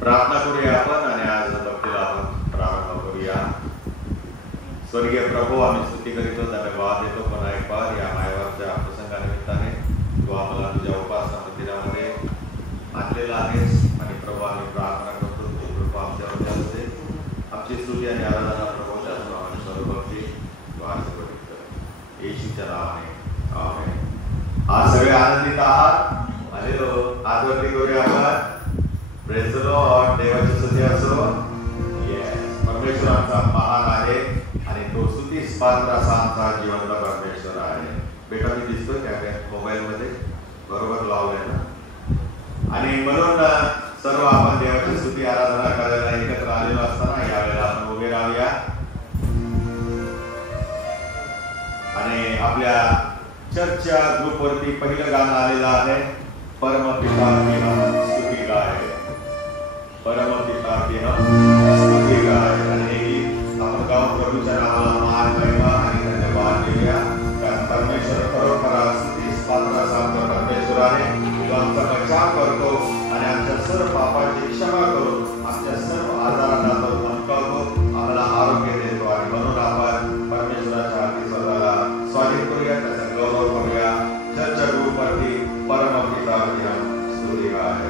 प्रार्थना करूया आपण आणि आज भक्तीला आपण प्रारंभ करूया. स्वर्गीय प्रभू, आम्ही स्तुती करीतो, धन्यवाद देतो पुन्हा एक बार या मायवारच्या प्रसंगानिमित्ताने तू आम्हाला तुझ्या उपासना मंदिरामध्ये आणलेला आहेस. आणि प्रभू, आम्ही प्रार्थना करतो तुझी कृपा आमच्यावर असते. आमची स्तुती आणि आराधना प्रभू त्याचप्रमाणे सर्व भक्ती तू आशीर्वादित कर येशूच्या नावाने, आमेन. आज सगळे आनंदित आहात. आजवरती करूया आपण. Praise the Lord. देवाची स्तुती असो. येस, परमेश्वर आमचा महान आहे आणि तो स्तुतीस पात्र असा आमचा जिवंत परमेश्वर आहे. बेटा मी दिसतोय त्या मोबाईलमध्ये बरोबर लावलंय ना. आणि म्हणून सर्व आपण देवाची स्तुती आराधना करायला एकत्र आलेलो असताना यावेळेला आपण उभे राहूया आणि आपल्या चर्चच्या ग्रुपवरती पहिलं गाणं आलेलं आहे. परमपिता स्तुती गाय, परमपिता स्तुती गाय. आणि आपण गाव प्रभूच्या नावाला मान महिमा आणि धन्यवाद देऊया. कारण परमेश्वर खरोखर स्तुतीस पात्र असा आमचा परमेश्वर आहे. तो आमचा बचाव करतो आणि आमच्या सर्व पापाची क्षमा करून आमच्या सर्व आजारांना तो धमकावतो, आम्हाला आरोग्य देतो. आणि म्हणून आपण परमेश्वराच्या हाती स्वतःला स्वाधीन करूया, त्याचा गौरव करूया. चर्चा ग्रुपवरती परमपिता स्तुती गाय.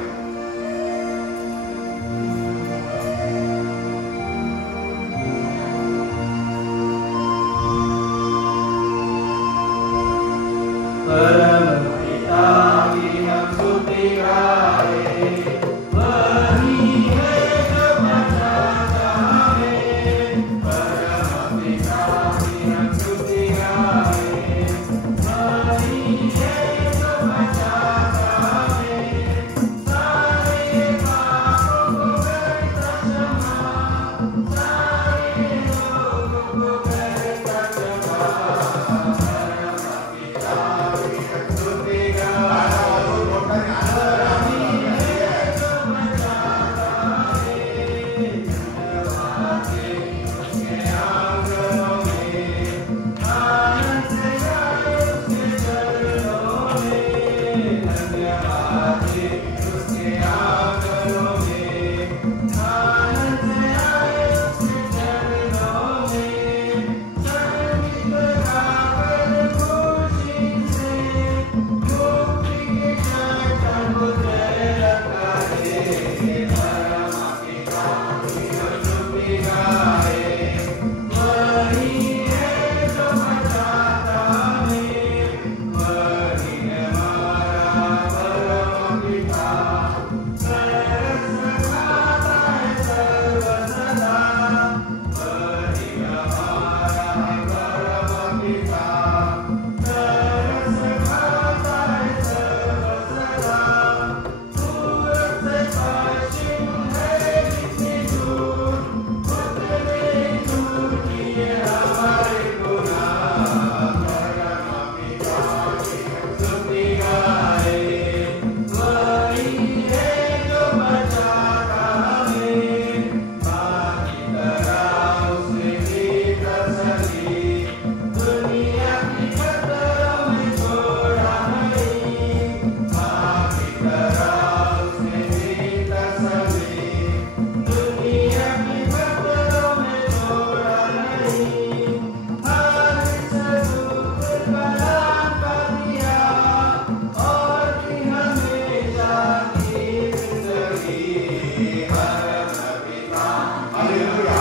Hallelujah.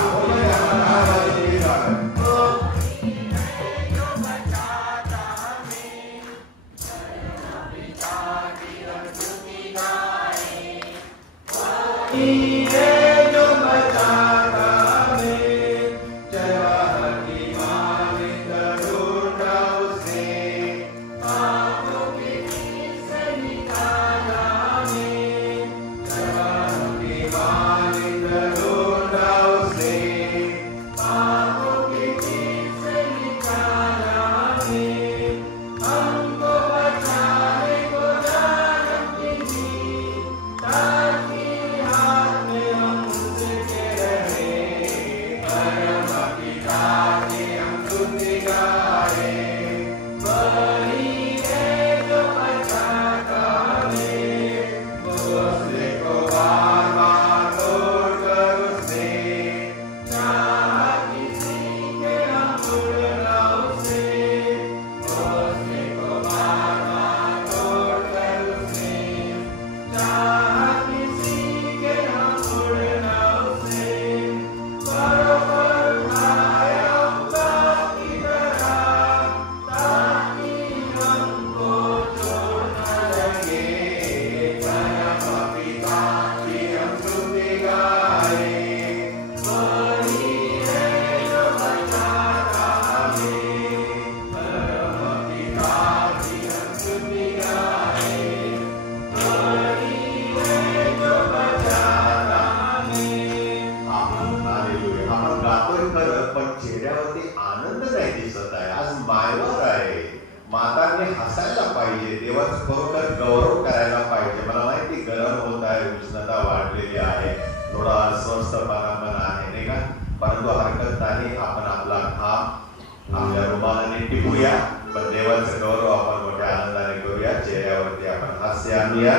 पडलेली आहे, थोडा अस्वस्थपणा पण आहे नाही का, परंतु हरकत नाही. आपण आपला घाम आपल्या रुमालाने टिपूया, पण देवाचं गौरव आपण मोठ्या आनंदाने करूया. चेहऱ्यावरती आपण हास्य आणूया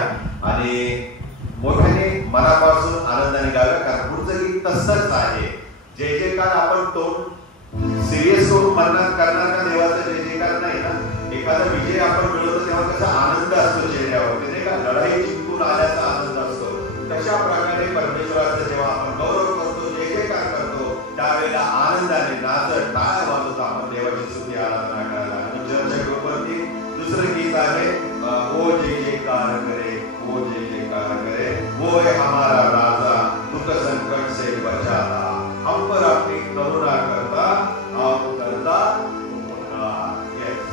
आणि मोठ्याने मनापासून आनंदाने गाऊया, कारण पुढचं गीत तसंच आहे. जय जयकार आपण तोंड सिरियस करून म्हणणार करणार का देवाचा जय जयकार नाही ना. एखादा विजय आपण मिळवतो तेव्हा कसा आनंद असतो चेहऱ्यावरती नाही का, लढाई जिंकून आल्याचा आनंद असतो. तशा प्रकारे परमेश्वराचा जेव्हा आपण गौरव करतो, जय जयकार करतो, त्यावेळेला आनंदाने नाचत टाळ वाजवत आपण देवाची स्तुती आराधना करायला. आणि चर्चच्या ग्रुपवरती दुसरं गीत आहे, ओ जय जयकार करे, ओ जय जयकार करे, वो है हमारा राजा, दुख संकट से बचाता, हम पर अपनी करुणा करता, आप करता उपकार. यस,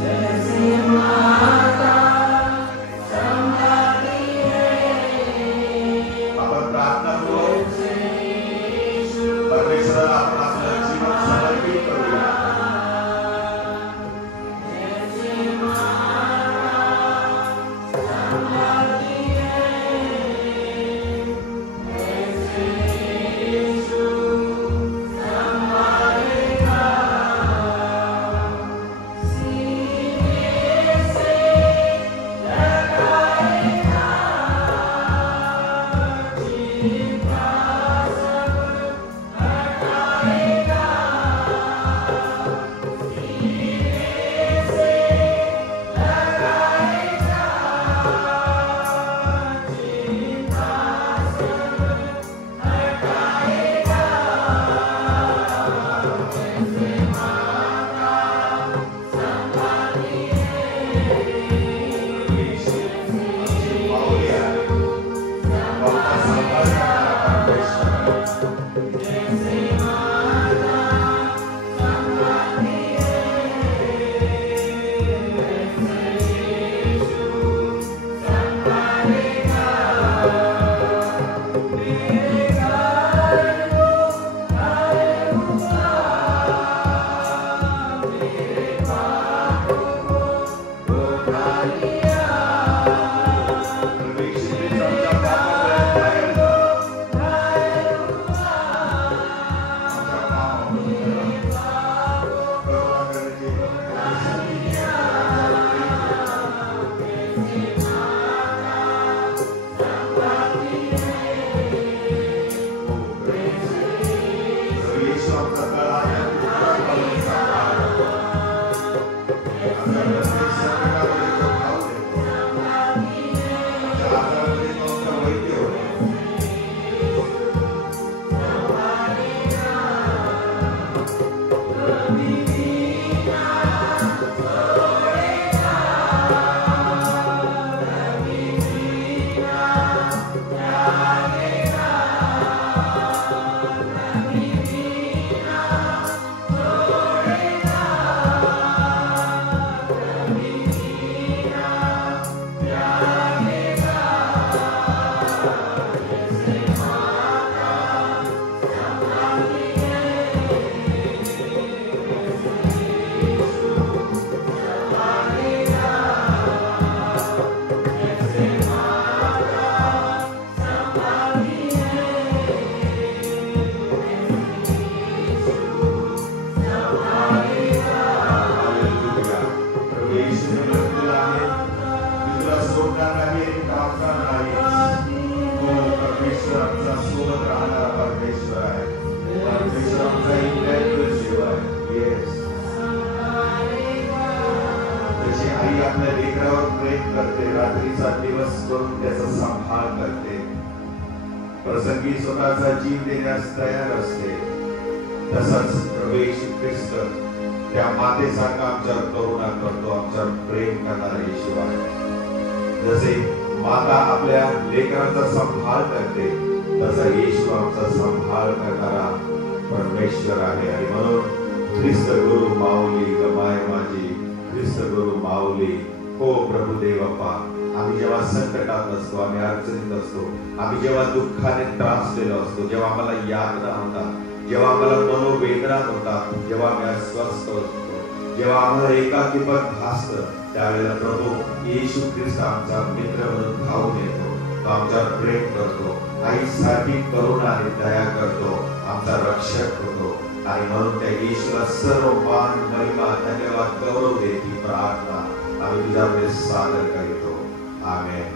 जैसे माता दिवसा दिवस करून त्याचा सांभाळ करते, प्रसंगी स्वतःचा जीव देण्यास तयार असते. तसाच प्रभू येशू ख्रिस्त त्या मातेसारखा आमच्यावर करुणा करतो, आमच्यावर प्रेम करणारा येशू आहे. जसे माता आपल्या लेकरांचा सांभाळ करते तसा येशू आमचा सांभाळ करणारा परमेश्वर आहे. आणि म्हणून ख्रिस्त गुरु माऊली गमाय माझी, ख्रिस्त गुरु माऊली. हो प्रभुदेव बाप्पा, आम्ही जेव्हा संकटात असतो, आम्ही अडचणीत असतो, आम्ही जेव्हा दुःखाने त्रासलेलो असतो, जेव्हा आम्हाला यातना होतात, जेव्हा आम्हाला मनोवेदना होतात, जेव्हा आम्ही अस्वस्थ असतो, जेव्हा आम्हाला एकाकीपण भासतं, त्यावेळेला प्रभू येशू ख्रिस्त आमचा मित्र म्हणून धावून येतो. तो आमच्यावर प्रेम करतो, आईसारखी करुणा आणि दया करतो, आमचा रक्षक होतो. आणि म्हणून त्या येशूला सर्व मान महिमा धन्यवाद गौरव देती प्रार्थना आम्ही तुझ्याकडे सादर करीतो. आमेन.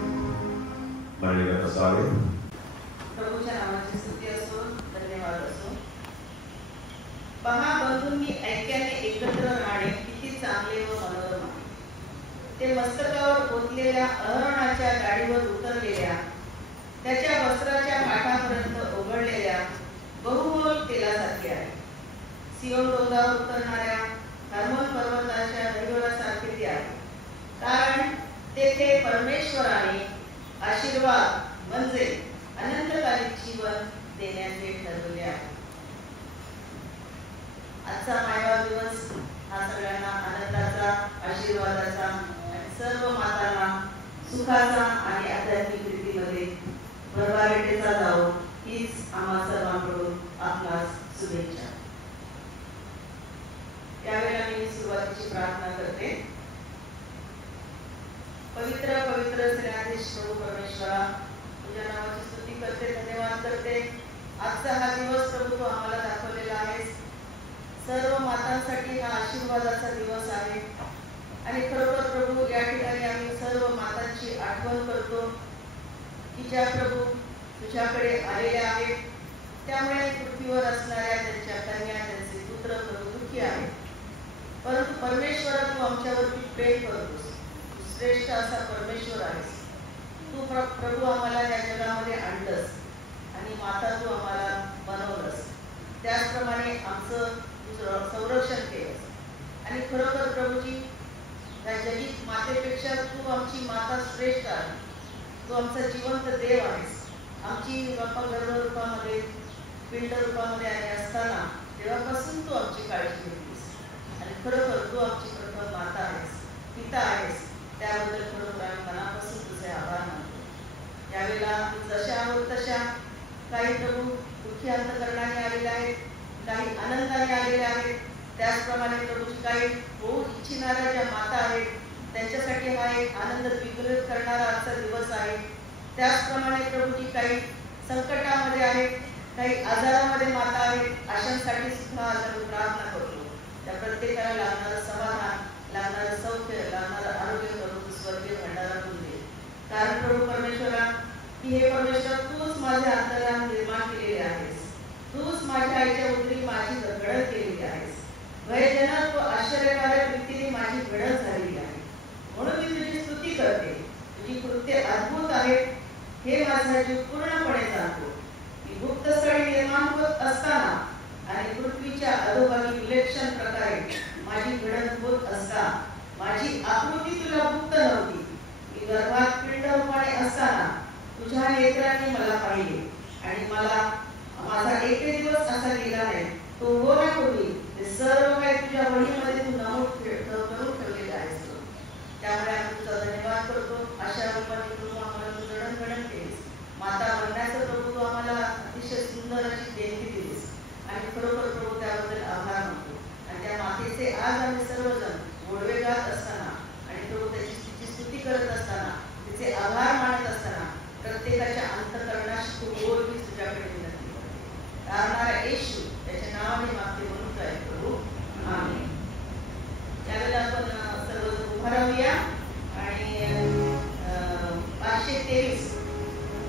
मंडळीला बसावे. प्रभूच्या नावाची स्तुती असो, धन्यवाद असो. पहा बंधूंनी ऐक्याने एकत्र राहणे किती चांगले व मनोरम आहे. ते मस्तकावर ओतलेल्या अहरोनाच्या गाडीवर उतरलेल्या, त्याच्या वस्त्राच्या काठापर्यंत ओघळलेल्या बहुमोल तेलासारखे आहे. सियोन डोंगरावर उतरणाऱ्या हर्मोन पर्वताच्या दहिवडासारखे ते आहे. कारण तेथे परमेश्वराने आशीर्वाद म्हणजे अनंतकालिक जीवन देण्याचे ठरवले आहे. आजचा मायवा दिवस हा सगळ्यांना आनंदाचा, आशीर्वादाचा आणि सर्व मातांना सुखाचा आणि आध्यात्मिक रीतीमध्ये भरभराटीचा जावो हीच आम्हा सर्वांकडून आपणास शुभेच्छा. यावेळेला मी सुरुवातीची प्रार्थना करते. पवित्र पवित्र श्रेयाधीश प्रभू परमेश्वरा, तुझ्या नावाची स्तुती करते, धन्यवाद करते. आजचा हा दिवस प्रभू तू आम्हाला दाखवलेला आहेस. सर्व मातांसाठी हा आशीर्वादाचा दिवस आहे. आणि खरोखर प्रभू या ठिकाणी आम्ही सर्व मातांची आठवण करतो की ज्या प्रभू तुझ्याकडे आलेल्या आहेत. त्यामुळे पृथ्वीवर असणाऱ्या त्यांच्या कन्या, त्यांचे पुत्र प्रभू दुःखी आहेत. परंतु परमेश्वर तू आमच्यावरती प्रेम करतोस. श्रेष्ठ असा परमेश्वर आहेस. तू प्रभू आम्हाला या जगामध्ये आणलंस आणि माता तू आम्हाला बनवलंस. त्याचप्रमाणे आमचं संरक्षण केलंस. आणि खरोखर प्रभूजी, या जगीत मातेपेक्षा तू आमची माता श्रेष्ठ आहे. तू आमचा जिवंत देव आहेस. आमची बाप्पा गर्भरूपामध्ये, पिंड रूपामध्ये आली असताना तेव्हापासून तू आमची काळजी घेतलीस. आणि खरोखर तू आमची प्रथम माता आहेस, पिता आहेस. त्याबद्दल खरोखर आम्ही मनापासून तुझे आभार मानतो. यावेळेला जशा आहोत तशा काही प्रभू दुःखी अंतकरणाने आलेले आहेत, काही आनंदाने आलेले आहेत. त्याचप्रमाणे प्रभूची काही होऊ इच्छिणाऱ्या ज्या माता आहेत त्यांच्यासाठी हा एक आनंद द्विगुणित करणारा आजचा दिवस आहे. त्याचप्रमाणे प्रभूजी काही संकटामध्ये आहेत, काही आजारामध्ये माता आहेत, अशांसाठी सुद्धा आज आम्ही प्रार्थना करतो. त्या प्रत्येकाला लागणारं समाधान, लागणारं सौख्य, लागणारं आरोग्य करून स्वर्गीय भंडारातून दे. कारण प्रभू परमेश्वरा, की हे परमेश्वर तूच माझे अंतरान निर्माण केलेले आहेस. तूच माझ्या आईच्या उदरी माझी घडण केलेली आहेस. भयजनक व आश्चर्यकारक रीतीने माझी घडण झालेली आहे. म्हणून मी तुझी स्तुती करते. तुझी कृत्य अद्भुत आहेत हे माझा जीव पूर्णपणे जाणतो. मी गुप्तस्थळी निर्माण होत असताना आणि पृथ्वीच्या अधोभागी विलक्षण प्रकारे माझी घडण होत असता माझी आकृती तुला गुप्त नव्हती. मी गर्भात पिंड रूपाने असताना तुझ्या नेत्रांनी मला पाहिले आणि मला माझा एकही दिवस असा गेला नाही. तो होण्यापूर्वी ते सर्व काही तुझ्या वहीमध्ये तू नमूद करून ठेवलेले आहेस. त्यामुळे आम्ही तुझा धन्यवाद करतो. अशा रूपाने तू आम्हाला तू जडणघडण केलीस. माता बनण्याचं प्रभू तू आम्हाला अतिशय सुंदर अशी देणगी दिलीस. आणि खरोखर प्रभू त्याबद्दल आभार मानतो. आणि त्या मातेचे आज आम्ही सर्वजण गोडवे गात असताना आणि प्रभू तिची स्तुती करत असताना, तिचे आभार मानत असताना प्रत्येकाच्या अंतःकरणाशी तू बोलवी तुझ्याकडे विनंती करते. तारणारा येशू त्याच्या नावाने मागते म्हणून काय प्रभू, आमेन. त्यावेळेला आपण सर्वजण उभा राहूया आणि 523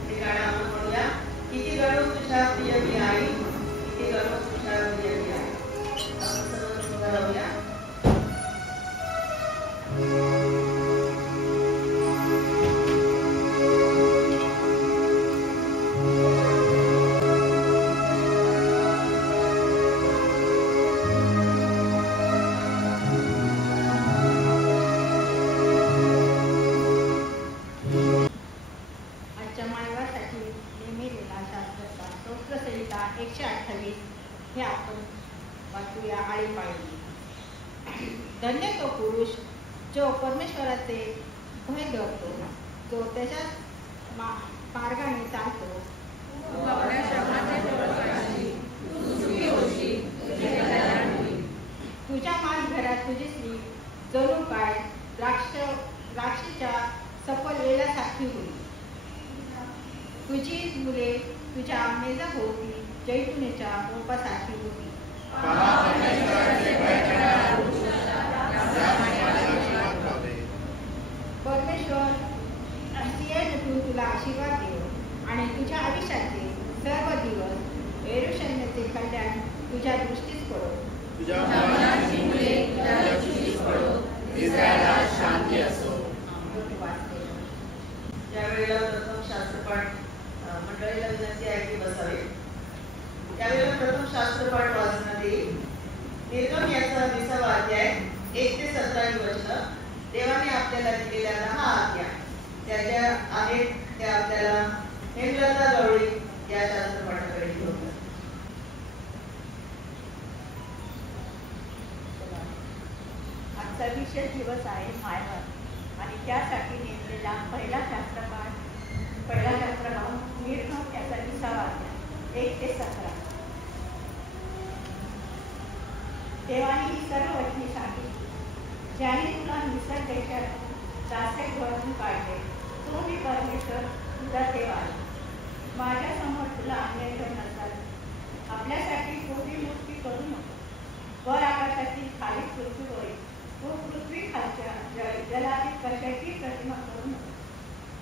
हे गाणं आपण म्हणूया. किती गळू तुझ्या प्रिय मी आई, किती गळू तुझ्या प्रिय मी आई. आपण सर्वजण उभा राहूया. यांच्या मायवासाठी नेमिलेला शास्त्राचा स्तोत्रसंहिता 128 हे आपण वाचूया आळीपाळीने. धन्य तो पुरुष जो परमेश्वराचे भय धरतो, जो त्याच्या मार्गाने चालतो. तुझ्या घरात तुझी स्त्री जणू काय द्राक्षीच्या सफल वेलासारखी होईल. तुझी मुले तुझ्या मेजाभोवती जैतुनीच्या रोपासारखी होती. परमेश्वर सिंहातून तुला आशीर्वाद देव आणि तुझ्या आयुष्याचे सर्व दिवस यरूशलेमचे कल्याण तुझ्या दृष्टीस पडो. शांती असो. त्यावेळेला प्रथम शास्त्रपाठ मंडळीला विनंती आहे की बसावे. त्यावेळेला प्रथम शास्त्रपाठ वाचण्यात येईल. निर्गम याचा 20वा अध्याय 1 ते 17 वचन. देवाने आपल्याला दिलेल्या 10 आज्ञा त्या ज्या आहेत त्या आपल्याला हेमलता गवळी या शास्त्रपाठाकडे घेऊन. आजचा विशेष दिवस आहे मायवार आणि त्यासाठी नेमलेला पहिला शास्त्रपाठ निर्गम याचा 20वा अध्याय 1 ते 17. देवाने ही सर्व वचने सांगितली. ज्याने तुला मिसर देशात दास्यात भरून काढले, तो मी परमेश्वर तुझा देव आहे. माझ्यासमोर तुला अन्याय करण्याचा आपल्यासाठी कोणी मूर्ती करू नको. वर आकाशातील खाली पृथ्वी होईल, तो पृथ्वी खालच्या जलातील कशाची प्रतिमा करू नको.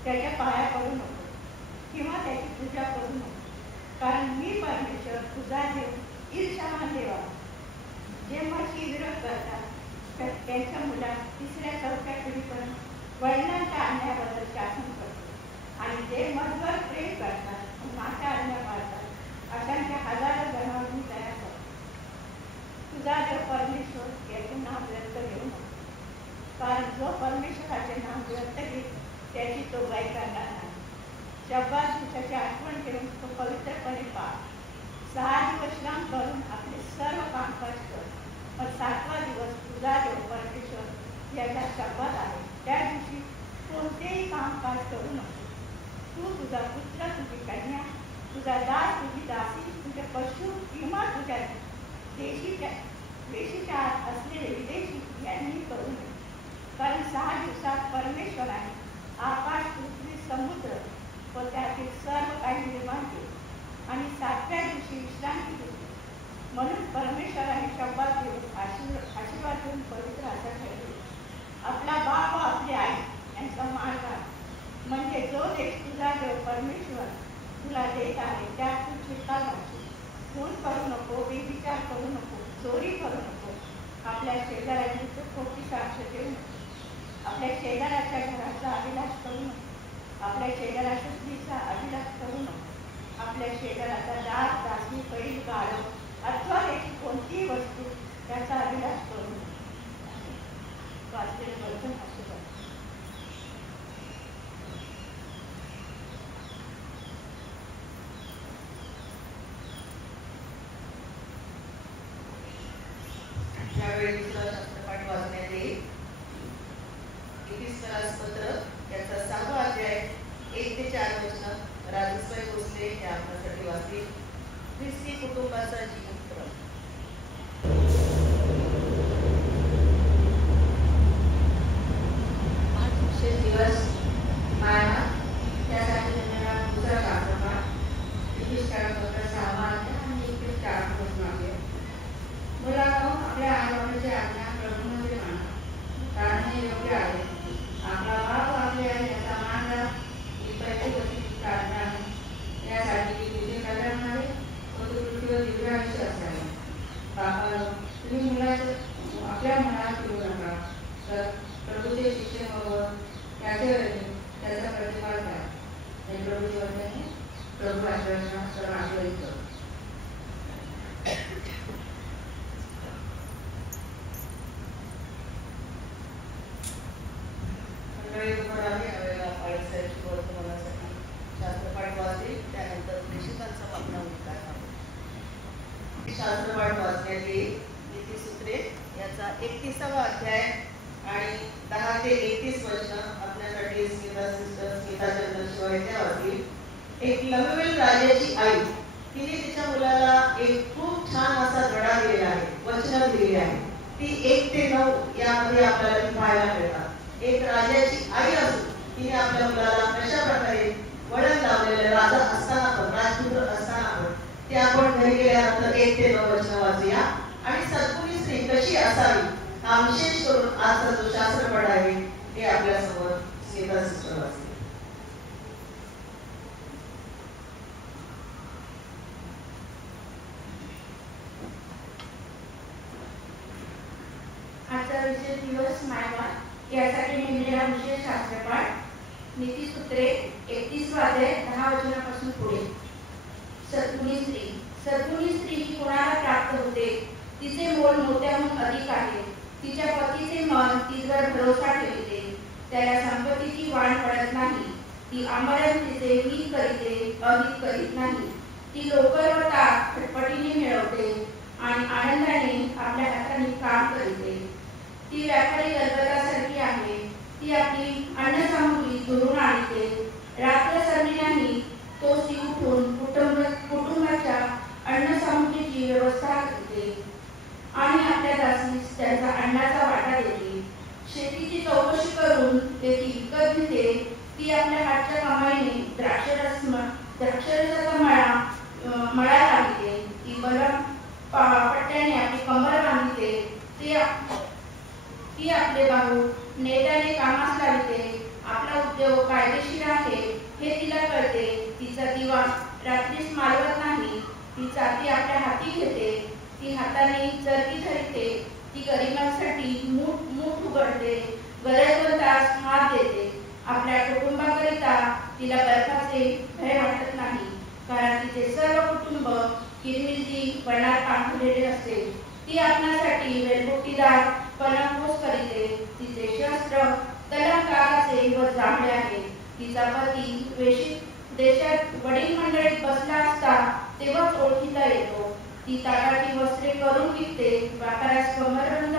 त्याच्या पाया पडू नको किंवा त्याची पूजा करू नको. कारण मी परमेश्वर तुझा देव ईर्ष्यावान देव आहे. जे माझी विरोध करतात त्यांच्या मुलात 3ऱ्या-4थ्या पिढीपर्यंत वडिलांच्या अन्यायाबद्दल शासन करतो आणि जे मजवर प्रेम करतात माझ्या आज्ञा पाळतात अशांच्या हजारो जनावर मी तयार करतो. तुझा देव परमेश्वर याचे नाव व्यर्थ घेऊ नको. कारण जो परमेश्वराचे नाव व्यर्थ घेईल त्याची तो गाय करणार नाही. शब्दात दिवसाची आठवण ठेवून तो पवित्रपणे पाळ. 6 दिवस श्रम करून आपले सर्व कामकाज कर. पण 7वा दिवस तुझा देव परमेश्वर याचा शब्द आहे. त्या दिवशी कोणतेही कामकाज करू नको. तू तुझा पुत्र, तुझी कन्या, तुझा दास, तुझी दासी, तुझे पशु किंवा तुझ्या देशीच्या आत असलेले विदेशी यांनी करू नये. कारण 6 दिवसात परमेश्वराने आकाश, पृथ्वी, समुद्र व त्यातील सर्व काही निर्माण केले आणि 7व्या दिवशी विश्रांती घेतली. म्हणून परमेश्वराने शब्दात देऊन आशीर्वाद देऊन पवित्र असं ठेवले. आपला बाप व आपली आई यांचा मान कर. म्हणजे जो देश तुझा देव परमेश्वर तुला देत आहे त्यात तू चिंता घालशील. खून करू नको, व्यभिचार करू नको, चोरी करू नको, आपल्या शेजाऱ्याची खोटी साक्ष देऊ नको, आपल्या शेजाऱ्याच्या घराचा अभिलाष करू नको, आपल्या शेजाऱ्याच्या स्त्रीचा अभिलाष करू नको, आपल्या शेजाऱ्याचा दास, दासी, बैल, गाढव अथवा त्याची कोणतीही वस्तू त्याचा अभिलाष करू नये. वाचलेले वचन असे बघ. यावेळी दुसरा शास्त्रपाठ वाचण्यात येईल. पत्र याचा 6वा अध्याय 1 ते 4 वचन. राजस्वाई भोसले हे आपल्यासाठी वाचतील. ख्रिस्ती कुटुंबाचा जीवनक्रम. आज विशेष दिवस माया त्यासाठी त्यांना दुसरा शास्त्रपाठ 6वा अध्याय आणि 1 ते 4 वचन आहे. मुलांनो, आपल्या आई-वडिलांची आज्ञा प्रभूमध्ये माना, कारण हे योग्य आहे. आपला बाप आपली आई याचा मान करा, ही पहिली गोष्टीची आज्ञा आहे. यासाठी की तुझे कल्याण आहे व तू पृथ्वीवर दिव्य आयुष्य असावे. बापांनो, तुम्ही आपल्या मुलाला फिरू नका, तर प्रभूचे शिक्षण व्हावं याच्यावरही त्याचा प्रतिपाद करा. हे प्रभूचे वचन प्रभू आश्वासना सर्व आश्वासित करू. यावेळेला वर्तमानासाठी वचने वाचली. एक लमुएल राजाची आई, तिने तिच्या मुलाला एक खूप छान असा धडा दिलेला आहे, वचन दिलेली आहे. ती 1 ते 9 यामध्ये आपल्याला पाहायला मिळतात. एक राजाची आई असून तिने आपल्या मुलाला कशा प्रकारे वळण लावलेलं, राजा असताना पण, राजपुत्र असताना पण, ते आपण घरी गेल्यानंतर 1 ते 9 वचन वाचूया. आणि सद्गुणी स्त्री कशी असावी हा विशेष करून आजचा जो शास्त्रपाठ आहे हे आपल्या समोर स्मिता सिस्टर वाचते. आजचा विशेष दिवस मायवार यासाठी नेमलेला विशेष शास्त्रपाठ नीतिसूत्रे 31 अध्याय 10 वचनापासून पुढे. सद्गुणी स्त्री, सद्गुणी स्त्री ही कोणाला प्राप्त होते, तिचे मोल मोत्याहून अधिक आहे. तिच्या पतीचे मन तिच्यावर भरोसा ठेवते, त्याला संपत्तीची वाण पडत नाही. ती आमरण तिचे हित करीते, अहित करीत नाही. ती लोकर व ताक फटफटीने मिळवते आणि आनंदाने आपल्या हाताने काम करते. ती व्यापारी गलबतासारखी आहे. ती आपली अन्नसामुग्री चोरून आणते. रात्र सरण्याने तो ती उठून कुटुंबाच्या अन्नसामुग्रीची व्यवस्था करते आणि आपल्या दासीस त्यांचा अन्नाचा वाटा देते. शेतीची चौकशी करून ते ती विकत घेते. ती आपल्या हातच्या कमाईने द्राक्षरसाचा मळा लागते. ती बलम पट्ट्याने आपली कंबर बांधते. ती आपले बाहू नेटाने कामास लावते. आपला उद्योग कायदेशीर आहे हे तिला कळते. तिचा दिवा रात्रीस मालवत नाही. ती चाकी आपल्या हाती घेते. ती हाताने चरकी धरते. ती गरिबांसाठी मूठ उघडते. गरजवंतास हात देते. आपल्या कुटुंबाकरिता तिला बर्फाचे भय वाटत नाही, कारण तिचे सर्व कुटुंब किरमिजी वनात पांघरलेले असते. ती आपणासाठी वेलबुट्टीदार पलंगपोस करीते. तिचे शस्त्र तलम कागाचे व जांभळे आहे. तिचा पती वेशीत देशात वडील मंडळीत बसला असता तेव्हाच ओळखीता येतो. ती तागाची वस्त्रे करून विकते. व्यापारास कमरबंद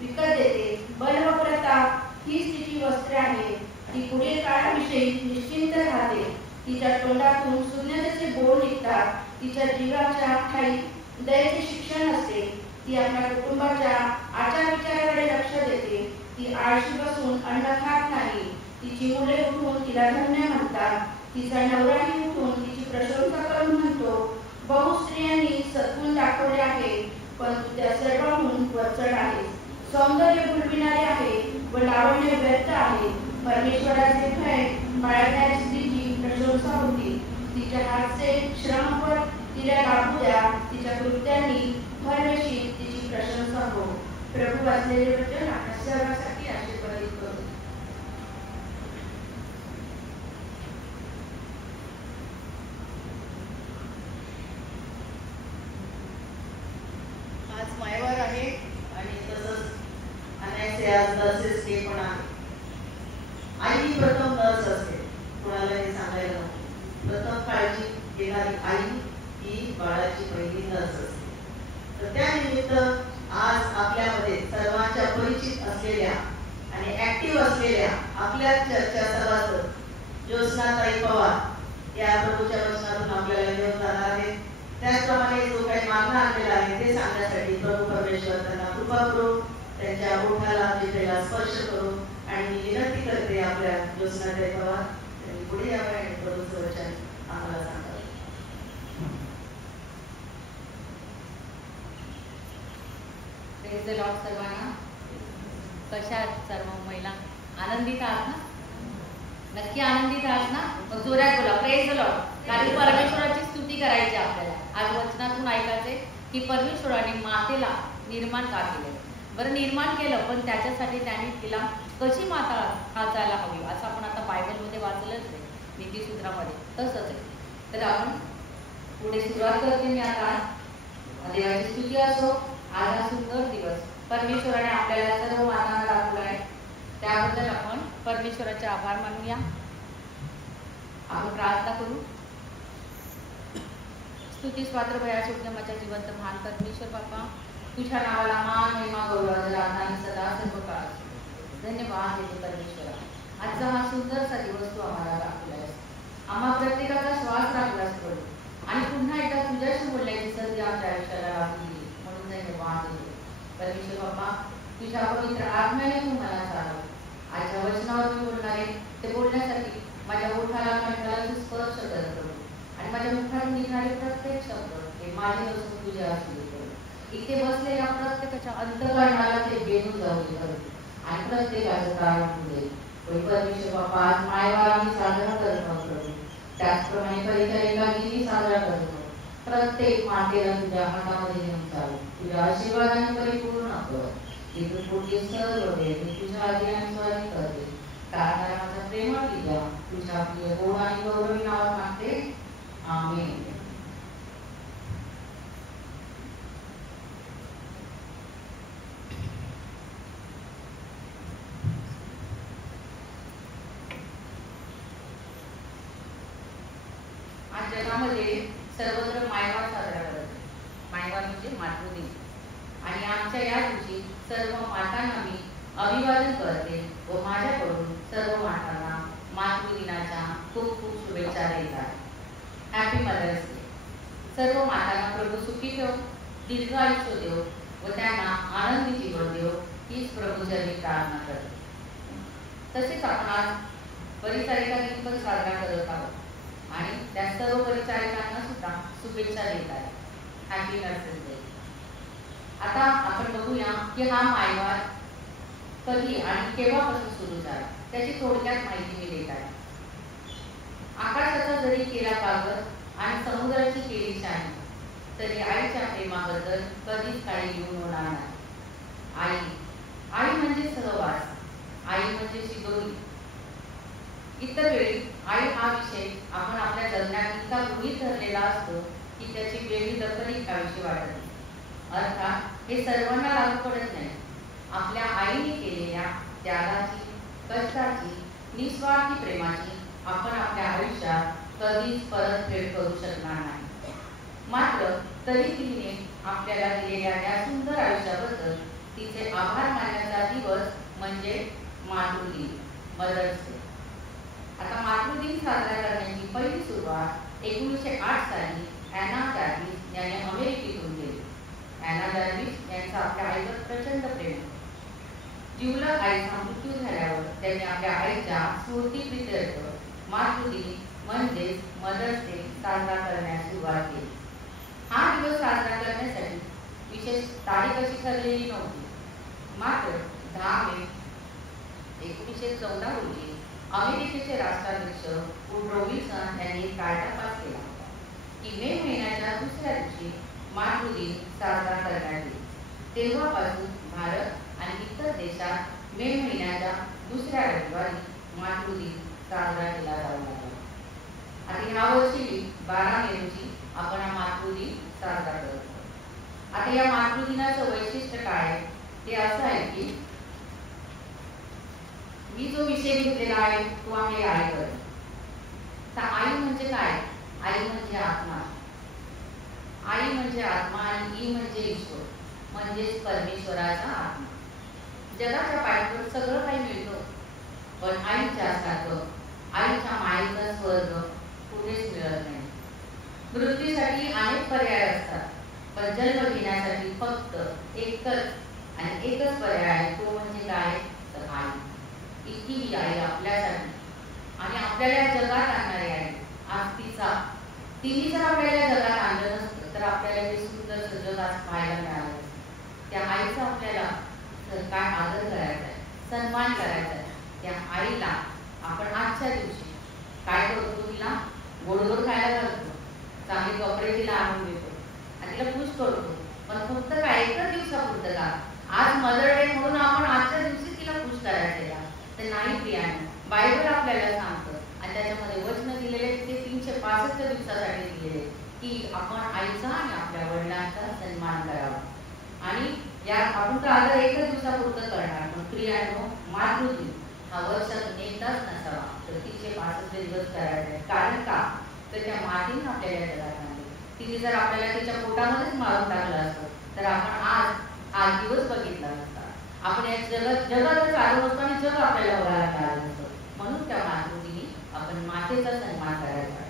विकत देते. बल व प्रताप हीच तिची वस्त्रे आहे. ती पुढील काळाविषयी निश्चिंत राहते. तिच्या तोंडातून शून्यतेचे बोल निघतात. तिच्या जीवाच्या ठाई दयेचे शिक्षण असते. ती आपल्या कुटुंबाच्या आचार विचाराकडे लक्ष देते. ती आळशी बसून अन्न खात नाही. तिची मुले उठून तिला धन्य म्हणतात. तिचा नवराही उठून तिची प्रशंसा करून म्हणतो. बहु स्त्रियांनी सद्गुण दाखवले आहे, परंतु त्या सर्वांहून वरचढ आहे. सौंदर्य भुलविणारे आहे व लावण्य व्यर्थ आहे. परमेश्वराचे भय बाळगणाऱ्या स्त्रीची प्रशंसा होती. तिच्या हातचे श्रमफळ तिला लाभू द्या. तिच्या कृत्यांनी भरवेशी तिची प्रशंसा हो. प्रभू वाचलेले वचन आपल्या सर्वांसाठी आशीर्वादित करू. आज मायवार आहे आणि तसंच अनायसे आज नर्सेस डे पण आहे. आई ही प्रथम नर्स असते, कोणाला हे सांगायला नको. प्रथम काळजी घेणारी आई ही बाळाची पहिली नर्स असते. तर त्यानिमित्त आज आपल्यामध्ये सर्वांच्या परिचित असलेल्या आणि ऍक्टिव्ह असलेल्या आपल्या चर्चासभासद ज्योत्स्नाताई पवार या प्रभूच्या वचनातून आपल्याला घेऊन जाणार आहेत. त्याचप्रमाणे जो काही मागणं आणलेला आहे ते सांगण्यासाठी प्रभू परमेश्वर त्यांना कृपा करू, त्यांच्या ओठाला जिभेला स्पर्श करू. आणि मी विनंती करते आपल्या ज्योत्स्नाताई पवार त्यांनी पुढे यावं आणि प्रभूचं वचन आम्हाला सांगावं. प्रेज द लॉर्ड सर्वांना. कशा आहात सर्व महिला? आनंदित आहात ना? नक्की आनंदित आहात ना? मग जोरात बोला प्रेज द लॉर्ड. कारण परमेश्वराची स्तुती करायची आपल्याला. आज वचनातून ऐकायचे की परमेश्वराने मातेला निर्माण का केले. बरं, निर्माण केलं, पण त्याच्यासाठी त्याने तिला कशी माता हाचायला हवी असं आपण आता बायबलमध्ये वाचलंच आहे, नीतिसूत्रामध्ये तसंच आहे. तर आपण पुढे सुरुवात करते मी आता. देवाची स्तुती असो. आज हा सुंदर दिवस परमेश्वराने आपल्याला सर्व मातांना दाखवला आहे, त्याबद्दल आपण परमेश्वराचे आभार मानूया. आपण प्रार्थना करू. स्तुती स्वात्र भयाचे उद्यमाच्या जिवंत महान परमेश्वर बाप्पा, तुझ्या नावाला मान महिमा गौरव आराधना सदा सर्व काळ. धन्यवाद देतो परमेश्वरा. आजचा हा सुंदरसा दिवस तू आम्हाला दाखवला आहेस. आम्हाला पुन्हा एकदा तुझ्याशी बोलण्याची संधी आमच्या आयुष्याला लागली म्हणून त्यांनी वाद होते. परमेश्वर बाप्पा, तुझ्या पवित्र आत्म्याने तू मला चालव. आजच्या वचनावर मी बोलणारे ते बोलण्यासाठी माझ्या ओठाला कंठाला स्पर्श करतो आणि माझ्या मुखातून निघणारे प्रत्येक शब्द हे माझे नसून तुझे असले. इथे बसलेल्या प्रत्येकाच्या अंतःकरणाला ते बेनून जाऊ दे आणि प्रत्येकाचं कारण होऊ दे. परमेश्वर बाप्पा, आज मायवार आम्ही साजरा करत आहोत. त्याचप्रमाणे परिचारिका गीती साजरा करतो. प्रत्येक मातेला तुझ्या हातामध्ये घेऊन चालू, तुझ्या आशीर्वादाने परिपूर्ण कर. इथून पुढे सर्व वेळ मी तुझ्या आज्ञेने स्वारी करते. कारण माझा प्रेमळ पिता तुझ्या प्रिय गोड आणि गौरवी नावात मागते. आमेन. आज जगामध्ये सर्वत्र मायवार साजरा करते. मायवार म्हणजे मातृदिन. आणि आमच्या या दिवशी सर्व मातांना मी अभिवादन करते व माझ्याकडून सर्व मातांना मातृदिनाच्या खूप खूप शुभेच्छा देतात. Happy mother's day. सर्व मातांना प्रभू सुखी ठेव, दीर्घ आयुष्य देव व त्यांना आनंदी जीवन देव हीच प्रभूचरणी प्रार्थना करते. तसेच आपण आज परिचारिका दिन पण साजरा करत आहोत आणि त्या सर्व परिचारिकांना सुद्धा शुभेच्छा देत आहे. Happy nurses day. आता आपण बघूया की हा मायवार कधी आणि केव्हापासून सुरू झाला त्याची थोडक्यात माहिती मी देत आहे. आकाशाचा जरी केला कागद आणि समुद्राची केली शाही तरी आईच्या प्रेमाबद्दल कधीच काही लिहून होणार नाही. आई, आई म्हणजे सहवास, आई म्हणजे शिदोरी. इतर वेळी आई हा विषय आपण आपल्या जगण्यात इतका गृहीत धरलेला असतो की त्याची वेगळी दखल घ्यावीशी वाटत नाही. अर्थात हे सर्वांना लागू पडत नाही. आपल्या आईने केलेल्या त्यागाची, कष्टाची, निस्वार्थी प्रेमाची आपण आपल्या आयुष्यात कधीच परतफेड करू शकणार नाही. मात्र तरी तिने आपल्याला दिलेल्या त्या सुंदर आयुष्याबद्दल तिचे आभार मानण्याचा दिवस म्हणजे मातृदिन, मदर्स डे. आता मातृदिन साजरा करण्याची पहिली सुरुवात 1908 साली ॲना जार्विस यांनी अमेरिकेतून केली. ॲना जार्विस यांचा आपल्या आईवर प्रचंड प्रेम. जिवलग आईचा मृत्यू झाल्यावर त्यांनी आपल्या आईच्या स्मृतीप्रित्यर्थ मातृदिन म्हणजेच मदर्स डे साजरा करण्यास सुरुवात केली. हा दिवस साजरा करण्यासाठी विशेष तारीख अशी ठरलेली नव्हती. मात्र 10 मे 1914 रोजी अमेरिकेचे राष्ट्राध्यक्ष वुडरो विल्सन यांनी एक कायदा पास केला की मे महिन्याच्या दुसऱ्या दिवशी मातृदिन साजरा करण्यात येईल. तेव्हापासून भारत आणि इतर देशात मे महिन्याच्या दुसऱ्या रविवारी मातृदिन साजरा केला जाऊ लागला. आणि ह्या वर्षी 12 मे रोजी आपण हा मातृदिन साजरा करतो. आता या मातृदिनाचं वैशिष्ट्य काय ते असं आहे की मी जो विषय घेतलेला आहे तो आहे आईवर. तर आई म्हणजे काय? आई म्हणजे आत्मा. आई म्हणजे आत्मा आणि ई म्हणजे ईश्वर म्हणजेच परमेश्वराचा आत्मा. जगाच्या पाठीवर सगळं काही मिळतं पण आईच्या सारखं, आईच्या मायेचा स्वर्ग कुठेच मिळत नाही. मृत्यूसाठी अनेक पर्याय असतात पण जन्म घेण्यासाठी फक्त एकच पर्याय आहे, तो म्हणजे काय? तर आई. इतकी ही आई आपल्यासाठी आणि आपल्याला या जगात आणणारी आहे. आज तिने जर आपल्याला जगात आणलं नसतं तर आपल्याला हे सुंदर जग आज पाहायला मिळालं. त्या आईचा आपल्याला काय आदर करायचा आहे, सन्मान करायचा आहे. त्या आईला आपण आजच्या दिवशी काय करतो? तिला गोडगोड खायला घालतो, चांगले कपडे तिला आणून देतो आणि तिला खुश करतो. पण फक्त काय एकच दिवसापुरतं का? आज मदर डे म्हणून आपण आजच्या दिवशी तिला खुश करायचं तर नाही प्रियाने. बायबल आपल्याला सांगतं आणि त्याच्यामध्ये वचन दिलेले ते 365 दिवसासाठी दिलेले की आपण आईचा आणि आपल्या वडिलांचा सन्मान करावा. आणि या आपण तर आदर एकच दिवसापुरतं करणार पण प्रियानो मातृदिन हा वर्षातून एकदाच नसावा तर 365 दिवस करायचे. कारण का? तर त्या मातीने आपल्याला जगात आणले. तिने जर आपल्याला तिच्या पोटामध्येच मारून टाकलं असतं तर आपण आज हा दिवस बघितला नसता. आपण या जगात चालू असतो आणि जग आपल्याला बघायला मिळालं नसतं. म्हणून त्या मातृदिनी आपण मातेचा सन्मान करायचा.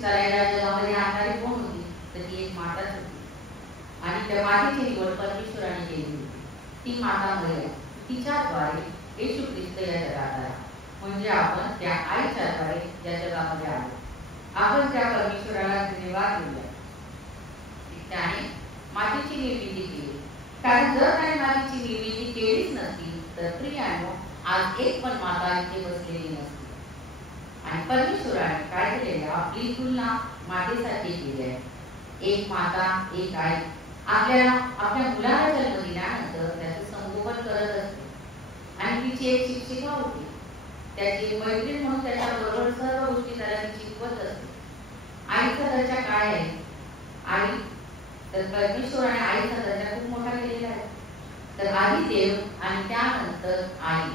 ख्रिस्ताला या जगामध्ये आणणारी कोण होती? तर ती एक माताच होती. आणि त्या मातेची निवड परमेश्वराने केली होती. ती माता मरियम, तिच्याद्वारे येशू ख्रिस्त या जगात आला. म्हणजे आपण त्या आईच्याद्वारे या जगामध्ये आलो. आपण त्या परमेश्वराला धन्यवाद देऊया. त्याने मातीची निर्मिती केली. कारण जर त्याने मातीची निर्मिती केलीच नसती तर प्रियानो आज एक पण माता इथे बसलेली नसती. आणि परमेश्वराने काय केलेलं? आपली तुलना मातेसाठी केली आहे. एक माता, एक आई आपल्या मुलाला जन्म दिल्यानंतर त्याचं संगोपन करत असते. आणि तिची एक शिक्षिका होती, त्याची मैत्रीण म्हणून त्याच्याबरोबर सर्व गोष्टी त्याला ती शिकवत असते. आईचा दर्जा काय आहे? आई तर परमेश्वराने आईचा दर्जा खूप मोठा केलेला आहे. तर आधी देव आणि त्यानंतर आई.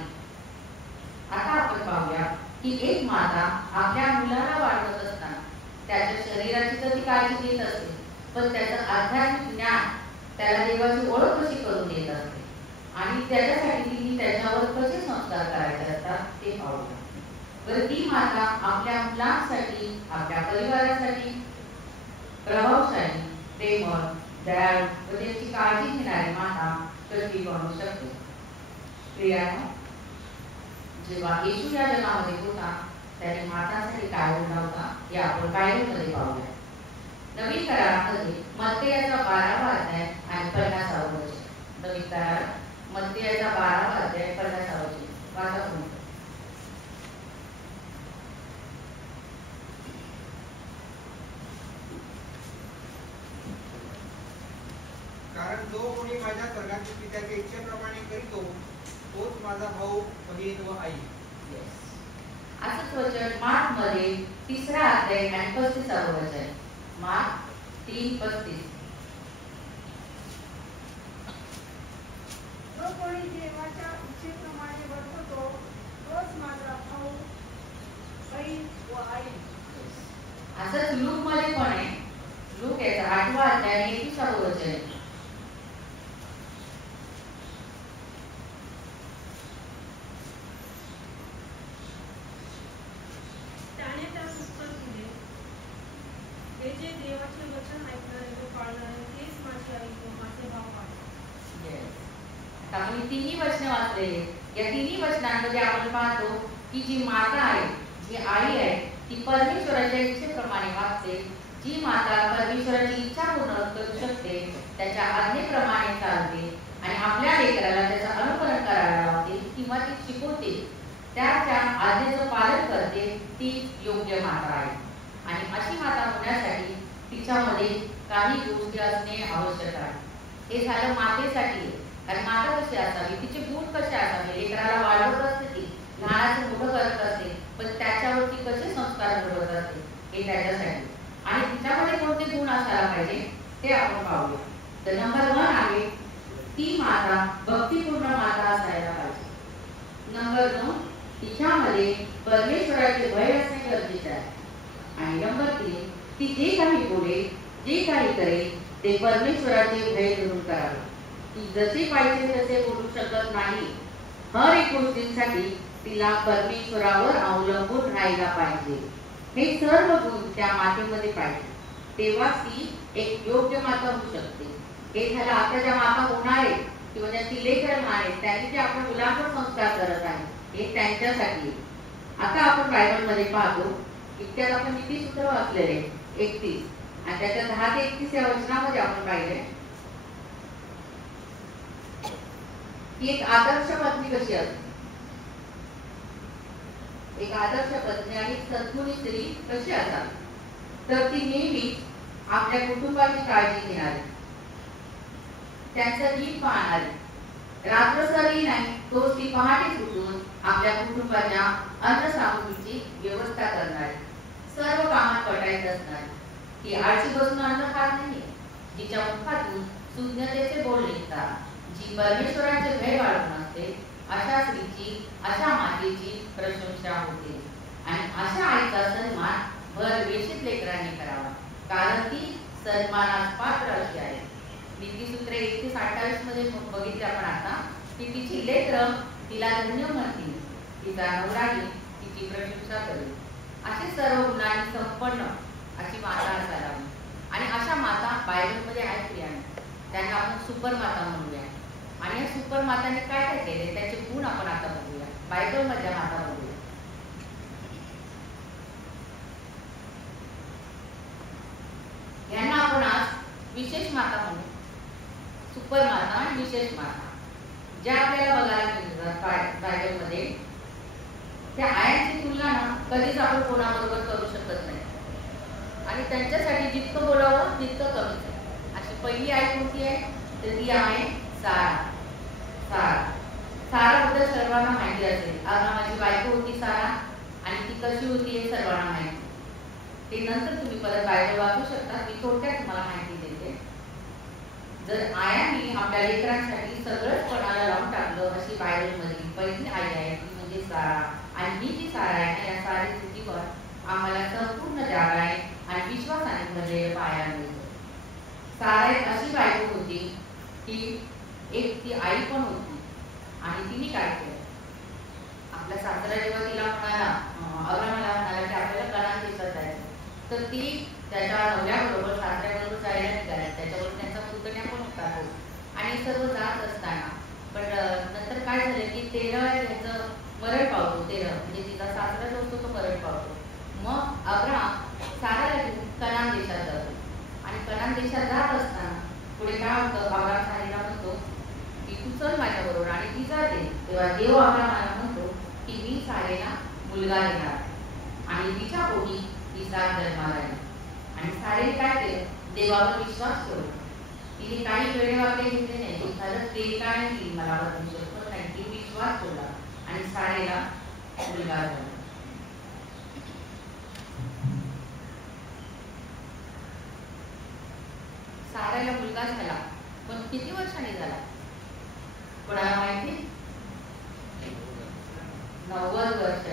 आता आपण पाहूया की एक माता आपल्या मुलाला वाढवत असताना त्याच्या शरीराची तर ती काळजी घेत असते, पण त्याचं आध्यात्मिक ज्ञान, त्याला देवाची ओळख कशी करून देत असते आणि त्याच्यासाठी तिने त्याच्यावर कसे संस्कार करायचे असतात ते पाहूया. बरं, ती माता आपल्या मुलांसाठी, आपल्या परिवारासाठी प्रभावशाली, प्रेमळ, दयाळू व त्याची काळजी घेणारी माता कशी बनू शकते? प्रियानो, जेव्हा येशू या जगामध्ये होता त्याने मातांसाठी काय घडला होता हे आपण बायबलमध्ये पाहूया. नवीन करारामध्ये मत्तेयाचा 12वा अध्याय आणि 50वा वचन. नवीन करार मत्तेयाचा 12वा अध्याय 50वा वचन वाचा तुम्ही. कारण जो कोणी माझ्या स्वर्गातील पित्याच्या इच्छेप्रमाणे करीतो तोच माझा भाऊ, बहीण व आई. असंच वचन मार्क मध्ये 3रा अध्याय आणि 35वा वचन. मार्क 3:35. जो कोणी देवाच्या इच्छेप्रमाणे वर्ततो तोच माझा भाऊ, बहीण व आई. असंच लूक मध्ये पण आहे. लूक याचा 8वा अध्याय आणि 21वा वचन. जे देवाचे वचन ऐकणारे व पाळणारे तेच माझे आई व माझे भाव आहेत. आपण तिन्ही वचने वाचलेले. या तिन्ही वचनांमध्ये आपण पाहतो की जी माता आहे, जी आई आहे, ती परमेश्वराच्या इच्छेप्रमाणे वागते. जी माता परमेश्वराची इच्छा पूर्ण करू शकते, त्याच्या आज्ञेप्रमाणे चालते आणि आपल्या लेकराला त्याचं अनुकरण करायला लावते किंवा ती शिकवते, त्याच्या आज्ञेचं पालन करते, ती योग्य माता आहे. आणि अशी माता होण्यासाठी तिच्यामध्ये काही गोष्टी असणे आवश्यक आहे. हे झालं मातेसाठी. आणि माता कशी असावी, तिचे गुण कसे असावे, लेकराला वाढवत असते, ती लहानाचं मोठं करत असते, पण त्याच्यावरती कसे संस्कार घडवत असते हे त्याच्यासाठी. आणि तिच्यामध्ये कोणते गुण असायला पाहिजे ते आपण पाहूया. तर नंबर 1 आहे ती माता भक्तिपूर्ण माता असायला पाहिजे. नंबर 2 तिच्यामध्ये परमेश्वराचे भय असणे गरजेचे आहे. आणि नंबर 3 ती जे काही बोले, जे काही करेल ते परमेश्वराचे भय धरून करावे. ती जसे पाहिजे तसे बोलू शकत नाही. हर एक गोष्टींसाठी तिला परमेश्वरावर अवलंबून राहायला पाहिजे. हे सर्व गुण त्या मातेमध्ये पाहिजे, तेव्हा ती एक योग्य माता होऊ शकते. हे झालं आता ज्या माता होणार आहे किंवा ज्यांची लेकरं होणार आहे त्यांनी जे आपण मुलांवर संस्कार करत आहे हे त्यांच्यासाठी. आता आपण बायबलमध्ये पाहतो, इतक्यात आपण नीतिसूत्र वाचलेले 31 आणि त्याच्या 10 ते 31 या वचनामध्ये आपण पाहिले की एक आदर्श पत्नी कशी असते, एक आदर्श पत्नी आणि सद्गुणी स्त्री कशी असावी. तर ती नेहमी आपल्या कुटुंबाची काळजी घेणारी, त्यांचं नीट पाहणारी, रात्रसरही नाही तोच ती पहाटे उठून आपल्या कुटुंबाच्या अन्नसामुग्रीची व्यवस्था करणारी, सर्व कामात पटायचं असणारी, ती आळशी बसून अन्न खात नाही, जिच्या मुखातून सुज्ञतेचे बोल निघतात, जी परमेश्वराचे भय बाळगून असते, अशा स्त्रीची, अशा मातेची प्रशंसा होते. आणि अशा आईचा सन्मान भरवेशीत लेकरांनी करावा, कारण ती सन्मानास पात्र अशी आहे. नीतिसूत्रे 31-28 मध्ये बघितले आपण आता की तिची लेकरं तिला धन्य म्हणतील, तिचा नवराही तिची प्रशंसा करेल. असे सर्व गुणांनी संपन्न त्यांना आपण सुपरमाता म्हणूया. आणि या सुपरमाताने काय काय केले त्याचे गुण आपण आता बघूया. बायबल मधल्या माता बघूया. यांना आपण आज विशेष माता म्हणू. सुपरमाता आणि विशेष माता ज्या आपल्याला बघायला मिळतात बायबलमध्ये, त्या आयांची तुलना ना कधीच आपण कोणाबरोबर करू शकत नाही. आणि त्यांच्यासाठी जितकं बोलावं तितकं कमीच आहे. अशी पहिली आई कोणती आहे तर ती आहे सारा. साराबद्दल सर्वांना माहिती असेल. अब्रामाची बायको होती सारा आणि ती कशी होती हे सर्वांना माहिती. ते नंतर तुम्ही परत बायबल वाचू शकता. मी थोडक्यात तुम्हाला माहिती देते. जर आयांनी आपल्या लेकरांसाठी सगळंच पणाला लावून टाकलं अशी बायबलमधली पहिली आई आहे ती म्हणजे सारा. आणि ही जी सारा आहे ना, या सारी स्थितीवर आम्हाला संपूर्ण जागा आहे आणि विश्वासाने भरलेले पाया मिळतो. सारा एक अशी बायको होती की एक ती आई पण होती. आणि तिने काय केलं, आपला सासरा जेव्हा तिला म्हणाला, अब्रामाला म्हणाला की आपल्याला कनान देशात जायचं, तर ती त्याच्या नवऱ्याबरोबर सासऱ्याबरोबर जायला निघाली. त्याच्याबरोबर त्यांचा पुतण्या पण होता तो. आणि सर्व जात असताना पण नंतर काय झालं की तेरह ह्याचं मरण पावतो. तेरह म्हणजे तिचा सासरा जो असतो तो मरण पावतो. मग अब्राम साराला घेऊन कनान देशात जातो. आणि कनान देशात जात असताना पुढे काय होतं, अब्राम सारीला म्हणतो की तू चल माझ्याबरोबर. आणि ती जाते. तेव्हा देव अब्रामाला म्हणतो की मी सारेला मुलगा देणार आणि तिच्या पोटी इसाक जन्माला येईल. आणि सारेने काय केलं, देवावर विश्वास ठेवला. तिने काही वेळे वाकडे घेतले नाही. ती खरंच ते काय केली मला परमेश्वर नाही, ती विश्वास ठेवला आणि सारेला मुलगा झाला. साराला मुलगा झाला पण किती वर्षांनी झाला कोणाला माहिती? 90 वर्ष.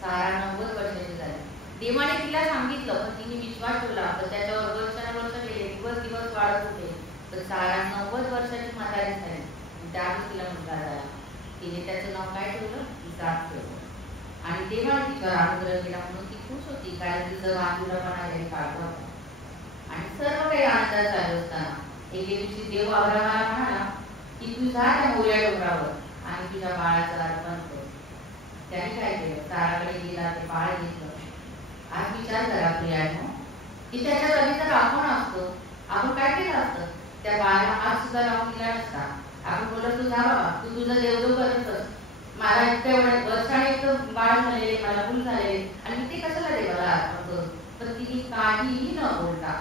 सारा 90 वर्षाची झाली. देवाने तिला सांगितलं पण तिने विश्वास ठेवला. तर त्याच्यावर वर्षानुवर्ष गेले, दिवस वाढत होते. तर सारा 90 वर्षाची म्हातारी झाली. त्यावेळी तिला मुलगा झाला. तिने त्याचं नाव काय ठेवलं, इसाक ठेवलं. आणि देवाने तिच्यावर अनुग्रह केला म्हणून ती खुश होती, कारण तिचं बांधुरापणा त्यांनी काढला होता. आणि सर्व काही आनंदात चालू असताना एके दिवशी देव अब्रामाला म्हणाला की तू जा त्या मोऱ्या डोंगरावर आणि तुझ्या बाळाचं अर्पण कर. त्याने काय केलं, साराकडे गेला, ते बाळ घेतलं. आज विचार करा प्रियानो की त्याच्या कधी तर आपण असतो, आपण काय केलं असतं, त्या बाळाला हात सुद्धा लावून दिला नसता. आपण बोलत तू जा बाबा, तू तुझं देवदेव करतस, मला इतक्या वर्षाने इतकं बाळ झालेले, मला मूल झालेले आणि मी ते कशाला देवाला अर्पण करू. तर तिने काहीही न बोलता,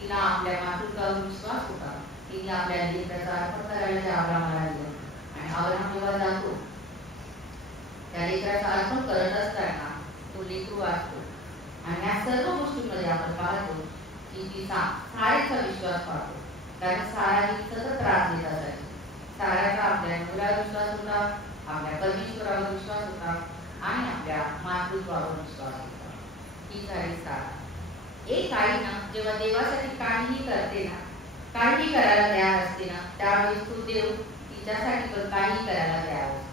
तिला आपल्या मातृत्वावर विश्वास होता, तिने आपल्या लेकराचं अर्पण करायला त्या अब्रामाला दिलं. आणि अब्राम जेव्हा जातो त्या लेकराचं अर्पण करत असताना तो लेकरू असतो. आणि या सर्व गोष्टींमध्ये आपण पाहतो की ती सारेचा विश्वास पाहतो. कारण सारा ही सतत त्रास देत असायची. साराचा आपल्या मुलावर विश्वास होता, आपल्या परमेश्वरावर विश्वास होता आणि आपल्या मातृत्वावर विश्वास होता. ही झाली सारा. एक आई ना जेव्हा देवासाठी काहीही करते ना, काहीही करायला तयार असते ना, त्यावेळेस तो देव तिच्यासाठी पण काही करायला तयार असतो.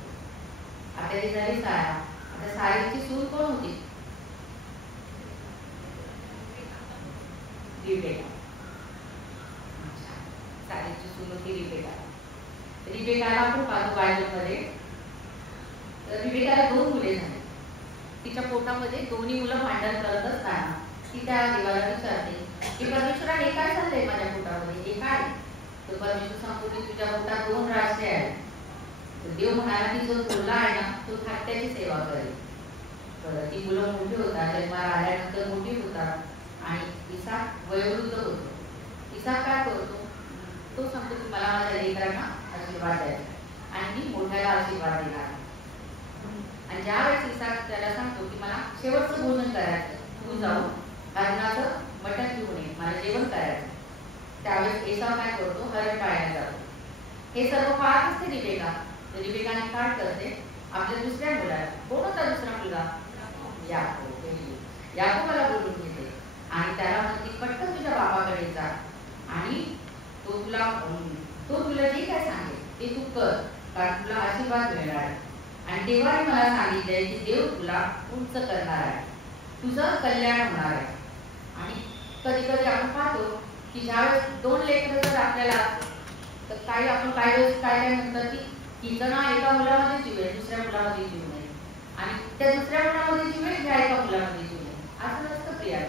आता ती झाली सारा. आता सारेची सून कोण होती? रिबेका. सारेची सून होती रिबेका. रिबेकाला आपण पाहतो बायबलमध्ये. तर रिबेकाला 2 मुले झाली. तिच्या पोटामध्ये दोन्ही मुलं भांडण करत असताना ती त्या देवाला विचारते की परमेश्वरा हे काय चाललंय माझ्या पोटामध्ये, हे काय? तर परमेश्वर सांगतो की तुझ्या पोटात 2 राष्ट्रे आहेत. तर देव म्हणाला की जो मुलगा आहे ना तो धाकट्याची सेवा करेल. तर ती मुलं मोठी होतात, जन्माला आल्यानंतर मोठी होतात आणि इसाक वयोवृद्ध होतो. इसाक काय करतो, तो सांगतो की मला माझ्या लेकरांना आशीर्वाद द्यायचा आणि मी मोठ्याला आशीर्वाद देणार. आणि ज्यावेळेस इसाक त्याला सांगतो की मला शेवटचं भोजन करायचं, तू जाऊन हरणाचं मटण घेऊन ये, मला जेवण करायचं. त्यावेळेस एसाव काय करतो, हरण पाळायला जातो. हे सर्व पाहत असते रिबेका. तर रिबेकाने काय करते, आपल्या दुसऱ्या मुलाला, कोण होता दुसरा मुलगा, याकोबाला बोलून घेते आणि त्याला म्हणते पटकन तुझ्या बापाकडे जा आणि तो तुला जे काय सांगेल ते तू कर, कारण तुला आशीर्वाद मिळणार आहे. आणि देवाने मला सांगितलंय की देव तुला उंच करणार आहे, तुझं कल्याण होणार आहे. आणि कधी कधी आपण पाहतो की ज्यावेळेस 2 लेकरं जर आपल्याला तर काही आपण काय म्हणतात की तिचं ना एका मुलामध्ये जीव आहे, दुसऱ्या मुलामध्ये जीव नाही, आणि त्या दुसऱ्या मुलामध्ये जीव आहे, ह्या एका मुलामध्ये जीव नाही, असं नसतं प्रिया.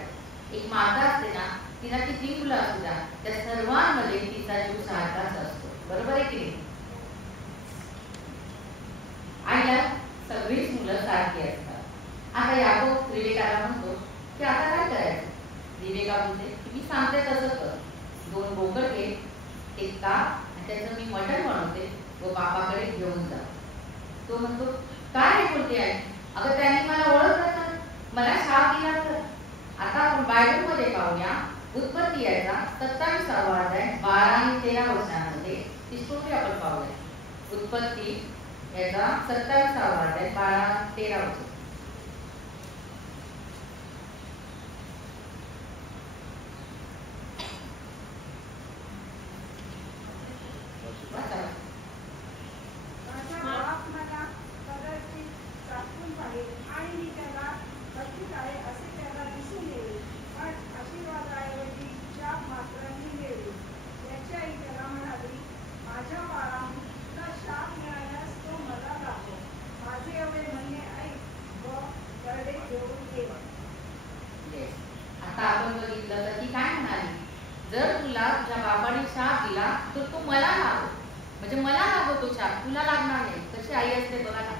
एक माता असते ना, तिला किती मुलं असू द्या, त्या सर्वांमध्ये तिचा जीव सारखाच असतो. बरोबर आहे की नाही? आईला सगळीच मुलं सारखी असतात. आता याकोब रिबेकाला म्हणतो की आता काय करायचं? रिबेका म्हणते की मी सांगते तसं कर. 2 बोकड घे, एक ताक, त्याचं मी मटण बनवते व बापाकडे घेऊन जा. तो म्हणतो काय बोलते आहे? अगं त्यांनी मला ओळखलं, मला शाप दिला तर. आता आपण बायबलमध्ये पाहूया, उत्पत्ती याचा 27वा अध्याय 12 आणि 13 वचनांमध्ये ती स्टोरी आपण पाहूया. उत्पत्ती याचा 27वा अध्याय 12 आणि 13 वचन. माझा बाप मला कदाचित चाकून पाहिल आणि मी त्याला कठीण आहे असे त्याला दिसून येईल, पण आशीर्वादाऐवजी शाप मात्र मी मिळेल. त्याची आई त्याला म्हणाली, माझ्या बाळाहून तुला शाप मिळाल्यास तो मला दाखव. माझे एवढे म्हणणे ऐक व करडे घेऊन ये. आता आपण बघितलं तर ती काय म्हणाली, जर तुला तुझ्या बापाने शाप दिला तर तो मला लागो, म्हणजे मला लागो तो शाप, तुला लागणार नाही. कशी आई असते बघा ना.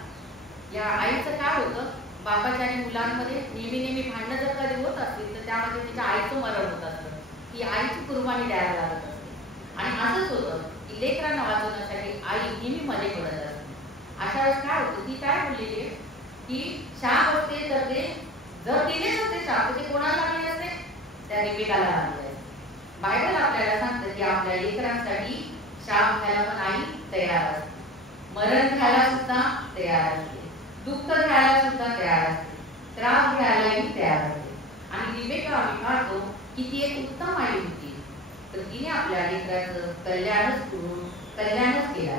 या आईचं काय होतं, बापाच्या आणि मुलांमध्ये नेहमी भांडणं जर कधी होत असतील तर त्यामध्ये तिच्या आईचं मरण होत असतं, की आईची कुर्बानी द्यायला लागत असते. आणि असंच होतं की लेकरांना वाचवण्यासाठी आई नेहमी मध्ये पडत असते. अशा वेळेस काय होतं, ती काय बोललेली आहे की शाप असते तर ते जर दिले नसते शाप ते कोणाला लागले असते? त्या रिबेकाला लागले असते. बायबल आपल्याला सांगतं की आपल्या लेकरांसाठी शाप घ्यायला पण आई तयार असते, मरण घ्यायला सुद्धा तयार असते, दुःख घ्यायला सुद्धा तयार असते, त्रास घ्यायलाही तयार असते. आणि रिबेका आम्ही पाहतो की ती एक उत्तम आई होती, तर तिने आपल्या लेकराचं कल्याणच केलं.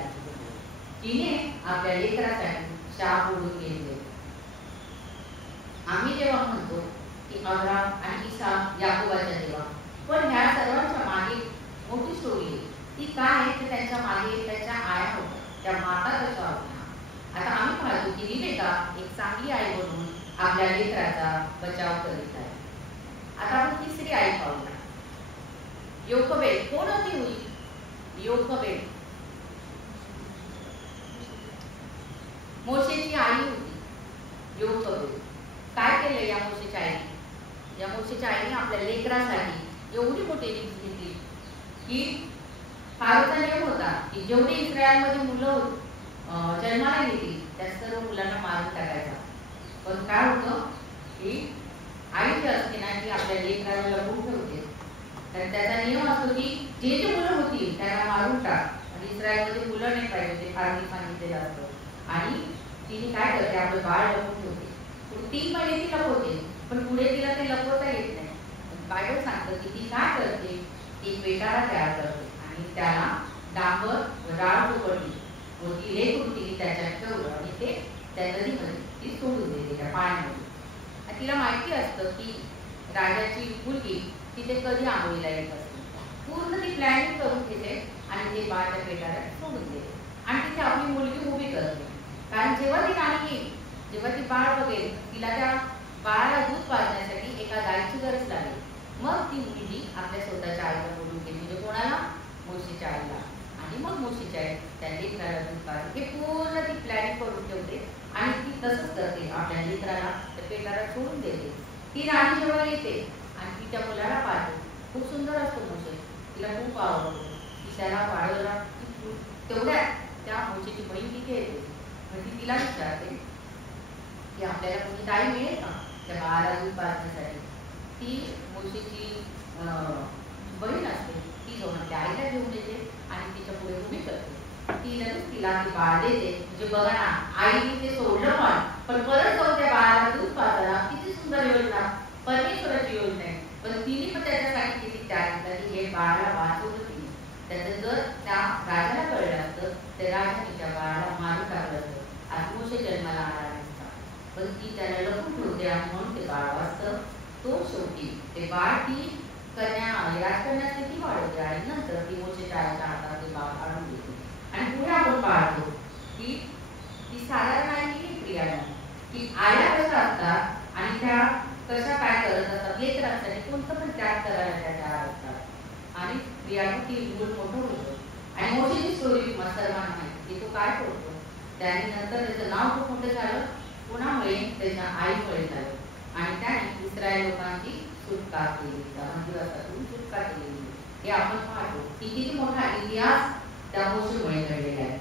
तिने आपल्या लेकरासाठी शाप ओढून घेतले. आम्ही जेव्हा म्हणतो की अब्राम आणि इसाक याकोबाच्या देवा, पण ह्या सर्वांच्या मागे मोठी स्टोरी आहे. ती काय आहे तर त्यांच्या मागे त्यांच्या आया होत्या, त्या माता कशा होत्या. आता आम्ही पाहतो की रिबेका एक चांगली आई बनून आपल्या लेकराचा बचाव करीत आहे. आता आपण तिसरी आई पाहूया, योखबेद. कोण होती होई योखबेद? मोशेची आई होती योखबेद. काय केलं या मोशेच्या आईने? या मोशेच्या आईने आपल्या लेकरासाठी एवढी मोठी रिस्क घेतली की फारोचा नियम होता की जेवढे इस्रायलमध्ये मुलं जन्माला येतील त्या सर्व मुलांना मारून टाकायचा. पण काय होतं की आई जी असते ना ती आपल्या लेकराला लपवून ठेवते. तर त्याचा नियम असतो की जे जे मुलं होतील त्यांना मारून टाक, आणि इस्रायलमध्ये मुलं नाही पाहिजे ते फारणी सांगितलेलं असतं. आणि तिने काय करते, आपलं बाळ लपवून ठेवते. 3 महिने ती लपवते, पण पुढे तिला ते लपवता येत नाही. बायबल सांगतं की ती काय करते, एक पेटारा तयार करते आणि त्याला डांबर व राळ चोपडली व ती लेकरून तिने त्याच्यात ठेवलं आणि ते त्या नदीमध्ये ती सोडून देते त्या पाण्यामध्ये. आणि तिला माहिती असतं की राजाची मुलगी तिथे कधी आंघोळीला येत असते. पूर्ण ती प्लॅनिंग करून घेते आणि ते बाळ त्या पेटाऱ्यात सोडून देते आणि तिथे आपली मुलगी उभी करते. कारण जेव्हा ती राणी येईल, जेव्हा ती बाळ बघेल, तिला त्या बाळाला दूध पाजण्यासाठी एका गायची गरज लागेल. मग ती मुलगी आपल्या स्वतःच्या आईला बोलून घेते, म्हणजे कोणाला? मोशेच्या आईला. आणि मग मोशेच्या आई त्या लेकराला दूध पाजते. हे पूर्ण ती प्लॅनिंग करून ठेवते आणि ती तसंच करते, आपल्या लेकराला त्या पेटाला सोडून देते. ती राणी जेव्हा येते आणि ती त्या मुलाला पाहते, खूप सुंदर असतो मोशे, तिला खूप आवडतो. ती त्याला वाढवला. तेवढ्या त्या मोशेची बहीण तिथे येते. ती तिला विचारते की आपल्याला कोणी ताई मिळेल का त्या बाळाला दूध पाजण्यासाठी. ती मोशेची बहीण असते, ती जाऊन त्या आईला घेऊन येते आणि तिच्या पुढे उभी करते. ती लगेच तिला ती बाळ देते. म्हणजे बघा ना, आईने ते सोडलं पण परत जाऊन त्या बाळाला दूध पाजायला किती सुंदर योजना, परमेश्वराची योजना आहे. पण तिने पण त्याच्यासाठी किती त्याग केला की हे बाळाला वाचवलं तिने. त्याचं जर त्या राजाला कळलं असतं त्या राजाने त्या बाळाला मारून टाकलं असतं, आज मोशे जन्माला आला नसता. पण ती त्याला लपून ठेवते आणि म्हणून ते बाळ वाचतं. तो शेवटी ते बाळ ती राजकन्या स्थिती वाढवते आणि नंतर ती मोशेच्या आईच्या हातात ते काढून देते. आणि पुढे आपण पाहतो की ती साधारण आहे की प्रियाला की आया कशा असतात आणि त्या कशा काय करत असतात, लेकरांसाठी कोणतं पण त्याग करायला त्या तयार असतात. आणि प्रियाला ती मूल मोठं होतं आणि मोठीची स्टोरी सर्वांना माहिती की तो काय करतो. त्याने नंतर त्याचं नाव खूप मोठं झालं कोणामुळे, त्याच्या आईमुळे झालं. आणि त्याने इस्रायल लोकांची सुटका केली, त्या मंदिरातून सुटका केली. हे आपण पाहतो की किती मोठा इतिहास त्या मोशेमुळे घडलेला आहे.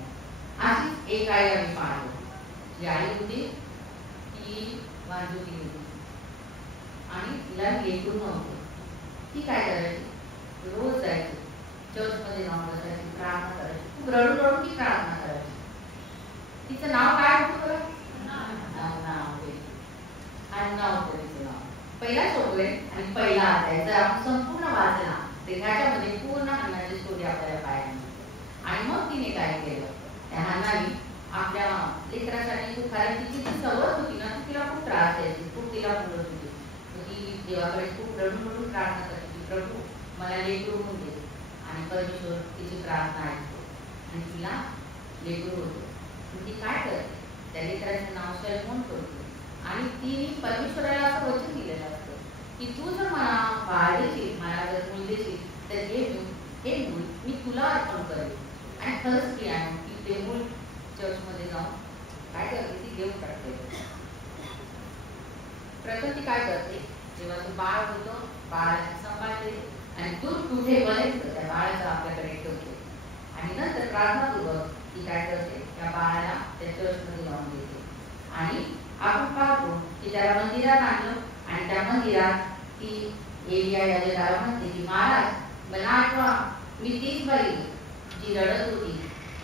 अशीच एक आई आम्ही पाहतो, जी आई होती ती वांजुकी होती आणि तिला लेकरू नव्हतं. ती काय करायची, रोज जायची चर्चमध्ये जाऊन बसायची, प्रार्थना करायची, खूप रडून रडून ती प्रार्थना करायची. तिचं नाव काय होतं बरं? अन्ना होतं तिचं नाव. पहिला शोध आहे आणि पहिला अध्याय जर आपण संपूर्ण वाचला तर ह्याच्यामध्ये पूर्ण अन्नाची स्टोरी आपल्याला पाहायला मिळते. आणि मग तिने काय केलं, त्या अन्नाने आपल्या लेकरासाठी खूप, कारण तिची जी सवत होती ना तिला खूप त्रास द्यायची, खूप तिला बोलत होती. ती देवाकडे खूप रडून रडून प्रार्थना करायची, प्रभू मला लेकरू होऊन दे. आणि परमेश्वर तिची प्रार्थना ऐकतो आणि तिला लेकरू होतो. ती काय करते, त्या लेकराचं नाव सलमोन करते. आणि ती परमेश्वराला असं वचन दिलेलं असतं की तू जर मला बाळ देशील, मला जर मूल देशील तर हे मूल मी तुला अर्पण करेल. आणि खरंच ती आहे की ते मूल चर्चमध्ये जाऊन काय करते, ती देव टाकते. प्रथम ती काय करते, जेव्हा ते बाळ होतं बाळाला सांभाळते आणि दूध कुठेपर्यंत त्या बाळाचं आपल्याकडे ठेवते. आणि नंतर प्रार्थनापूर्वक ती काय करते, त्या बाळाला त्या चर्चमध्ये जाऊन देते. आणि आपण पाहतो की त्याला मंदिरात आणलं आणि त्या मंदिरात ती एलिया याजकाला म्हणते की महाराज मला आठवा, मी तीच बाई जी रडत होती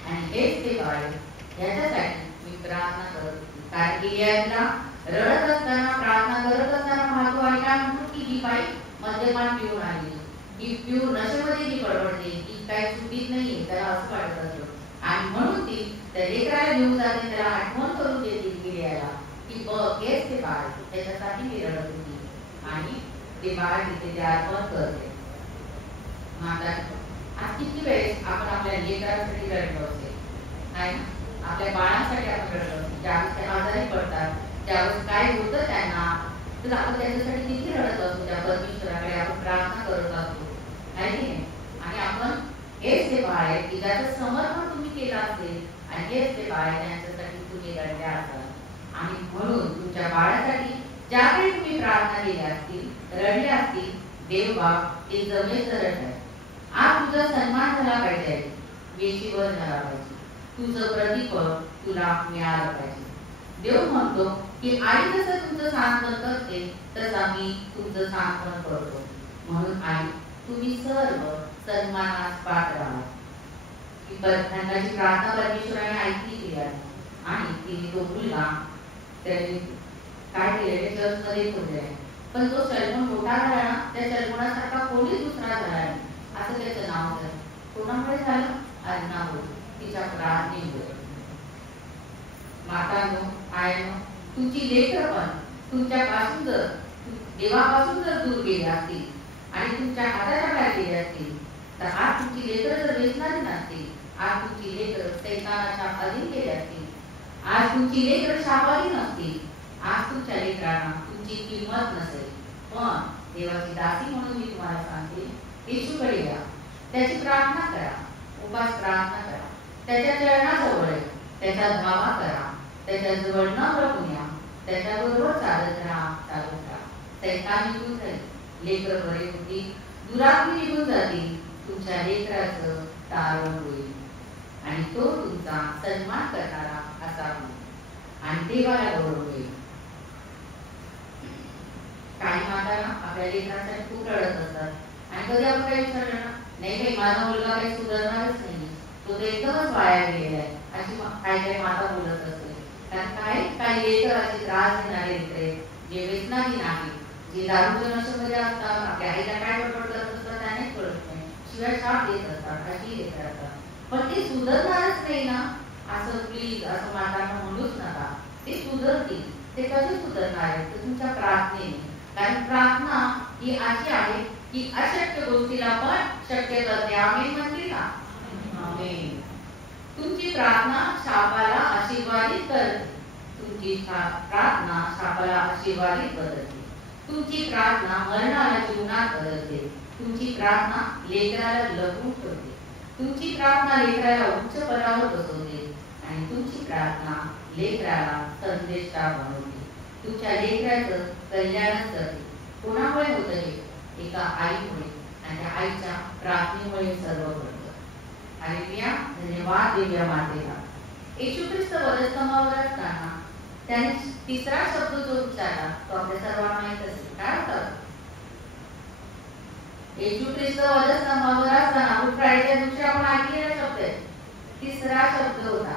आणि हेच ते बाळ, याच्यासाठी मी प्रार्थना करत होती. कारण एलियाला रडत असताना प्रार्थना करत असताना पाहतो आणि काय म्हणतो की ही बाई मद्यपान पिऊन आली, ही पिऊन नशेमध्ये जी बडबडते ती काही चुकीत नाहीये, त्याला असं वाटत असतं. आणि म्हणून ती त्या लेकराला घेऊन जाते, त्याला आठवण करून देते एलियाला की बघ हेच ते बाळ, त्याच्यासाठी मी रडत होती. आणि ते बाळ तिथे ते अर्पण करते. माता आज किती वेळेस आपण आपल्या लेकरांसाठी रडलो असेल, नाही आपल्या बाळांसाठी आपण रडलो असेल. ज्यावेळेस ते आजारी पडतात, त्यावेळेस काय होतं त्यांना, तर आपण त्यांच्यासाठी किती रडत असतो, त्या परमेश्वराकडे आपण प्रार्थना करत असतो, नाही की नाही. आणि आपण हेच ते बाळ आहे की ज्याचं समर्पण तुम्ही केलं असेल आणि हेच ते बाळ आहे त्यांच्यासाठी तुम्ही रडल्या असाल. आणि म्हणून तुमच्या बाळासाठी ज्या काही तुम्ही प्रार्थना केल्या असतील, रडल्या असतील, देव बाप ते जमेच रडत आहे. आज तुझा सन्मान झाला पाहिजे, वेशीवर झाला पाहिजे, तुझं प्रतिफळ तुला मिळालं पाहिजे. देव म्हणतो की आई जसं तुमचं सांत्वन करते तसं मी तुमचं सांत्वन करतो. म्हणून आई तुम्ही सर्व सन्मानास पात्र आहात. की हन्नाची प्रार्थना परमेश्वराने ऐकली केली आहे आणि तिने तो मुलगा त्याने काय केलेले चर्चमध्ये ठेवले आहे. पण तो सलमोन मोठा झाला ना, त्या सलमोनासारखा कोणी दुसरा झाला नाही, असं त्याचं नाव झालं. कोणामुळे झालं? अन्नामुळे, तिच्या प्रार्थनेमुळे. मातांनो, आयानो, तुमची लेकरं पण तुमच्यापासून जर देवापासून जर दूर गेली असतील आणि तुमच्या हाताच्या बाहेर गेली असतील तर आज तुमची लेकरं जर वेचणारी नसतील, आज तुमची लेकरं शैतानाच्या अधीन गेली असतील, आज तुमची लेकरं शापाली नसतील, आज तुमच्या लेकरांना तुमची किंमत नसेल. पण देवाची दासी म्हणून मी तुम्हाला सांगते, येशूकडे या, त्याची प्रार्थना करा, उपास प्रार्थना करा, त्याच्या चरणाजवळ या, त्याचा धावा करा, त्याच्या जवळ न रडून या, त्याच्याबरोबर चालत राहा, चालत राहा. शैतान निघून जाईल, लेकरं बरे होतील, दुरात्मी निघून जातील, तुमच्या लेकराचं तारण होईल आणि तो तुमचा सन्मान करणारा असा होईल आणि देवाला गौरव होईल. काही मातांना आपल्या लेकरांसाठी खूप रडत असतात आणि कधी आपण काही विचारलं ना, नाही काही माझा मुलगा काही सुधारणारच नाही, तो तर एकदमच वाया गेलेला आहे, अशी काही काही माता बोलत असते. कारण काही लेकर असे त्रास देणारे लेकरे जे व्यसनाधीन आहेत, जे दारूच्या नशेमध्ये असतात, आपल्या आईला काय बडबड करत असतात त्यानेच कळत नाही, शिवाय शाप देत असतात, अशी लेकर असतात. पण ते सुधारणारच नाही ना, असं प्लीज असं मातांना म्हणूच नका. ते सुधारतील. ते कसे सुधारणार आहेत? तर तुमच्या प्रार्थनेने. कारण प्रार्थना ही अशी आहे की अशक्य गोष्टीला पण शक्य करते. आमेन म्हणते का? आमेन. तुमची प्रार्थना शापाला आशीर्वादित करते. तुमची प्रार्थना शापाला आशीर्वादित बदलते. तुमची प्रार्थना मरणाला जीवनात बदलते. तुमची प्रार्थना लेकराला लपवून ठेवते. तुमची प्रार्थना लेकराला उच्च पदावर बसवते आणि तुमची प्रार्थना लेकराला संदेशा बनवते. तुमच्या लेकराचं कल्याणच करते. कोणामुळे होतं हे? एका आईमुळे, आणि त्या आईच्या प्रार्थनेमुळे सर्व घडतं. हालेलुया, धन्यवाद देऊया मातेला. येशू ख्रिस्त वधस्तंभावर असताना त्याने तिसरा शब्द जो उच्चारला तो आपल्या सर्वांना माहित असेल. काय होता? येशू ख्रिस्त वधस्तंभावर असताना गुड फ्रायडेच्या दिवशी आपण ऐकलेला शब्द आहे. तिसरा शब्द होता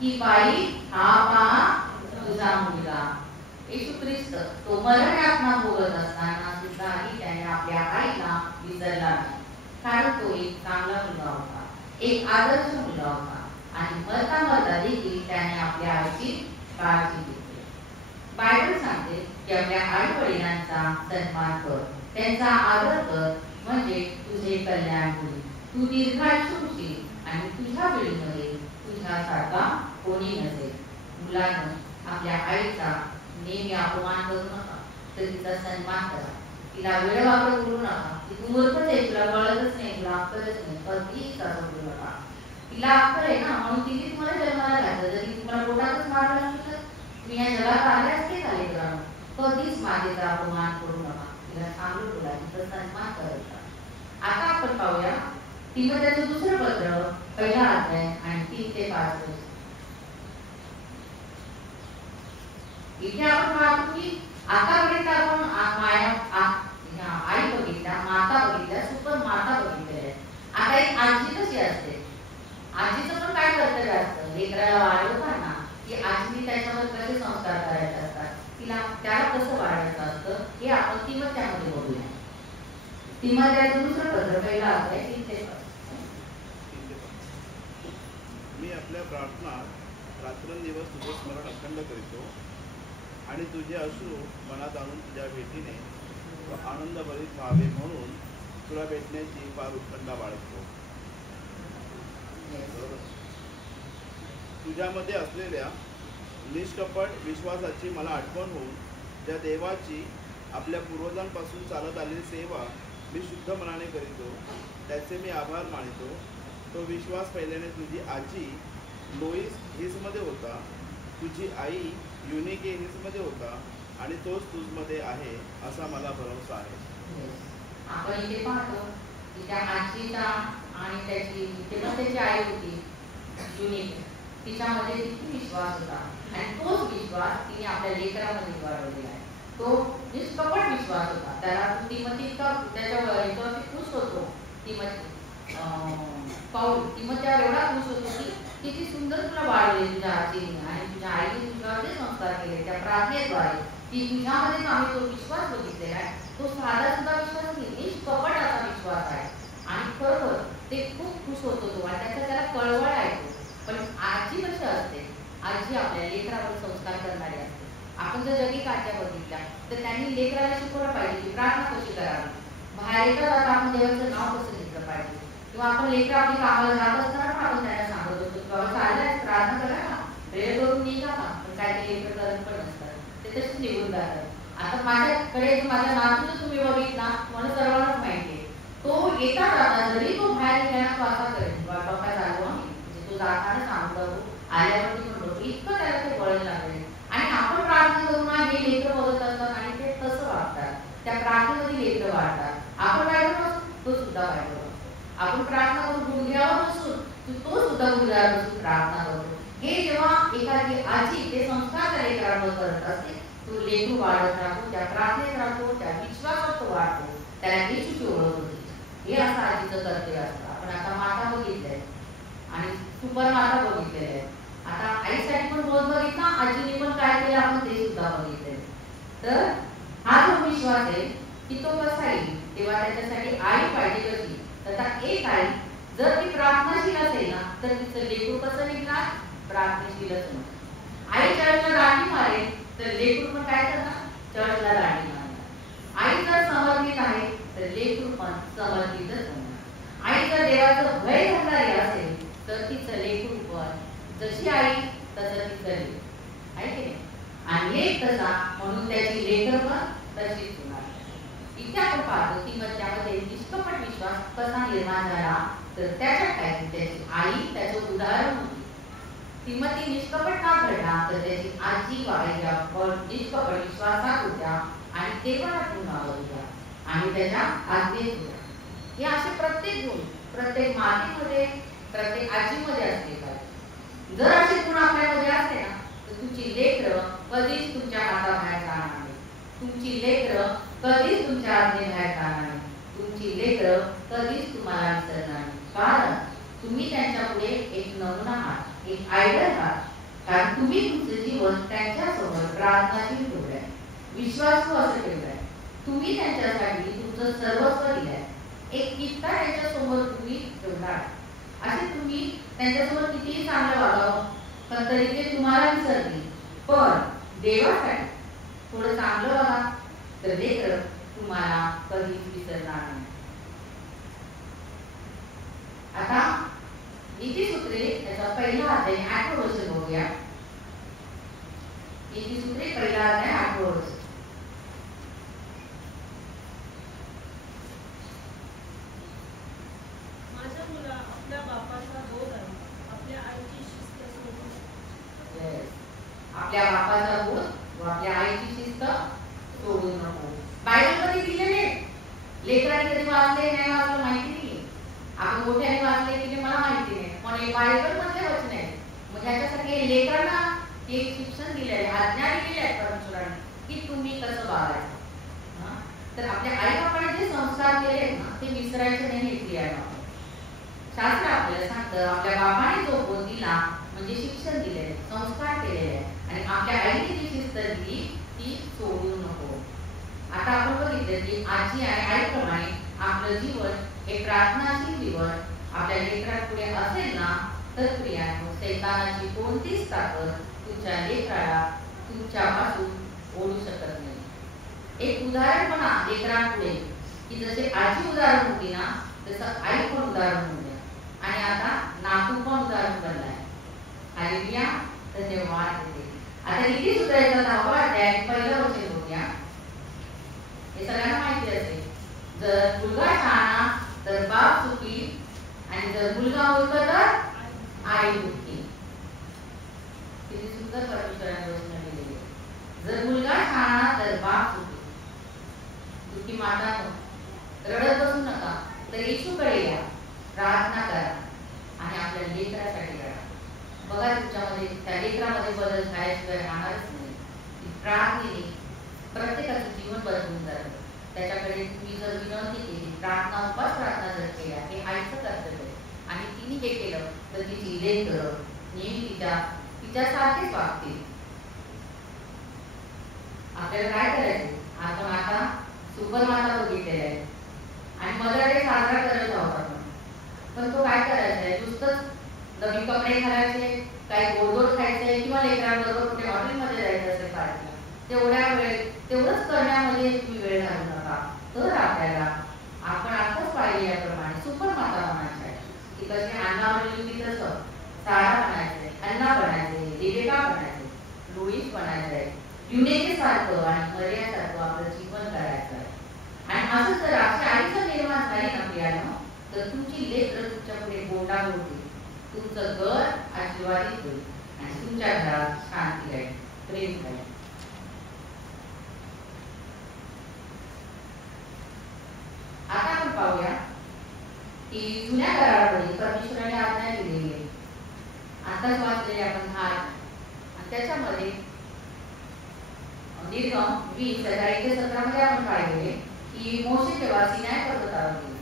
की बाई हा पहा तुझा मुलगा. येशू ख्रिस्त तो मरण यातना भोगत असताना सुद्धाही त्याने आपल्या आईला विसरला नाही. कारण तो एक चांगला मुलगा होता, एक आदर्श मुलगा होता आणि मरता मरता देखील त्याने आपल्या आईची काळजी घेतली. बायबल सांगते की आपल्या आई वडिलांचा सन्मान कर, त्यांचा आदर कर, म्हणजे तुझे कल्याण होईल. तू दीर्घायुष्य होशील आणि तुझ्या पिढीमध्ये तुझ्यासारखा कोणी नसेल. मुलांनो, आपल्या आईचा नेहमी अपमान करू नका, तर तिचा सन्मान करा. तिला वेळ वापर करू नका. ती मूर्खच आहे, तुला कळतच नाही, तुला अक्कलच नाही, कधीच असं करू नका. तिला अक्कल आहे ना, म्हणून तिने तुम्हाला जन्माला घातलं. जरी तुम्हाला पोटातच मारलं नसतं, तुम्ही या जगात आले असते का लेकरांनो? कधीच मातेचा अपमान करू नका. तिला सांगू तुला तिचा सन्मान करायचा. आता आपण पाहूया तिमोथेचं दुसरं पत्र, पहिला अध्याय आणि 3 ते 5 वर्ष. इथे आपण पाहतो की आतापर्यंत आपण आई बघितल्या, माता बघितल्या, सुपर माता बघितल्या. आता एक आजी कशी असते? आजीचं पण काय कर्तव्य असतं? लेकराला वाढवताना की आजीने त्याच्यावर कसे संस्कार करायचे असतात, त्याला कसं वाढवायचं असतं, हे आपण तिमोथेमध्ये बघूया. तिमोथेचं दुसरं पत्र, पहिला अध्याय 3 ते 5. मी आपल्या प्रार्थना रात्रंदिवस तुझे स्मरण अखंड करीतो आणि तुझे अश्रू मनात आणून तुझ्या भेटीने व आनंदभरीत व्हावे म्हणून तुला भेटण्याची फार उत्कंठा बाळगतो. तुझ्यामध्ये असलेल्या निष्कपट विश्वासाची मला आठवण होऊन त्या देवाची आपल्या पूर्वजांपासून चालत आलेली सेवा मी शुद्ध मनाने करीतो, त्याचे मी आभार मानितो. तो विश्वास पहिल्याने तुझी आजी लोईस हिसमध्ये होता, तुझी आई युनिके हिसमध्ये होता आणि तोच तुझमध्ये आहे असा मला भरोसा आहे. आपण इथे पाहतो की त्या आजीचा आणि त्याची आई होती युनिके, तिच्यामध्ये किती विश्वास होता आणि तोच विश्वास तिने आपल्या लेकरामध्ये वाढवलेला आहे. तो निष्कपट विश्वास होता. त्याला तिमोथी त्याच्यावरती खुश होतो. तिमोथीवर एवढा खुश होतो की किती सुंदर तुला वाढवले तुझ्या आजीने आणि तुझ्या आईने तुझ्यावर जे संस्कार केले त्या प्रार्थनेद्वारे, की तुझ्यामध्येच आम्ही तो विश्वास बघितलेला आहे. तो साधा सुद्धा विश्वास नाही, निष्कपट असा विश्वास आहे. आणि खरोखर ते खूप खुश होतो तो आणि त्याला कळवळ आहे. पण आजी कशी असते? आजी आपल्या लेकरावर संस्कार करणारी असते. आपण जर जगी आज्या बघितल्या तर त्यांनी लेकराला शिकवलं पाहिजे की प्रार्थना कशी करावी, बाहेर येता जाता आपण देवाचं नाव कसं घेतलं पाहिजे, किंवा आपण लेकर आपली कामाला जात असताना पण आपण त्यांना सांगत असतो बाबा चाललंय प्रार्थना करा ना, वेळ करून निघा का. पण काय ते लेकर करत पण नसतात, ते तसेच निघून जातात. आता माझ्याकडे माझ्या नातूच तुम्ही बघितला, तुम्हाला सर्वांनाच माहिती आहे, तो येता जाता जरी तो बाहेर निघण्यास वाचा करेल, बाबा चालू म्हणजे तो जाताना सांगतो, आल्यावरती म्हणतो, इतकं त्याला ते वळण लागले. आणि आपण प्रार्थना करून हे लेकर बघत असतात आणि ते तसं वागतात, त्या प्रार्थनेमध्ये लेकर वाढतात. आपण काय करतो? तो सुद्धा काय करतो. आपण प्रार्थना करून गुडघ्यावर बसून तो सुद्धा गुडघ्यावर बसून प्रार्थना करतो. हे जेव्हा एखादी आजी ते संस्कार त्या लेकरांवर करत असते, तो लेकरू वाढत राहतो, त्या प्रार्थनेत राहतो, त्या विश्वासात तो वाढतो, त्याला येशूची ओळख होते. हे असं आजीचं कर्तव्य असतं. आपण आता माता बघितलंय आणि सुपर माता बघितलेल्या आहेत. आता आईसाठी पण रोज बघितला, आजीने पण काय केलं आपण ते सुद्धा बघितलंय. तर हा जो विश्वास आहे की तो कसा येईल, तेव्हा त्याच्यासाठी आई पाहिजे कशी. तर एक आई जर ती प्रार्थनाशील असेल ना, तर तिचं लेकरू कसं निघणार? प्रार्थनाशीलच होणार. आई चर्चला दांडी मारेल तर लेकरू पण काय करणार? चर्चला दांडी मारणार. आई जर समर्पित आहे तर लेकरू पण समर्पितच होणार. आई जर देवाचं भय घालणारी असेल तर तिचं लेकरू पण जशी आई तसं तिचं लेकरू आहे की नाही. आणि एक तसा म्हणून त्याची लेकर पण तशीच होणार. इथे आपण पाहतो की मग त्यामध्ये निष्कपट विश्वास कसा निर्माण झाला तर त्याच्या काय त्याची आई त्याचं उदाहरण होती. ती निष्कपट का घडला तर त्याची आजी वाईच्या निष्कपट विश्वासात होत्या आणि देवाला मागत होत्या आणि त्याच्या आज्ञेत होत्या. हे असे प्रत्येक गुण प्रत्येक मातेमध्ये प्रत्येक आजीमध्ये असले पाहिजे. जर असे गुण आपल्यामध्ये असते ना तर तुमची लेकरं कधीच तुमच्या हाताबाहेर जाणार नाही. तुमची लेकरं कधीच तुमच्या आज्ञेबाहेर जाणार नाही. तुमची लेकरं कधीच तुम्हाला विसरणार नाही. कारण तुम्ही त्यांच्या पुढे एक नमुना आहात, एक आयडल आहात. कारण तुम्ही तुमचं जीवन त्यांच्यासमोर प्रार्थनाशील ठेवलंय, विश्वासू असं ठेवलंय. तुम्ही त्यांच्यासाठी तुमचं सर्वस्व दिलंय. एक किस्सा त्यांच्या समोर तुम्ही ठेवणार. असे तुम्ही त्यांच्यासमोर कितीही चांगलं वागावं पण तरी ते तुम्हाला विसरतील. पण देवासाठी थोडं चांगलं वागा तर लेकरं तुम्हाला कधीच विसरणार नाही. आता नीतिसूत्रे त्याचा पहिला अध्याय 8 वर्ष बघूया. नीतिसूत्रे पहिला अध्याय 8 वर्ष. माझ्या मुला आपल्या बापाचा बोध आहे, आपल्या आईची शिस्त सोडून. आपल्या बापाचा बोध व आपल्या आईची शिस्त सोडू नको. बायबल मध्ये दिलेले लेकरांनी कधी वाचले नाही वाचलं माहिती नाही. आपण मोठ्याने वाचले की मला माहिती नाही पण हे बायबल मध्ये वचन आहे. मग ह्याच्यासाठी लेकरांना एक शिक्षण दिले आहे, आज्ञा दिलेली आहे परमेश्वराने की तुम्ही कसं वागायचं. तर आपल्या आई बापाने जे संस्कार केले ना ते विसरायचे नाही. शास्त्र आपल्याला सांगतं आपल्या बापाने जो बोध दिला म्हणजे शिक्षण दिले, संस्कार केलेले आणि आपल्या आईने जी शिस्त दिली ती सोडू नको. आता आपण बघितलं की आजी आणि आईप्रमाणे आपलं जीवन हे प्रार्थनाशील जीवन आपल्या लेकरापुढे असेल ना तर प्रियांनो शैतानाची कोणतीच ताकद तुमच्या लेकराला तुमच्यापासून ओढू शकत नाही. एक उदाहरण म्हणा लेकरांपुढे की जसे आजी उदाहरण होती ना तसं आई पण उदाहरण होते आणि आता नातू पण उदाहरण बनलाय. हालेलुया, धन्यवाद. आता नीतिसूत्राचा 10वा अध्याय पहिलं वचन होत्या. हे सगळ्यांना माहिती असेल. जर मुलगा शहाणा तर बाप सुखी आणि जर मुलगा मूर्ख तर आई दुःखी. किती सुंदर परमेश्वराने वचन दिलेले. जर मुलगा शहाणा तर बाप सुखी. दुःखी माता रडत बसू नका तर येशूकडे या, प्रार्थना करा आणि आपल्या लेकरासाठी करा. बघा तुमच्यामध्ये त्या लेकरामध्ये बदल झाल्याशिवाय राहणारच नाही. प्रार्थनेने प्रत्येकाचं जीवन बदलून जातं. त्याच्याकडे तुम्ही जर विनंती केली, प्रार्थना उपास प्रार्थना जर केल्या हे आईचं कर्तव्य आहे आणि तिने हे केलं तर तिची लेकरं नेहमी तिच्यासारखेच वागतील. आपल्याला काय करायचं? आपण आता सुपर माता बघितलेला आहे आणि मदर डे साजरा करत आहोत आपण. पण तो काय करायचा आहे? नुसतंच नवीन कपडे घालायचे, काही गोडगोड खायचंय किंवा लेकरांबरोबर कुठे हॉटेलमध्ये जायचं असेल पार्टीला तेवढंच करण्यामध्ये तुम्ही वेळ घालू नका. तर आपल्याला आपण आताच पाहिजे याप्रमाणे सुपर माता बनायचं आहे की कशी अन्नावर लिहिली तसं सारा बनायचंय, अन्ना बनायचंय, रेबेका बनायचंय, लुईस बनायचंय, युनेके सारखं आणि मर्यासारखं आपलं जीवन करायचं आहे. आणि असं जर आपल्या आईचं निर्माण झाली ना प्रियानो तर तुमची लेकरं तुमच्या पुढे गोंडा होतील, तुमचं घर आशीर्वादित होईल आणि तुमच्या घरात शांती राहील, प्रेम राहील. आता आपण पाहूया की जुन्या करारामध्ये परमेश्वराने आज्ञा दिलेली आहे. आताच वाचलेले आपण हात आणि त्याच्यामध्ये निर्गम 20:17 मध्ये आपण पाहिलेले की मोशे तेव्हा सिनाय पर्वतावर गेले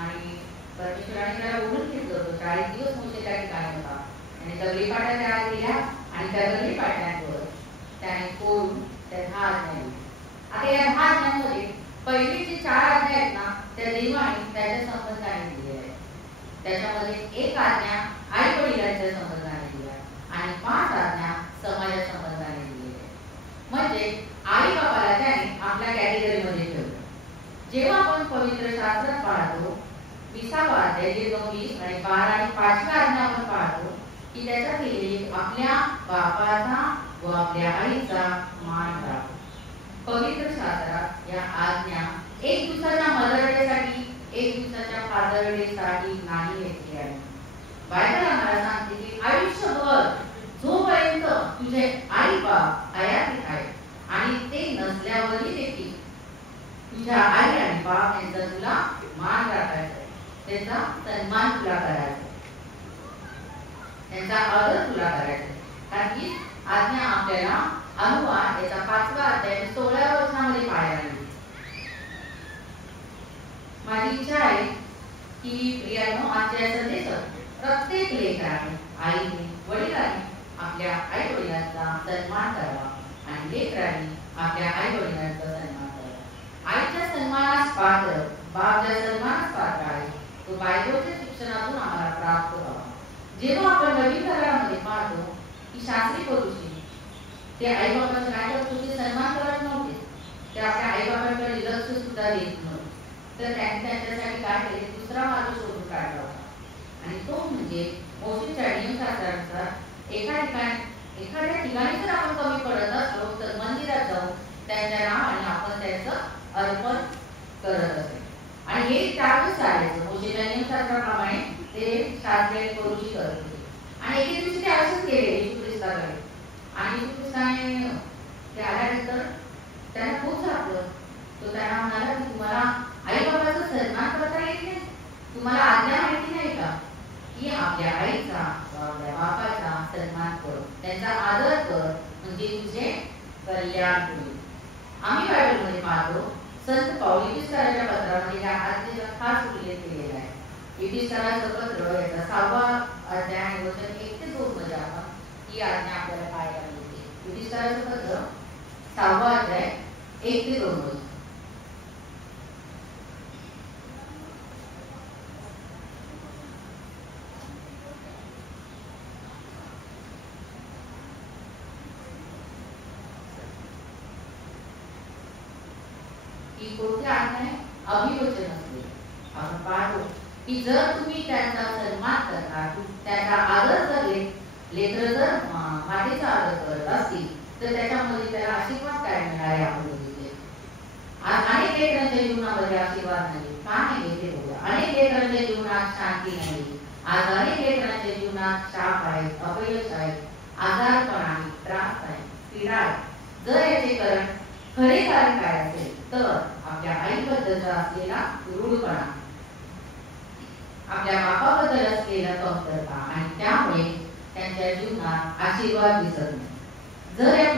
आणि परमेश्वराने त्याला बोलून घेतलं होतं. 40 दिवस मोशे त्या ठिकाणी होता आणि दगडी पाट्या तयार केल्या आणि त्या दगडी पाट्यांवर त्याने कोरून त्या 10 आज्ञा दिल्या. आता या 10 आज्ञांमध्ये पहिली जी 4 आज्ञा आहेत ना त्या देवाने त्याच्या संबंधाने दिलेल्या आहेत. त्याच्यामध्ये एक आज्ञा आई वडिलांच्या संबंधाने दिल्या आणि 5 आज्ञा समाजा संबंधाने दिलेल्या आहेत. म्हणजे आई बाबाला त्याने आपल्या कॅटेगरीमध्ये ठेवलं. जेव्हा आपण पवित्र शास्त्रात पाहतो 20वा अध्याय जे 20 आणि 12 आणि 5व्या आज्ञा आपण पाहतो की त्याच्यात लिहिलेली आपल्या बापाचा व आपल्या आईचा मान राखो. पवित्र शास्त्रात या आज्ञा एक दिवसाच्या मदर डेसाठी, एक दिवसाच्या फादर डेसाठी नाही घेतली आहे. बायबल आम्हाला सांगते की आयुष्यभर जोपर्यंत तुझे आई बाप हयातीत आहे आणि ते नसल्यावरही देखील तुझ्या आई आणि बाप यांचा तुला मान राखायचा, त्यांचा सन्मान तुला करायचा, त्यांचा आदर तुला करायचा. कारण की आज्ञा आपल्याला अनुवाद याचा 5वा अध्याय 16व्या वचनामध्ये पाहायला मिळते. माझी इच्छा आहे की प्रियांनो आजच्या संदेशात प्रत्येक लेकराने, आईने, वडिलांनी आपल्या आई वडिलांचा सन्मान करावा आणि लेकरांनी आपल्या आई वडिलांचा सन्मान करावा. आईच्या सन्मानास पात्र, बाप ज्या सन्मानास पात्र आहे तो बायबलच्या शिक्षणातून आम्हाला प्राप्त व्हावा. जेव्हा आपण नवीन करारामध्ये पाहतो की शास्त्री पुरुषी ते आई बाबांचे काय करत होते, सन्मान करत नव्हते, ते आपल्या आई बाबांकडे लक्ष सुद्धा देत नव्हते. तर त्यांनी त्यांच्यासाठी काय केले, दुसरा मार्ग शोधून काढला होता आणि तो म्हणजे मोशेच्या नियमशास्त्रानुसार एखाद्या ठिकाणी जर आपण कमी पडत असलो तर मंदिरात जाऊन त्यांच्या नावाने आपण त्याचं अर्पण करत असे. आणि हे त्यागच करायचं. मोशेच्या नियमशास्त्राप्रमाणे ते शास्त्रीय पुरुषी करत होते. आणि एके दिवशी ते असंच केले येशू ख्रिस्ताकडे. आणि येशू ख्रिस्ताने ते आल्यानंतर त्यांना खूप झापलं. तो त्यांना म्हणाला की तुम्हाला आई बाबाचा सन्मान करता येत नाही, तुम्हाला आज्ञा माहिती नाही का की आपल्या आईचा, आपल्या बापाचा सन्मान कर, त्यांचा आदर कर, म्हणजे तुझे कल्याण होईल. आम्ही बायबलमध्ये पाहतो संत पाऊल इपिस्टलाच्या पत्रामध्ये या आज्ञेचा खास उल्लेख केलेला आहे. इपिस्टलाचं पत्र याचा 6वा अध्याय वचन 1 ते 2 मध्ये आपण ही आज्ञा आपल्याला पाहायला मिळते. इपिस्टलाचं पत्र 6वा अध्याय 1 ते 2 मध्ये. कोणत्या आज्ञा अभिवचन असते. आपण पाहतो की जर तुम्ही त्यांचा सन्मान करता, त्यांचा आदर जर लेकरं जर मातेचा आदर करत असतील तर त्याच्यामध्ये त्याला आशीर्वाद काय मिळणार आहे आपण बघितले. आज अनेक लेकरांच्या जीवनामध्ये आशीर्वाद नाही. का नाही येते बघा. अनेक लेकरांच्या जीवनात शांती नाही. आज अनेक लेकरांच्या जीवनात शाप आहे, अपयश आहे, आजारपण आहे, त्रास आहे, पीडा आहे. जर याचे खरे कारण काय असेल तर आपल्या आईबद्दलचा असलेला रूढपणा, आपल्या बापाबद्दल असलेला कमतरता आणि त्यामुळे त्यांच्या जीवनात आशीर्वाद दिसत नाही. जर या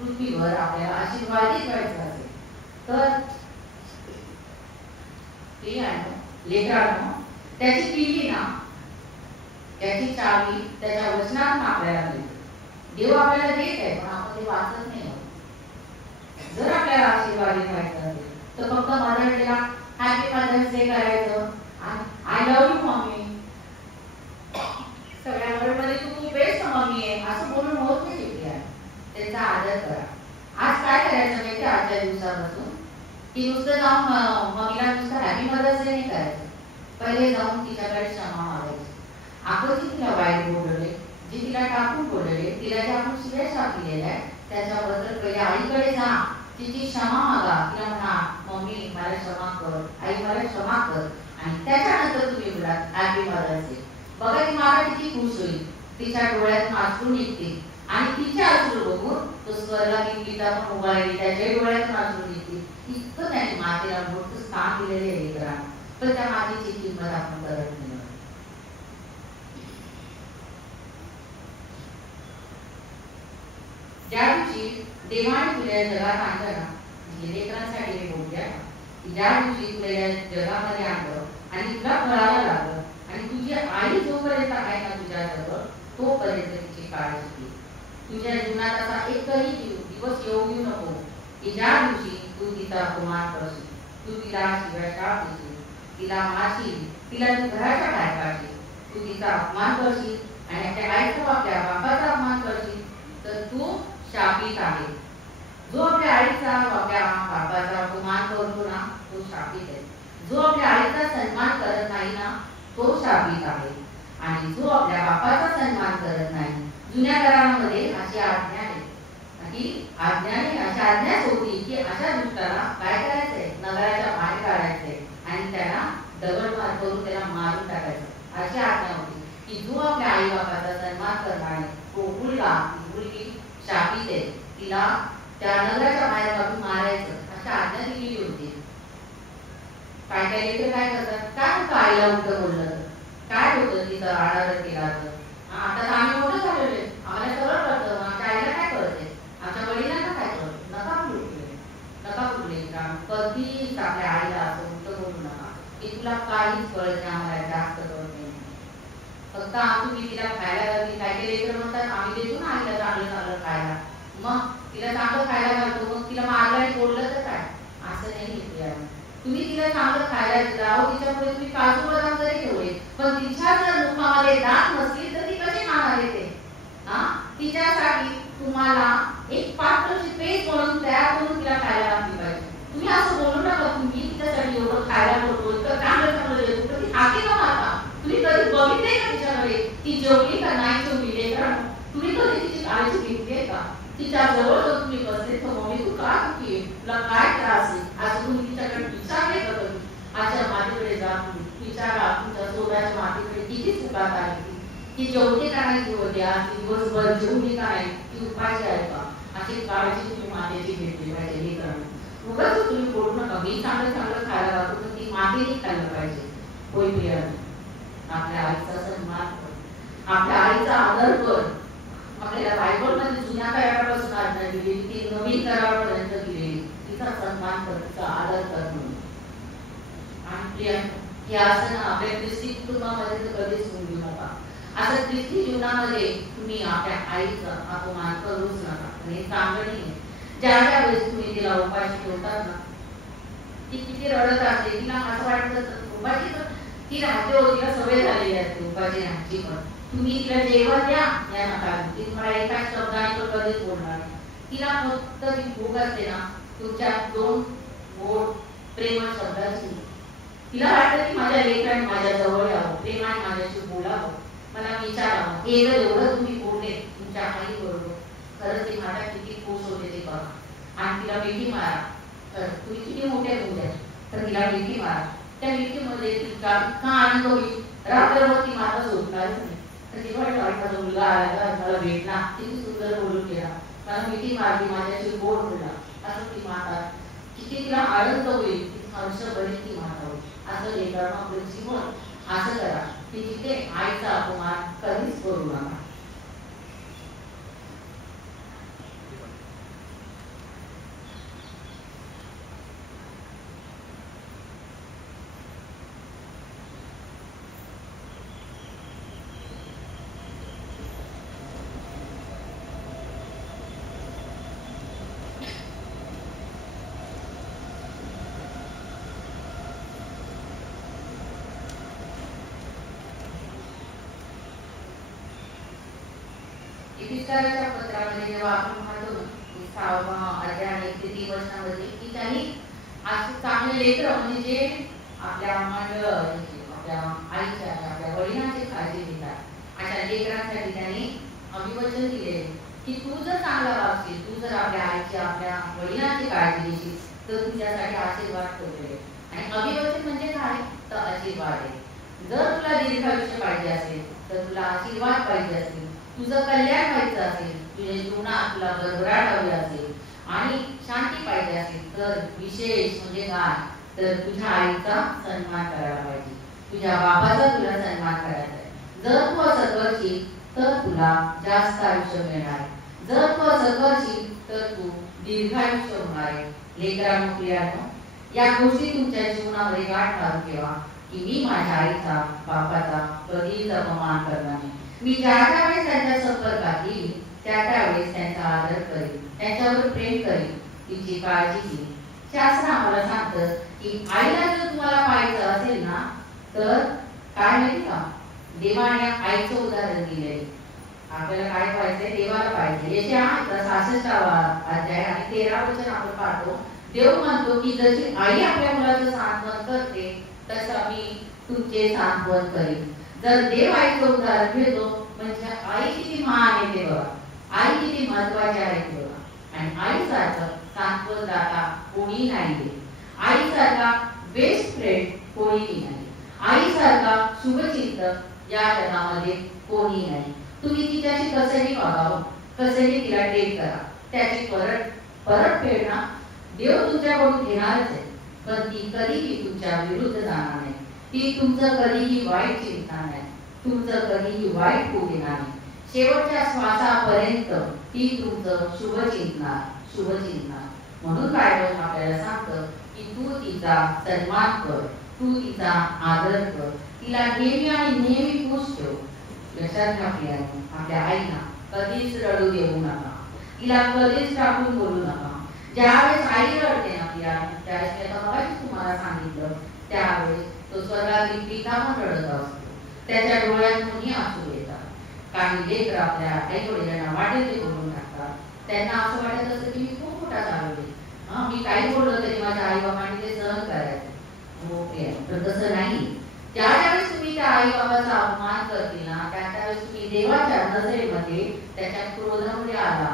पृथ्वीवर आपल्याला आशीर्वादित व्हायचं असेल तर लेकरांनो त्याची किल्ली ना, त्याची चावी त्याच्या वचनात आपल्याला मिळते. देव आपल्याला देत आहे पण आपण ते वाचत नाही. जर आपल्याला आशीर्वादित व्हायचं असेल तर फक्त मदर डेला हॅपी मदर्स डे करायचं, आय लव्ह यू मम्मी, सगळ्या वर्ल्डमध्ये तू खूप बेस्ट मम्मी आहे असं बोलून होत नाही. त्यांचा आदर करा. आज काय करायचं माहिती, आजच्या दिवसापासून की नुसतं जाऊन मम्मीला नुसतं हॅपी मदर्स डे नाही करायचं. पहिले जाऊन तिच्याकडे क्षमा मागायची. आपण जी तिला वाईट बोलले, जी तिला टाकून बोलले, तिला जे आपण शिव्या शाप दिलेल्या आहे त्याच्याबद्दल पहिले आईकडे जा, तिची क्षमा मागा. तिला म्हणा मम्मी मला क्षमा कर, आई मला क्षमा कर, आणि त्याच्यानंतर तुम्ही बोला हॅपी मदर्स डे. बघा ती माता किती खुश होईल, तिच्या डोळ्यातून अश्रू निघतील आणि तिच्या अश्रू बघून तो स्वर्गातील पिता पण उभा राहील, त्याच्या डोळ्यातून अश्रू निघतील. इतकं त्यांनी मातेला मोठं स्थान दिलेले आहे लेकरांना, पण त्या मातेची किंमत आपण करत नाही. ज्या दिवशी देवाने तुला जगात आणलं, लेकरांसाठी मी बोलते, ज्या दिवशी तुला या जगामध्ये आणलं आणि तुला कळायला लागलं आणि तुझी आई जोपर्यंत आहे ना तुझ्याजवळ तोपर्यंत तिची काळजी घे. तुझ्या जीवनात असा एकही दिवस येऊ नको की ज्या दिवशी तू तिचा अपमान करशील, तू तिला शिव्याशाप देशील, तिला मारशील, तिला तू घराच्या बाहेर काढशील, तू तिचा अपमान करशील आणि आपल्या आईचा आपल्या बापाचा अपमान करशील तर तू शापित आहे. जो आपल्या आईचा आपल्या बापाचा अपमान करतो ना तो शापित आहे. जो आपल्या आईचा सन्मान करत नाही ना तो शापित आहे. आणि जो आपल्या बापाचा सन्मान करत नाही, जुन्या करारामध्ये अशी आज्ञा आहे की अशी आज्ञाच होती की अशा दुष्टाला काय करायचंय, नगराच्या बाहेर काढायचंय आणि त्याला दगडमार करून त्याला मारून टाकायचं. अशी आज्ञा होती की जो आपल्या आई बापाचा सन्मान करणार तो मुलगी शापित आहे, तिला त्या नगराच्या बाहेर काढून मारायचं, अशी आज्ञा दिलेली होती. काय काय लेकर काय करतात, काय होतं आईला उलट बोललं, काय होतं तिचं आडार केला तर. आता आम्ही मोठं झालेलो आहे, आम्हाला सगळं कळतं, आमच्या आईला काय कळते, आमच्या वडिलांना काय कळतं. नका कुठले कधीच आपल्या आईला असं उलट बोलू नका की तुला काहीच कळत नाही, आम्हाला जास्त कळत नाही. फक्त तुम्ही तिला खायला घालते, काय काय लेकर म्हणतात आम्ही देतो ना आईला चांगलं चांगलं खायला, मग तिला चांगलं खायला घालतो, मग तिला मारलं आणि बोललं तर काय, असं नाही घेतली. तुम्ही तिला चांगलं खायला दिला, तिच्या पुढे तुम्ही काजू बदाम जरी ठेवले, पण तिच्या जर मुखामध्ये दात नसतील तर ती कशी खाणार येते. तिच्यासाठी तुम्हाला एक पात्रची पेस्ट म्हणून तयार करून तिला खायला घातली पाहिजे. तुम्ही असं बोलू नका तुम्ही तिच्यासाठी एवढं खायला करतो, तर चांगलं चांगलं देतो, तर ती खाते का माता. तुम्ही कधी बघितले का तिच्याकडे ती जेवली का नाही जेवली, लेकरं तुम्ही कधी तिची काळजी घेतली का. तिच्या जवळ जर तुम्ही बसले तर मम्मी तू का चुकी, तुला काय त्रास आहे, असं तुम्ही तिच्याकडे विचारले का. तुम्ही आजच्या मातीकडे जा, विचारा तुमच्या सोडाच्या मातीकडे किती चुकात आहे, ती जेवते का नाही जेवते, आज दिवसभर जेवली का नाही, ती उपाशी आहे का, अशी काळजी तुम्ही मातेची घेतली पाहिजे. हे करणं उगाच तुम्ही बोलू नका मी चांगलं चांगलं खायला घालतो, पण ती मातेने खायला पाहिजे. होय प्रियाने, आपल्या आईचा सन्मान कर, आपल्या आईचा आदर कर. आपल्याला बायबल मध्ये जुन्या करारापासून आज्ञा दिलेली, ती नवीन करारापर्यंत दिलेली, तिचा सन्मान कर, तिचा आदर कर म्हणून. आणि हे असं ना आपल्या ख्रिस्ती कुटुंबामध्ये तर कधीच होऊ देऊ नका. असं ख्रिस्ती जीवनामध्ये तुम्ही आपल्या आईचा अपमान करूच नका. हे चांगलं नाही. ज्या ज्या वेळेस तुम्ही तिला उपाशी ठेवतात ना, ती किती रडत असते, तिला असं वाटतं उपाशी ती राहते हो, तिला सवय झालेली असते उपाशी राहायची, पण तुम्ही तिला जेवण द्या या नका, ती तुम्हाला एका शब्दाने तो कधीच बोलणार. तिला फक्त ती भूक असते ना तुमच्या दोन गोड प्रेमळ शब्दाची. तिला वाटतं की माझ्या लेकराने माझ्या जवळ यावं, प्रेमाने माझ्याशी बोलावं, मला विचारावं. हे जर एवढं तुम्ही बोलले तुमच्या आई बरोबर, खरंच ती माता किती खुश होते ते बघा. आणि तिला मिठी मारा, तर तुम्ही किती मोठे होऊ द्या तर तिला मिठी मारा. त्या मिठीमध्ये तिचा इतका आनंद होईल, रात्रभर ती माता झोपणारच नाही. तर ती म्हणते माझा मुलगा आला, मला भेटला, किती सुंदर बोलून गेला, मला मिठी मारली, माझ्याशी गोड बोलला, असं ती माता किती तिला आनंद होईल, हर्षभरीत ती माता होईल. असं लेकरांना आपलं जीवन असं करा की तिथे आईचा अपमान कधीच करू नका. इफिस्काराच्या पत्रामध्ये जेव्हा आपण पाहतो ना 6वा अध्याय आणि 3 वचनामध्ये की त्यांनी असे चांगले लेकर म्हणजे जे आपल्या मंडळाची, आपल्या आईच्या, आपल्या वडिलांची काळजी घेतात अशा लेकरांसाठी त्यांनी अभिवचन दिले की तू जर चांगला वागशील, तू जर आपल्या आईची, आपल्या वडिलांची काळजी घेशील तर तुझ्यासाठी आशीर्वाद ठेवले. आणि अभिवचन म्हणजे काय तर आशीर्वाद आहे. जर तुला दीर्घायुष्य पाहिजे असेल, तर तुला आशीर्वाद पाहिजे असेल, तुझं कल्याण व्हायचं असेल, तुझ्या जीवनात तुला भरभराट हवी असेल आणि शांती पाहिजे असेल, तर विशेष म्हणजे काय तर तुझ्या आईचा सन्मान करायला पाहिजे, तुझ्या बाबाचा तुला सन्मान करायचा आहे. जर तू असं करशील तर तुला जास्त आयुष्य मिळणार आहे. जर तू असं करशील तर तू दीर्घायुष्य होणार आहे. लेकरांनो, प्रियांनो, या गोष्टी तुमच्या जीवनामध्ये गाठ मारून ठेवा की मी माझ्या आईचा, बाबाचा कधीच अपमान करणार नाही. मी ज्या वेळेस त्यांच्या संपर्कात येईल त्या त्यावेळेस त्यांचा आदर करेल, त्यांच्यावर प्रेम करेल, तिची काळजी घेईल. शास्त्र आम्हाला सांगतं की आईला जर तुम्हाला पाहायचं असेल ना तर काय माहिती का, देवाने आईचं उदाहरण दिलंय. आपल्याला काय पाहिजे, देवाला पाहिजे. यशया 66वा अध्याय आणि 13 वचन आपण पाहतो. देव म्हणतो की जशी आई आपल्या मुलाचं सांत्वन करते तसा मी तुमचे सांत्वन करीन. जर देव आईचं उदाहरण घेतो म्हणजे आई किती महान आहे ते बघा, आई किती महत्वाची आहे ते बघा. आणि आईसारखं सांत्वन दाता कोणी नाही, आईसारखा बेस्ट फ्रेंड कोणी नाही, आईसारखा शुभचिंतक या जगामध्ये कोणी नाही. तुम्ही तिच्याशी कसंही वागावं, कसंही तिला ट्रीट करा, त्याची परतफेड ना देव तुमच्याकडून घेणारच आहे. पण ती कधीही तुमच्या विरुद्ध जाणार नाही, ती तुमचं कधीही वाईट चिंता नाही, तुमचं कधीही वाईट होऊ देणार नाही. शेवटच्या श्वासापर्यंत ती तुमचं शुभ चिंतणार. म्हणून बायबल आपल्याला सांगतं की तू तिचा सन्मान कर, तू तिचा आदर कर, तिला नेहमी आणि नेहमी खुश ठेव. लक्षात घ्या आपल्या आईला कधीच रडू देऊ नका, तिला कधीच टाकून बोलू नका. ज्यावेळेस आई रडते ना त्यावेळेस मी आता मगाशीच तुम्हाला सांगितलं, त्यावेळेस तो स्वर्गातील पिता पण रडत असतो, त्याच्या डोळ्यातूनही आसू येतात. काही लेकर आपल्या आई वडिलांना वाटेल ते बोलून टाकतात, त्यांना असं वाटत असतं की मी खूप मोठा झालो, मी काही बोललो तरी माझ्या आई बाबांनी ते सहन करायचं. ओके, पण तसं नाही. ज्यावेळेस तुम्ही त्या आई बाबाचा अपमान करतील ना त्यावेळेस तुम्ही देवाच्या नजरेमध्ये त्याच्या क्रोधामुळे आला.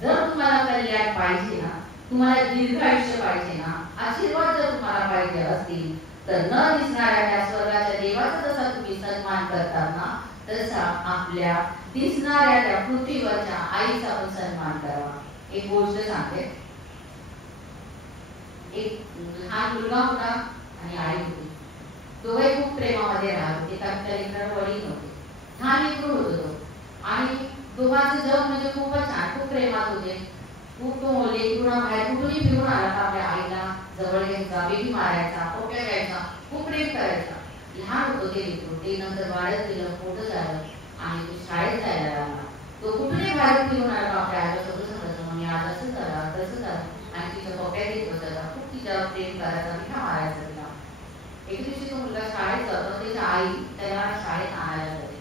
जर तुम्हाला कल्याण पाहिजे ना, तुम्हाला दीर्घ आयुष्य पाहिजे ना, आशीर्वाद जर तुम्हाला पाहिजे असतील तर न दिसणाऱ्या त्या स्वर्गाच्या देवाचा जसा तुम्ही सन्मान करतात ना तसा आपल्या दिसणाऱ्या त्या पृथ्वीवरच्या आईचा पण सन्मान करावा. एक गोष्ट सांगते, एक लहान मुलगा होता आणि आई होती, दोघे खूप प्रेमामध्ये राहत होते, कारण त्या लेकराला वडील नव्हते, लहान लेकरू होतं तो. आणि दोघांचं जग म्हणजे खूपच छान, खूप प्रेमात होते. खूप तो लेकरूला बाहेर कुठूनही फिरून आला तर आपल्या आईला जवळ घ्यायचा, बेबी मारायचा, पोट्या घ्यायचा, खूप प्रेम करायचा. लहान होतो ते लेकरू, ते नंतर वाढत गेलं, मोठं झालं आणि तो शाळेत जायला लागला. तो कुठूनही बाहेर फिरून आला आपल्या आईला सगळं सांगायचं, मग आज असं झालं तसं झालं, आणि तिच्या पोट्या घेत बसायचा, खूप तिच्यावर प्रेम करायचा, मिठा मारायचा तिला. एक दिवशी तो मुलगा शाळेत जातो, त्याची आई त्याला शाळेत आणायला जाते.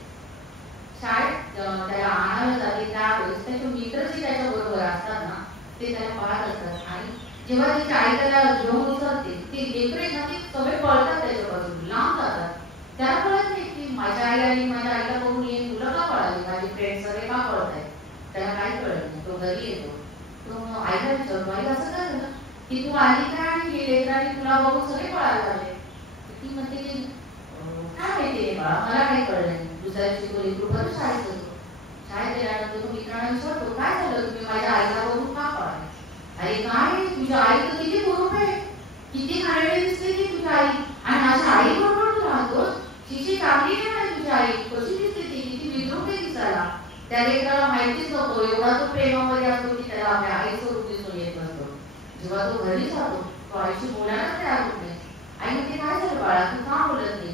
शाळेत त्याला आणायला जाते त्यावेळेस त्याचे मित्र जे त्याच्या बरोबर असतात ना ते त्याला पाहत असतात, आणि जेव्हा त्याची आई त्याला घेऊन उचलते ते लेकरे ना ते सगळे पळतात त्याच्या बाजूला, लांब जातात. त्याला कळत नाही की माझ्या आईला बघून येईल, मुलं का पळाली, माझे फ्रेंड सगळे का पळत आहेत, त्याला काही कळत नाही. तो घरी येतो, तो आईला विचारतो, आई असं काय झालं की तू आली काय आणि हे लेकरांनी तुला बघून सगळे पळायला लागले. ती म्हणते की काय माहितीये बाळा, मला काही कळलं नाही. दुसऱ्या दिवशी तो लेकरू परत शाळेत जातो. शाळेत गेल्यानंतर तो मित्रांना विचारतो, काय झालं तुम्ही माझ्या आईला बघून का पळाले? अरे काय, तुझ्या आई तर किती बरोबर आहे, किती खाण्याकडे दिसते ती तुझी आई, आणि माझ्या आई बरोबर तू राहतोस, शिशी चांगली आहे ना तुझी आई, कशी दिसते ती, किती विद्रूप आहे दिसायला. त्या लेकराला माहितीच नव्हतो, एवढा तो प्रेमामध्ये असतो की त्याला आपल्या आईचं रूप दिसून येत नसतो. जेव्हा तो घरी जातो तो आईशी बोलायलाच तयार होत नाही. आई म्हणते काय झालं बाळा, तू का बोलत नाही?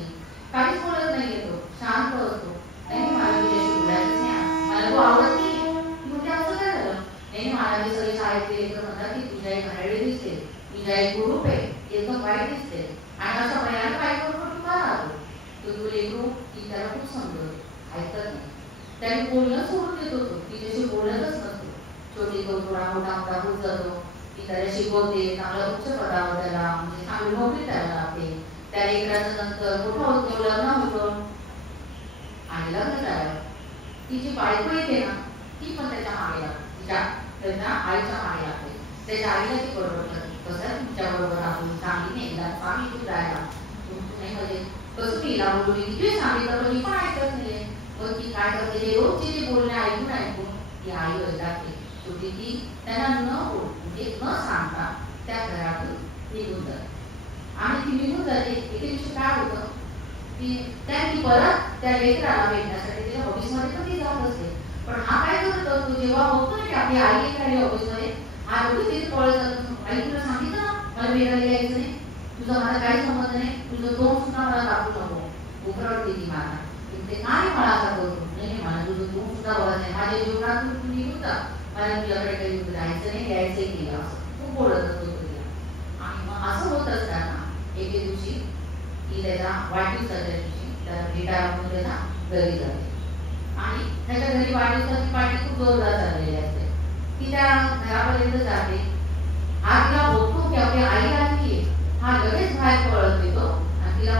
काहीच बोलत नाही, येतो शांत असतो. नाही मला तुझ्याशी बोलायचं नाही, मला तू आवडत नाही. म्हणजे असं काय झालं? नाही मला ते सगळे शाळेतले लेकर म्हणतात की तुझ्या आई घाणेरडी दिसते, तुझ्या आई कुरूप आहे, एकदम वाईट दिसते, आणि अशा भयानक आई बरोबर तू का राहतो? तू लेकरू की त्याला खूप समजत ऐकत नाही, त्याने बोलणं सोडून देतो, तो तिच्याशी बोलतच नसतो. छोटी तो थोडा मोठा होत जातो, ती त्याला शिकवते, चांगल्या उच्च पदावर त्याला म्हणजे चांगली नोकरी द्यायला लागते. त्या लेकराचं नंतर मोठं होतो, लग्न होतं, आणि लग्न झालं तिची बायको येते ना ती पण त्याच्या मागे लागते, त्याच्या आईच्या मागे लागते. त्याच्या आईला ती बरोबर कसं तुमच्या बरोबर आपण चांगली नाही चांगली तू जायला नाही, म्हणजे कसं तिला बोलू मी किती सांगितलं पण मी पण ऐकत नाही. मग ती काय करते, ते रोजचे जे बोलणे ऐकून ती आई वैतागते. शेवटी ती त्यांना म्हणजे न सांगता त्या घरातून निघून जाते, आणि ती निघून जाते. एके दिवशी काय होतं की ती परत त्या लेकराला भेटण्यासाठी तिच्या ऑफिसमध्ये पण ती जात असते. पण हा काय करत असतो, जेव्हा बघतो ना की आपली आई येत ऑफिसमध्ये, हा रोज तिथे पळत जातो, आई तुला सांगितलं ना मला भेटायला यायचं नाही, तुझा मला काही समज नाही, तुझं तोंड सुद्धा मला दाखवू नको. उकरवते ती मला, ते काय मला असा करतो, नाही मला तुझं तोंड सुद्धा बघत नाही, माझ्या जीवनातून तू निघून जा, मला तुझ्याकडे काही राहायचं नाही, यायचंही केलं, असं खूप बोलत असतो तिला. आणि मग असं होत असताना एके दिवशी ती त्याच्या वाढदिवसाच्या दिवशी त्याला भेटायला म्हणून त्याच्या घरी जाते, आणि त्याच्या घरी वाढदिवसाची पार्टी खूप जोरदार चाललेली असते. ती त्या घरापर्यंत जाते, हा तिला बघतो की आपली आई आली, हा लगेच बाहेर पळत येतो आणि तिला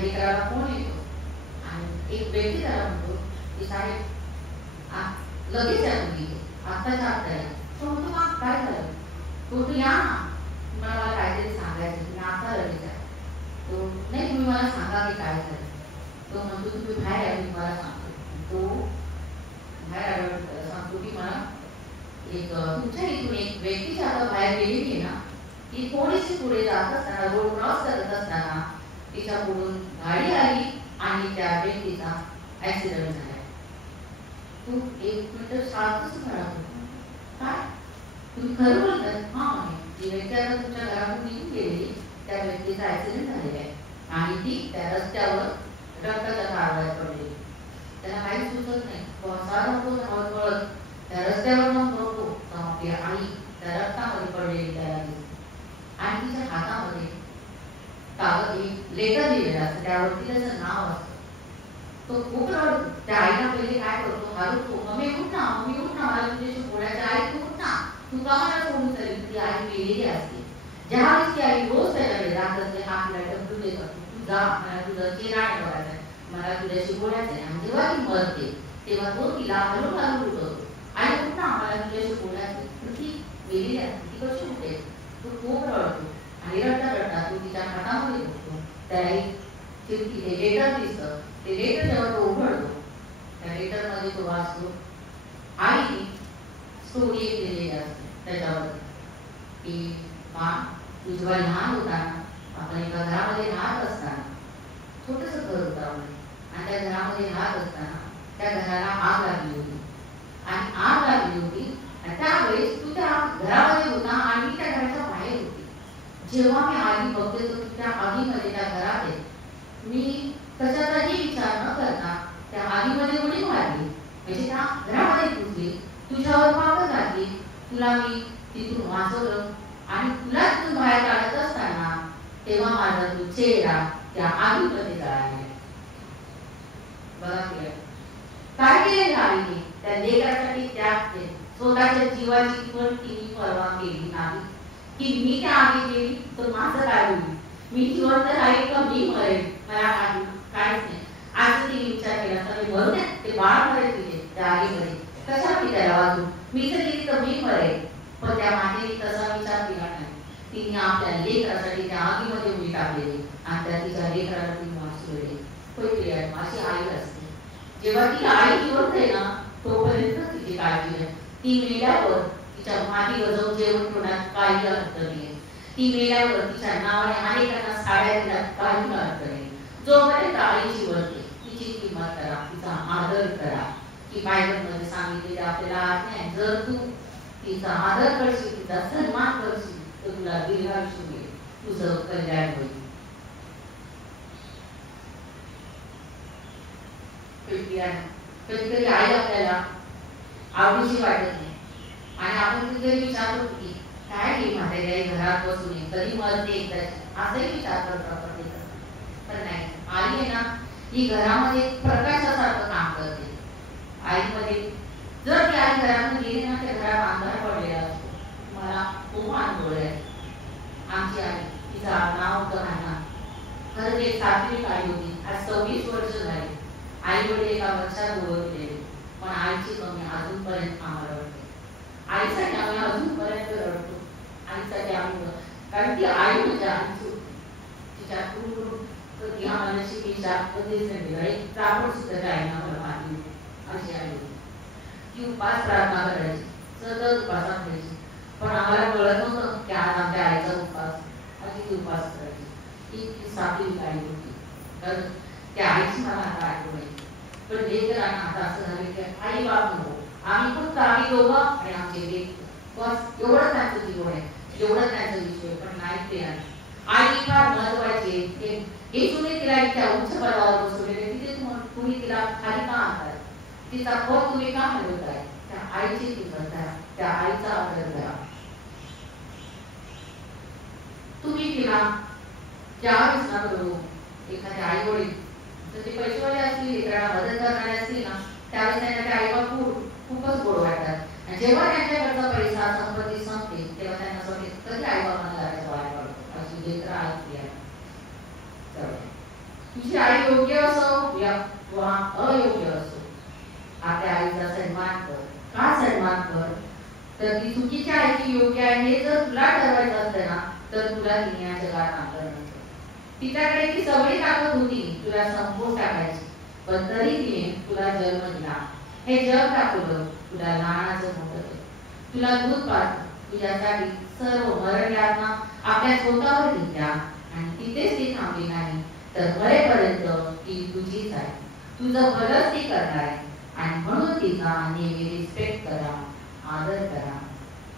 लेकराला फोन येतो आणि एक व्यक्ती त्याला म्हणतो की साहेब लगेच या तुम्ही आत्ताच्या आत्ता या. तो म्हणतो का काय झालं? तो या ना, मला काहीतरी सांगायचं, तुम्ही आता लगेच या. तो नाही तुम्ही मला सांगा की काय झालं. तो म्हणतो तुम्ही बाहेर या, मी मला सांगतो. तो बाहेर आल्यावर सांगतो की मला एक तुमच्या इथून एक व्यक्ती आता बाहेर गेलेली आहे ना, ती थोडीशी पुढे जात असताना रोड क्रॉस करत असताना तिच्या पुढून गाडी आली आणि त्या व्यक्तीचा ऍक्सिडेंट झाला. तू एक मिनिट शांतच म्हणाला, काय तुम्ही खरं बोलताय? हा म्हणे, जी व्यक्ती आता तुमच्या घरातून निघून गेलेली त्या व्यक्तीचा ऍक्सिडेंट झालेला आहे आणि ती त्या रस्त्यावर रक्ताच्या कारवाईत पडलेली. त्याला काही सुचत नाही, सारा तो धावत पळत त्या रस्त्यावर मग बघतो आपली आई त्या रक्तामध्ये पडलेली त्याला आणि तिच्या हातामध्ये कागद एक लेटर लिहिलेलं असतं, त्यावरती त्याचं नाव असतं. तो खूप रडतो. त्या आईला पहिले काय करतो, हरवतो, मम्मी उठ ना, मम्मी उठ ना, मला तुझ्याशी बोलायचं. आई तू उठ ना, तू का मला सोडून चालली? ती आई मेलेली असते. ज्यावेळेस ती आई रोज त्याच्याकडे जात असते, हा आपला डब्ल्यू देत असतो, तू जा, मला तुझा चेहरा बघायचा आहे, मला तुझ्याशी बोलायचं आहे. आणि जेव्हा ती मरते तेव्हा तो तिला हलवून हलवून उठवतो, आई उठ ना, मला तुझ्याशी बोलायचं. तर ती मेलेली असते, ती कशी उठेल? तो खूप रडतो आणि रडता रडता तो तिच्या हातामध्ये बघतो, त्याला एक लेटर दिसतं. ते लेटर जेव्हा तो उघडतो, त्या लेटर मध्ये तो वाचतो, आई स्टोरी एक लिहिलेली असते त्याच्यावर की तू जेव्हा लहान होताना, आपण एका घरामध्ये राहत असताना, छोटस घर होतं आणि त्या घरामध्ये राहत असताना त्या घराला आग लागली होती आणि आग लागली होती आणि त्यावेळेस तू त्या घरामध्ये होता आणि त्या घराच्या बाहेर होती. जेव्हा मी आगी बघते तर त्या आगीमध्ये त्या घरात आहे, मी कशाचाही विचार न करता त्या आगीमध्ये उडी मारली, म्हणजे त्या घरामध्ये घुसली, तुझ्यावर पाक घातली, तुला मी तिथून वाचवलं आणि तुला तिथून बाहेर काढत असताना तेव्हा माझा तो चेहरा त्या आगीमध्ये जळाला. बघा काय केले आईने त्या लेकरासाठी, त्या स्वतःच्या जीवाची पण तिने पर्वा केली नाही की मी त्या आगीत गेली तर माझं काय होईल, मी जिवंत राहील का मी मरेल, मला काहीच नाही. आज तिने विचार केला तर मी मरू द्या, ते बाळ मरेल तिथे त्या आगीमध्ये, कशा मी त्याला वाचू, मी जर गेली तर मी मरेल. पण त्या मातेने तसा विचार केला नाही. तिने आपल्या लेकरासाठी त्या आगीमध्ये उडी टाकलेली आणि त्या तिच्या लेकराला तिने वाचवले. पहिली अशी आई असते. जेव्हा ती आई जिवंत आहे ना तोपर्यंत तिची काळजी आहे. ती मेल्यावर तिच्या मातीवर जाऊन जेवण ठेवण्यात काही अर्थ नाही. ती मेल्यावर तिच्या नावाने अनेकांना साड्या देण्यात काही अर्थ नाही. जोपर्यंत आई जिवंत आहे तिची किंमत करा, तिचा आदर करा. की बायबलमध्ये सांगितलेले आपल्याला आज्ञा, जर तू तिचा आदर करशील, तिचा सन्मान करशील तर तुला दीर्घायुष्य मिळेल, तुझं कल्याण होईल. कधी कधी आई आपल्याला आवडीची वाटत नाही आणि आपण कधीतरी विचार करतो की काय ही म्हातारी घरात बसून कधी मरते एकदाची, असाही विचार करतो. पण नाही, आई आहे ना ही घरामध्ये प्रकाशासारखं काम करते. आईमध्ये जर ती आई घरातून गेली ना त्या घरात अंधार पडलेला असतो. मला खूप अनुभव आहे. आमची आई, तिचं नाव होतं नाना, खरंच एक सात्विक आई होती. आज 26 वर्ष झाली. आई वडील एका वर्षात ओळखलेले, पण आईची कमी अजूनपर्यंत आम्हाला वाटते. आईसाठी आम्ही अजूनपर्यंत रडतो. आईसाठी आम्ही, कारण ती आई म्हणजे आमची, तिच्या कधी आम्हाला शिकेचा कधीच नाही दिला. एक चापड सुद्धा त्या आईने आम्हाला मारली. अशी आई होती. ती उपास प्रार्थना करायची, सतत उपासात करायची, पण आम्हाला कळत नव्हतं की आज आमच्या आईचा उपास, अशी ती उपास करायची. ती सात्विक आई होती. तर त्या आईची मला आता आठवण आहे. पण लेकरांना आता असं झालं की आई बाप नको, आम्ही फक्त आम्ही दोघं आणि आमचे लेक, बस एवढं त्यांचं जीवन आहे, एवढं त्यांचं विषय. पण नाही ते आई फार महत्वाची. हे तुम्ही तिला इतक्या उच्च पदावर बसवलेले, तिथे तुम्ही तिला खाली का आणताय, तिचा पद तुम्ही का हलवताय? त्या आईची किंमत करा, त्या आईचा आदर करा. तुम्ही तिला ज्यावेळेस ना करू एखाद्या आई वडील तर ते पैसेवाले असतील, लेकराला मदत करणारे असतील ना, त्यावेळेस त्यांना त्या आईला खूपच गोड वाटतात. आणि जेव्हा त्यांच्याकडचा पैसा संपत्ती संपते तेव्हा त्यांना समजते कधी आई बाबांना घराच्या बाहेर पडतो. अशी लेकरं आहेत. तुझी आई योग्य असो या किंवा अयोग्य असो, आपल्या आईचा सन्मान कर. का सन्मान कर? तर ती चुकीच्या आईची योग्य आहे हे जर तुला ठरवायचं असतं ना, तर तुला तिने या जगात आणलं नसतं. तिच्याकडे ती सगळी ताकद होती तुला संपवून टाकायची, पण तरी तिने तुला जन्म दिला. हे जग दाखवलं, तुला लहानाचं मोठं केलं, तुला दूध पाजलं, तुझ्यासाठी सर्व मरण यातना आपल्या स्वतःवर घेतल्या आणि तिथेच ती थांबली नाही, तर मरेपर्यंत ती तुझीच आहे. तुझं भलंच ती करणार आहे आणि म्हणून तिचा नेहमी रिस्पेक्ट करा, आदर करा.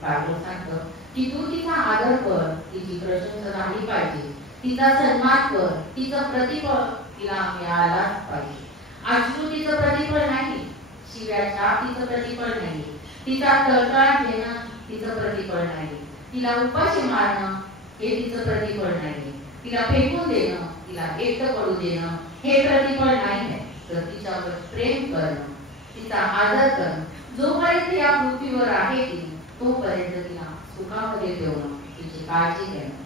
बायबल सांगतं की तू तिचा आदर कर, तिची प्रशंसा झाली पाहिजे, तिचा सन्मान कर, तिचं प्रतिफळ तिला मिळालाच पाहिजे. अश्रू तिचं प्रतिफळ नाही, शिव्याच्या तिचं प्रतिफळ नाही, तिचा तळतळाट घेणं तिचं प्रतिफळ नाही, तिला उपाशी मारणं हे तिचं प्रतिफळ नाही, तिला फेकून देणं, तिला एकटं पडू देणं हे प्रतिफळ नाही. तर तिच्यावर प्रेम करणं, तिचा आदर करणं, जोपर्यंत या पृथ्वीवर आहे ती तोपर्यंत तिला सुखामध्ये ठेवणं, तिची काळजी घेणं.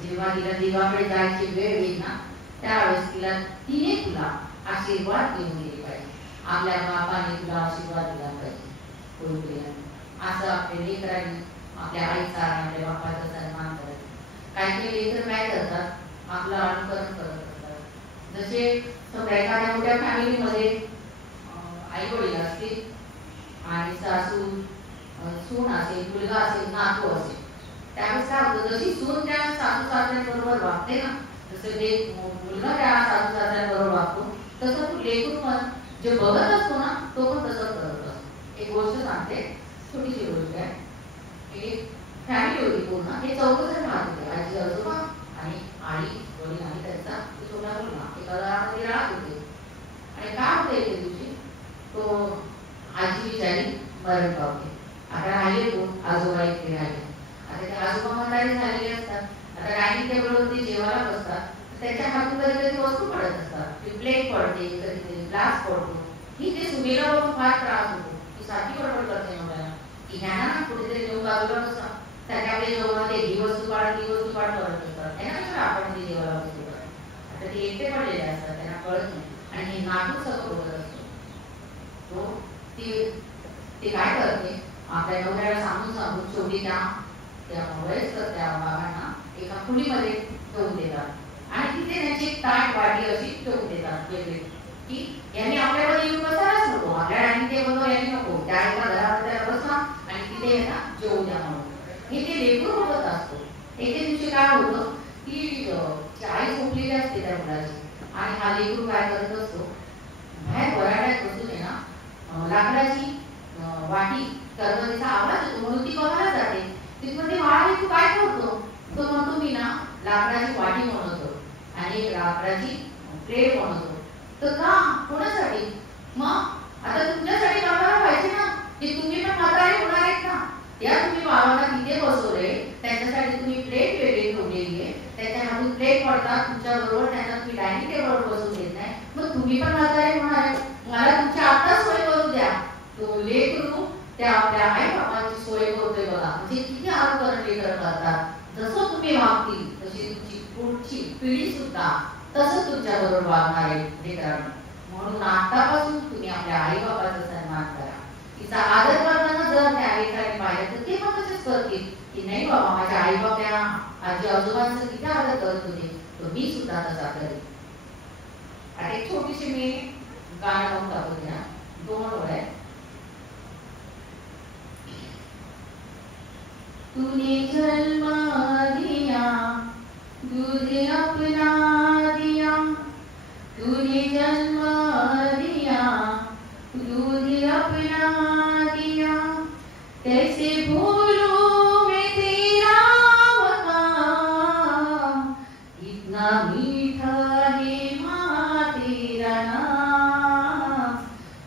जेव्हा तिला देवाकडे जायची वेळ येईल ना, त्यावेळेस तिने तुला आशीर्वाद देऊन दिले पाहिजे. आपल्या बापाने तुला आशीर्वाद दिला पाहिजे. असं आपल्या लेकरांनी आपल्या आईचा आणि आपल्या बापाचा सन्मान करायचा. काही काही लेकर काय करतात, आपलं अनुकरण करत असतात. जसे एखाद्या मोठ्या फॅमिलीमध्ये आई वडील असतील आणि सासू सून असेल, मुलगा असेल, नातू असेल, त्यावेळेस काय होतं, जशी सून त्या सासू सासऱ्यांबरोबर वागते ना, जसं मुलगा त्या सासू सासऱ्यांबरोबर वागतो, तसं लेकरू पण जे बघत असतो ना तो पण तसंच करत असतो. एक गोष्ट सांगते, छोटीशी गोष्ट आहे. एक फॅमिली होती पूर्ण, हे 4 जण राहत होते, आजी आजोबा आणि आई वडील आणि त्यांचा छोटा मुलगा एका घरामध्ये राहत होते. आणि काय होतं एके दिवशी, तो आजी बिचारी मरण पावली. आता राहिले कोण, आजोबा इथे राहिले. आता ते आजोबा म्हातारे झालेले असतात, आता डायनिंग टेबलवरती जेवायला बसतात, त्याच्या हातून कधी कधी वस्तू पडत असतात, ती प्लेट पडते, कधी कधी ग्लास पडतो. ही ते सुनेला बघून फार त्रास होतो. ती सारखी बडबड करते नवऱ्याला की ह्याना ना कुठेतरी जेवण बाजूला बसा, त्याच्याकडे जेवणात ही वस्तू काढ ती वस्तू काढ करत असतात. त्यांना आपण ती जेवायला वस्तू काढ. आता ते एकटे पडलेले असतात, त्यांना कळत नाही आणि हे नाटक सगळं बोलत असतो. तो ती काय करते, आपल्या नवऱ्याला सांगून शेवटी त्या वयस्कर त्या बाबांना एका खुलीमध्ये ठेवून देतात आणि तिथे त्यांची एक ताट वाटी अशी ठेवून देतात वेगळी, की यांनी आपल्यावर येऊन बसायलाच नको, आपल्या डायनिंग टेबलवर यांनी नको, त्या एका घरात त्याला बसा आणि तिथे यांना जेवू द्या म्हणून. हे ते लेकरू बघत असतो. एके दिवशी काय होतं की आई झोपलेली असते त्या मुलाची आणि हा लेकरू काय करत असतो, बाहेर वराड्यात बसून आहे ना लाकडाची वाटी करण्याचा आवाज होतो म्हणून ती बघायला जाते. तिथमध्ये बाळा तू काय करतो, तो म्हणतो मी ना लाकडाची वाटी बनवतो आणि लाकडाची प्लेट बनवतो. तर का, कोणासाठी? मग आता तुमच्यासाठी बाबाला पाहिजे ना, की तुम्ही पण म्हातारे होणार आहेत ना. या तुम्ही बाबांना तिथे बसवले, त्याच्यासाठी तुम्ही प्लेट वेगळी ठेवलेली आहे, त्याच्या हातून प्लेट पडतात तुमच्या बरोबर, त्यांना तुम्ही डायनिंग टेबलवर बसवून देत नाही, मग तुम्ही पण म्हातारे होणार आहे. मला तुमची आता सोय करू द्या. तो लेकरू त्या आपल्या आई बाबांची सोय करतोय बघा, म्हणजे किती अनुकरण लेकर करतात. जसं तुम्ही वागतील तशी तुमची पुढची पिढी सुद्धा तसंच तुमच्या बरोबर वागणार आहे लेकरांना. म्हणून आतापासून तुम्ही आपल्या आई बाबाचा सन्मान करा. तिचा आदर करताना जर त्या लेकरांनी पाहिलं तर ते पण तसेच करतील की नाही बाबा माझ्या आई बाबा आजी आजोबांचं किती आदर करत होते, तर मी सुद्धा तसा करेन. आता एक छोटीशी मी गाणं गाऊन टाकू द्या, 2 ओळ आहे. तूने जन्म दिया दूध अपना दिया, तूने जन्म दिया दूध अपना दिया, कैसे भूलूं मैं तेरा मकाम, इतना मीठा है माँ तेरा नाम,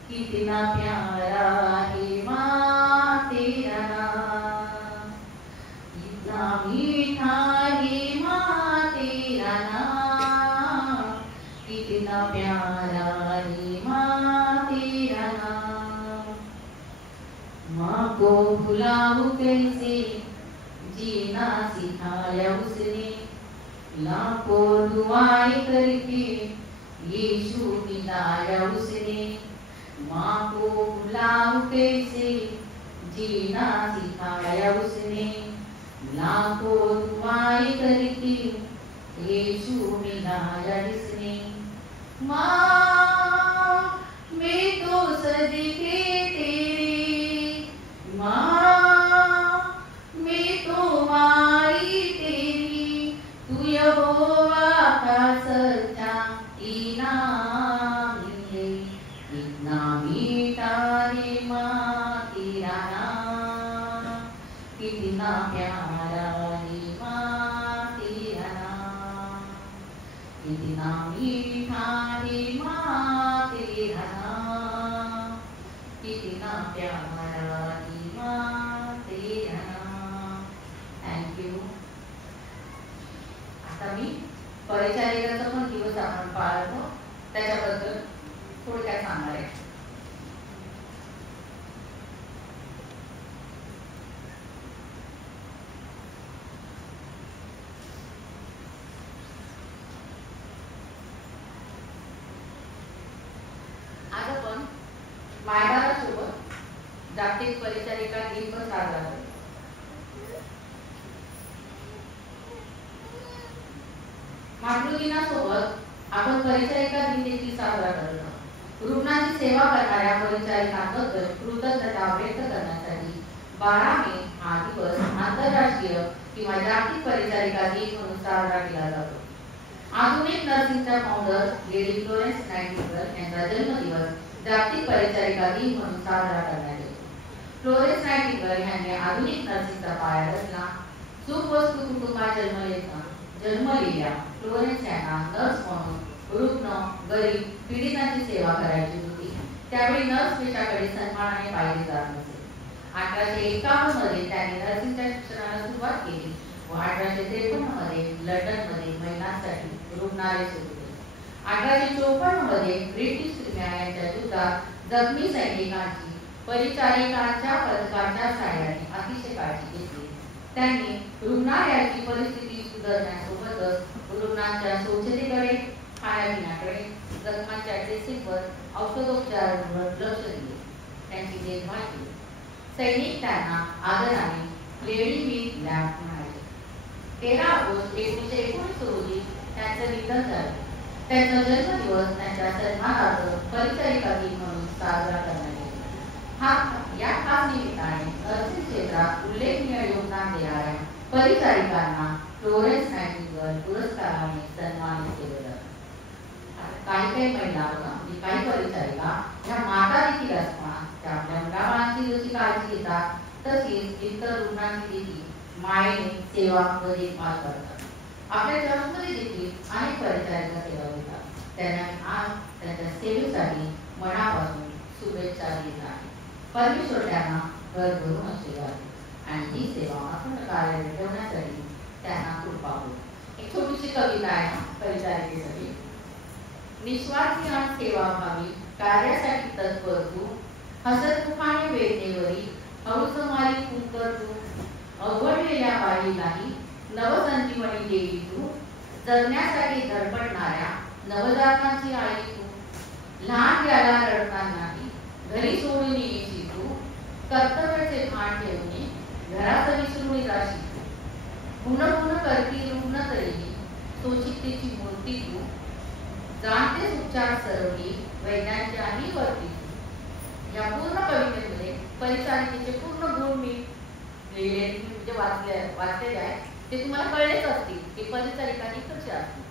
कितना प्यारा है माँ तेरा नाम, इतना मीठा है माँ तेरा नाम, कितना प्यारा है माँ तेरा नाम. माँ को भुलाऊं कैसे, जीना सिखाया उसने, लाखों दुआएं करके यीशु मिलाया उसने, माँ को बुलाओ कैसे जीना सिखाया उसने, लाखों दुआएं करके यीशु मिलाया जिसने। माँ मैं तो सदके तेरी, माँ मैं तो मारी तेरी, तू यहोवा का सच्चा इनाम है। कितना मीठा रे माँ तेरा नाम, कितना प्यारा रे माँ तेरा नाम, कितना मीठा रे माँ तेरा नाम, कितना प्यारा रे माँ तेरा नाम। थँक्यू. आता मी परिचारिकाचा पण दिवस आपण पाळतो त्याच्याबद्दल थोडक्यात सांगणार आहे. आज आपण मायबारासोबत जागतिक परिचारिका दिन पण साजरा करतो. मातृदिनासोबत आपण परिचारिका दिन देखील साजरा करतो. रुग्णांची सेवा करणाऱ्या परिचारिकांबद्दल कृतज्ञता व्यक्त करण्यासाठी 12 मे हा दिवस आंतरराष्ट्रीय किंवा जागतिक परिचारिका दिन म्हणून साजरा केला जातो. आधुनिक नर्सिंगच्या फाउंडर लेडी फ्लोरेन्स नाइटिंगेल यांचा जन्मदिवस जागतिक परिचारिका दिन म्हणून साजरा करण्यात येतो. फ्लोरेन्स नाइटिंगेल यांनी आधुनिक नर्सिंगचा पाया रचला. सुखवस्तू कुटुंबात जन्मलेल्या फ्लोरेन्स यांना नर्स म्हणून रुग्ण, गरीब, पीडितांची सेवा करायची होती. त्यावेळी नर्स पेशाकडे सन्मानाने पाहिले जात नसे. 1851 मध्ये त्यांनी नर्सिंगच्या शिक्षणाला सुरुवात केली व 1853 मध्ये लंडनमध्ये महिलांसाठी रुग्णालय सुरू केले. 1854 मध्ये ब्रिटिश सैन्याच्या युद्धात जखमी सैनिकांची परिचारिकांच्या पथकाच्या सहाय्याने अतिशय काळजी घेतली. त्यांनी रुग्णालयाची परिस्थिती सुधारण्यासोबतच रुग्णांच्या स्वच्छतेकडे, खाण्यापिण्याकडे, जखमांच्या ड्रेसिंगवर, औषधोपचारांवर लक्ष दिले. त्यांची देखभाल केली. सैनिक त्यांना आदराने लेडी विथ लॅम्प म्हणायचे. 13 ऑगस्ट 1919 रोजी त्यांचं निधन झालं. त्यांचा जन्मदिवस त्यांच्या सन्मानार्थ परिचारिका दिन म्हणून साजरा करण्यात येतो. या खास निमित्ताने नर्सिंग क्षेत्रात उल्लेखनीय योगदान देणाऱ्या परिचारिकांना फ्लोरेन्स नाइटिंगेल पुरस्काराने सन्मानित केले जाते. काही महिला म्हणजे काही परिचारिका ह्या माता देखील असतात. त्या आपल्या मुलाबाळांची जशी काळजी घेतात तशीच इतर रुग्णांची देखील मायेने सेवा व देखभाल करतात. आपल्या चर्चमध्ये देखील अनेक परिचारिका सेवा देतात. त्यांना आज त्यांच्या सेवेसाठी मनापासून शुभेच्छा देत आहे. परमेश्वर त्यांना भरभरून आशीर्वाद आणि ही सेवा अखंड कार्यरत ठेवण्यासाठी त्यांना कृपा हो. एक छोटीशी कविता आहे परिचारिकेसाठी. निस्वार्थी आणि सेवाभावी कार्यासाठी तत्पर तू, हसतमुखाने वेदनेवरी हळूसमारी कुंकर तू, अवघडलेल्या बाईलाही नवसंजीवनी देवी तू, जगण्यासाठी धडपडणाऱ्या नवजातांची आई तू, लहान याला रडणार नाही घरी सोडून येशील तू, कर्तव्याचे भान ठेवणे घरात विसरून जाशील तू, पुनः करती रुग्ण तरीही सोचितेची मूर्ती तू, जाणते उपचार सरवली वैद्यांच्याही वरती तू. या पूर्ण कवितेमध्ये परिचारिकेचे पूर्ण गुण मी लिहिले वाचलेले आहे. ते तुम्हाला कळलेच असतील की परिचारिका ही कशी असते.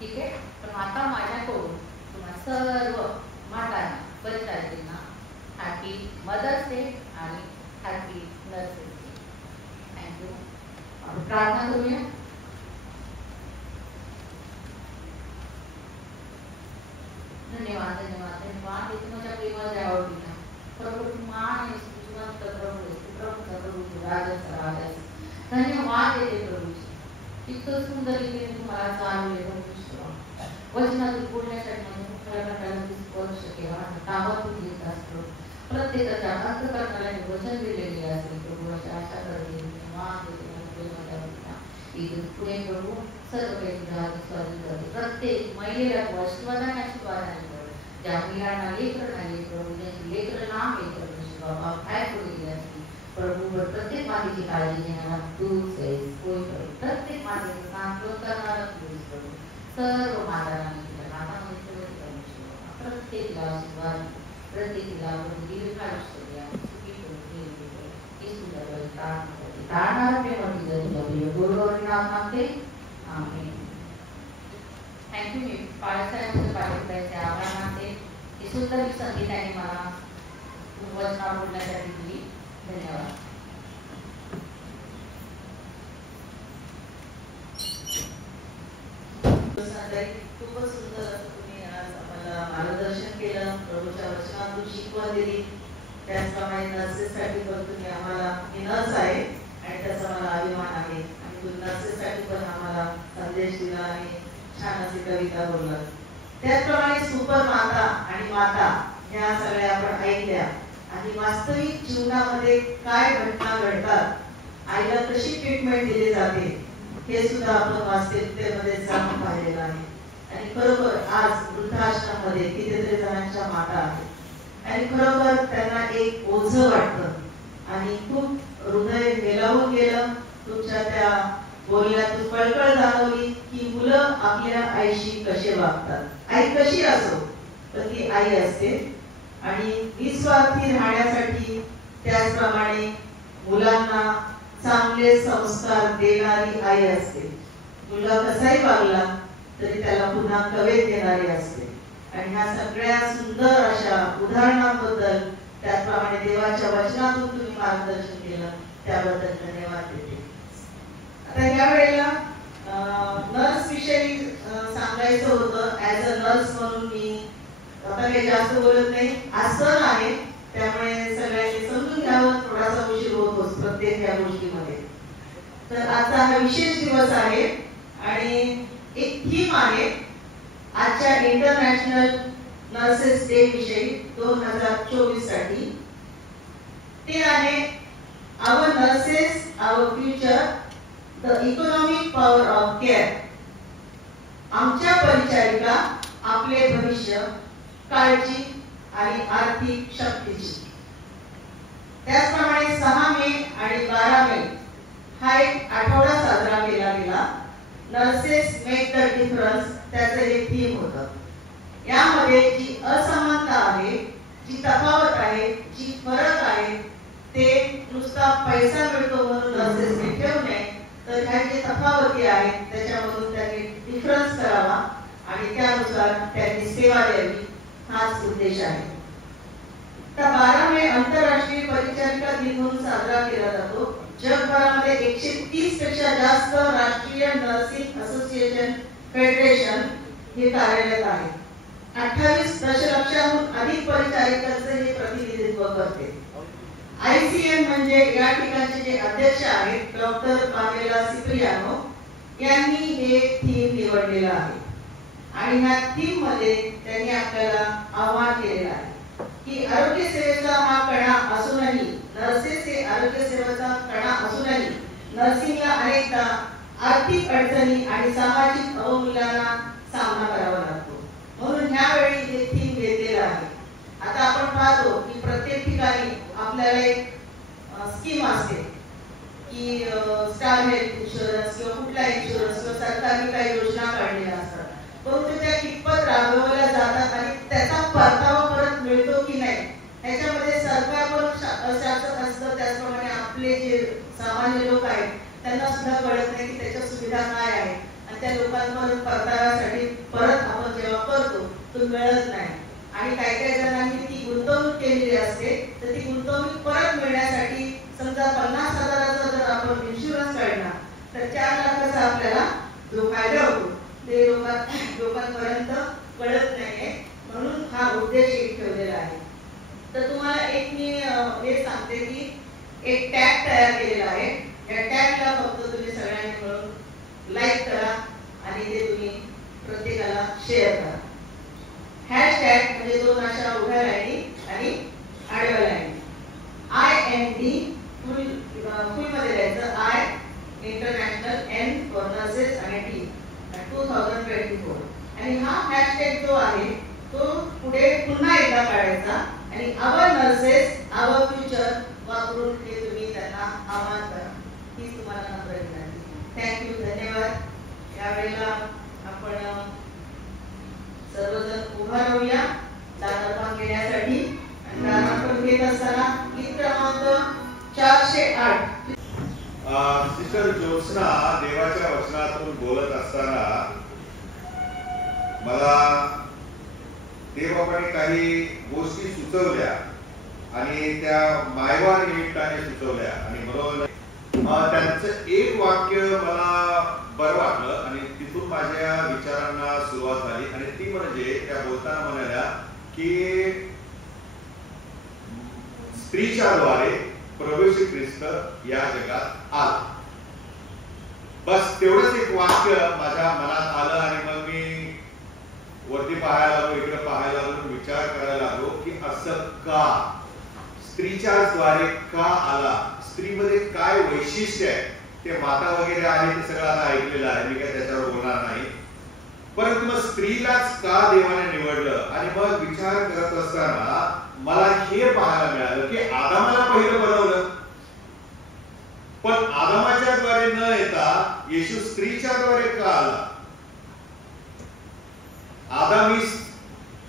ठीक आहे. पण आता माझ्याकडून तुम्हाला सर्व मातांना परिचारिकांना हॅपी मदर्स डे आणि हॅपी नर्सेस डे. थँक्यू. आपण प्रार्थना करूया. धन्यवाद धन्यवाद धन्यवाद. हे तुमच्या प्रेमळ आवडीला प्रभू मान स्तुतिवंत प्रभू राजा राजा धन्यवाद देते प्रभूजी. इतकं सुंदर रीतीने तुम्हाला चालवले प्रभू. वचनातून बोलण्यासाठी स्पर्श केला कामातून घेत असतो. प्रत्येकाच्या अंतकरणाला वचन दिलेले असते प्रभू. अशा आशा करते. धन्यवाद देते इथून पुढे प्रभू सर्व काही तुझ्या स्वाधीन करते. प्रत्येक महिलेला आशीर्वादाने आशीर्वादाने कर. ज्या महिलांना लेकरं नाही प्रभू, ज्यांची लेकरं लांब येत बाबा काय करू गेले असतील प्रभू, प्रत्येक मातेची काळजी घेणारा तूच आहेस. होय प्रभू, प्रत्येक मातेचं सांत्वन करणारा तूच प्रभू. सर्व मातांना प्रत्येकीला आशीर्वाद, प्रत्येकीला दीर्घायुष्य द्या. हे सुंदर प्रार्थना प्रेमाची तुझ्या प्रिय गुरुवारी नाव मागते. आमेन. थँक्यू. मी बाळासाहेबांच्या पाठिंब्याचे आभार मानते. ही सुंदर संधी त्यांनी मला वचना बोलण्यासाठी दिली. धन्यवाद. खूपच सुंदर असं तुम्ही आज आम्हाला मार्गदर्शन केलं, प्रभूच्या वचनातून शिकवण दिली. त्याचप्रमाणे नर्सेससाठी पण तुम्ही आम्हाला, मी नर्स आहे आणि त्याचा मला अभिमान आहे, आणि तुम्ही नर्सेससाठी पण आम्हाला संदेश दिला आणि छान अशी कविता बोललात. त्याचप्रमाणे सुपर माता आणि माता ह्या सगळ्या आपण ऐकल्या, आणि वास्तविक जीवनामध्ये काय घटना घडतात, आईला कशी ट्रीटमेंट दिली जाते हे सुद्धा आपण वास्तविकतेमध्ये जाणून पाहिलेलं आहे. आणि खरोखर आज वृद्धाश्रमामध्ये कितीतरी जणांच्या माता आहेत आणि खरोखर त्यांना एक ओझं वाटतं आणि खूप हृदय वेलावून गेलं. तुमच्या त्या बोलण्यातून कळकळ जाणवली की मुलं आपल्या आईशी कसे वागतात. आई कशी असो तर ती आई असते, आणि निस्वार्थी राहण्यासाठी त्याचप्रमाणे मुलांना चांगले संस्कार देणारी आई असते. मुलगा कसाही वागला तरी त्याला पुन्हा कवेत देणारी असते. आणि ह्या सगळ्या सुंदर अशा उदाहरणांबद्दल, त्याचप्रमाणे देवाच्या वचनातून तुम्ही मार्गदर्शन केलं त्याबद्दल धन्यवाद देते. आता ह्या वेळेला नर्स विषयी सांगायचं होतं. ऍज अ नर्स म्हणून मी आता काही जास्त बोलत नाही. आज सण आहे त्यामुळे सगळ्यांनी समजून घ्यावं, थोडासा उशीर होतोच प्रत्येक या गोष्टीमध्ये. तर आजचा हा विशेष दिवस आहे आणि एक थीम आहे आजच्या इंटरनॅशनल नर्सेस डे विषयी 2024 साठी. ते आहे our nurses our future, the economic power of care. आमच्या परिचारिका आपले भविष्य, काळजी आणि आर्थिक शक्तीची. त्याचप्रमाणे 6 मे आणि 12 मे हा एक आठवडा साजरा केला गेला. नर्सेस मेक द डिफरन्स त्याचं एक थीम होतं. यामध्ये जी असमानता आहे, जी तफावत आहे, जी फरक आहे, ते नुसता पैसा मिळतो म्हणून नर्सेसने ठेवू नये, तर ह्या जे तफावती आहेत त्याच्यामधून त्यांनी डिफरन्स करावा आणि त्यानुसार त्यांनी सेवा द्यावी, हाच उद्देश आहे. तर 12 मे आंतरराष्ट्रीय परिचारिका दिन म्हणून साजरा केला जातो. जगभरामध्ये 130 पेक्षा जास्त राष्ट्रीय नर्सिंग असोसिएशन फेडरेशन हे कार्यरत आहे. 28 दशलक्षाहून अधिक परिचारिकांचे हे प्रतिनिधित्व करते. ICN म्हणजे या ठिकाणचे जे अध्यक्ष आहेत डॉक्टर पामेला सिप्रियानो यांनी हे थीम निवडलेलं आहे. आणि ह्या थीम मध्ये त्यांनी आपल्याला आव्हान केलेलं आहे की आरोग्य सेवेचा हा कणा असूनही, नर्सेस हे आरोग्य सेवेचा कणा असूनही नर्सिंगला अनेकदा आर्थिक अडचणी आणि सामाजिक अवमूल्यांना सामना करावा लागतो. म्हणून ह्यावेळी हे थीम घेतलेलं आहे. आता आपण पाहतो की प्रत्येक ठिकाणी आपल्याला एक स्कीम असते की स्टार हेल्थ इन्शुरन्स किंवा कुठला इन्शुरन्स किंवा सरकारने काही योजना काढलेल्या असतात, परंतु त्या कितपत राबवल्या जातात आणि त्याचा परतावा परत मिळतो की नाही ह्याच्यामध्ये सरकार पण शासक असतं, त्याचप्रमाणे आपले जे सामान्य लोक आहेत त्यांना सुद्धा कळत नाही की त्याच्या सुविधा काय आहेत आणि त्या लोकांपर्यंत परताव्यासाठी परत आपण जेव्हा करतो तो मिळत नाही. आणि काही जणांनी ती गुंतवणूक केलेली असते, तर ती गुंतवणूक परत मिळण्यासाठी समजा 50,000चा जर आपण इन्शुरन्स काढला तर 4 लाखाचा आपल्याला जो फायदा होतो ते लोकांपर्यंत कळत नाहीये. म्हणून हा उद्देश एक ठेवलेला आहे. तर तुम्हाला एक मी हे सांगते की एक टॅग तयार केलेला आहे. या टॅगला फक्त तुम्ही सगळ्यांनी मिळून लाईक करा आणि ते तुम्ही प्रत्येकाला शेअर करा. हॅशटॅग म्हणजे 2 अशा उभ्या लाईनी आणि आडव्या लाईनी. IND फुल मध्ये द्यायचं. I international, N for nurses आणि T हॅशटॅग जो आहे तो पुढे पुन्हा एकदा काढायचा आणि आवर नर्सेस आवर फ्युचर वापरून ते तुम्ही त्यांना आवाहन करा. ही तुम्हाला नम्र विनंती. थँक्यू, धन्यवाद. यावेळेला आपण सर्वजण उभा राहूया दानपान घेण्यासाठी. आणि दानपान घेत असताना गीत क्रमांक 408 सिस्टर ज्योत्स्ना देवाच्या वचनातून बोलत असताना मला देवबापाने काही गोष्टी सुचवल्या आणि त्या मायवा निमित्ताने सुचवल्या आणि बरोबर त्यांचं एक वाक्य मला बरं वाटलं आणि तिथून माझ्या विचारांना सुरुवात झाली आणि ती म्हणजे त्या बोलताना म्हणाल्या की स्त्रीच्या द्वारे प्रभू येशू ख्रिस्त या जगात आला. बस तेवढंच एक वाक्य माझ्या मनात आलं आणि मग मी वरती पाहायला लागलो, इकडे पाहायला लागलो, विचार करायला लागलो की असं का, स्त्रीच्या द्वारे का आला, स्त्रीमध्ये काय वैशिष्ट्य आहे. ते माता वगैरे आहे ते सगळं आता ऐकलेलं आहे, मी काय त्याच्यावर बोलणार नाही. परंतु मग स्त्रीलाच का देवाने निवडलं आणि मग विचार करत असताना मला हे पाहायला मिळालं की आदामाला पहिलं बनवलं, पण आदामाच्या द्वारे न येता येशू स्त्रीच्या द्वारे का आला. आदाम ही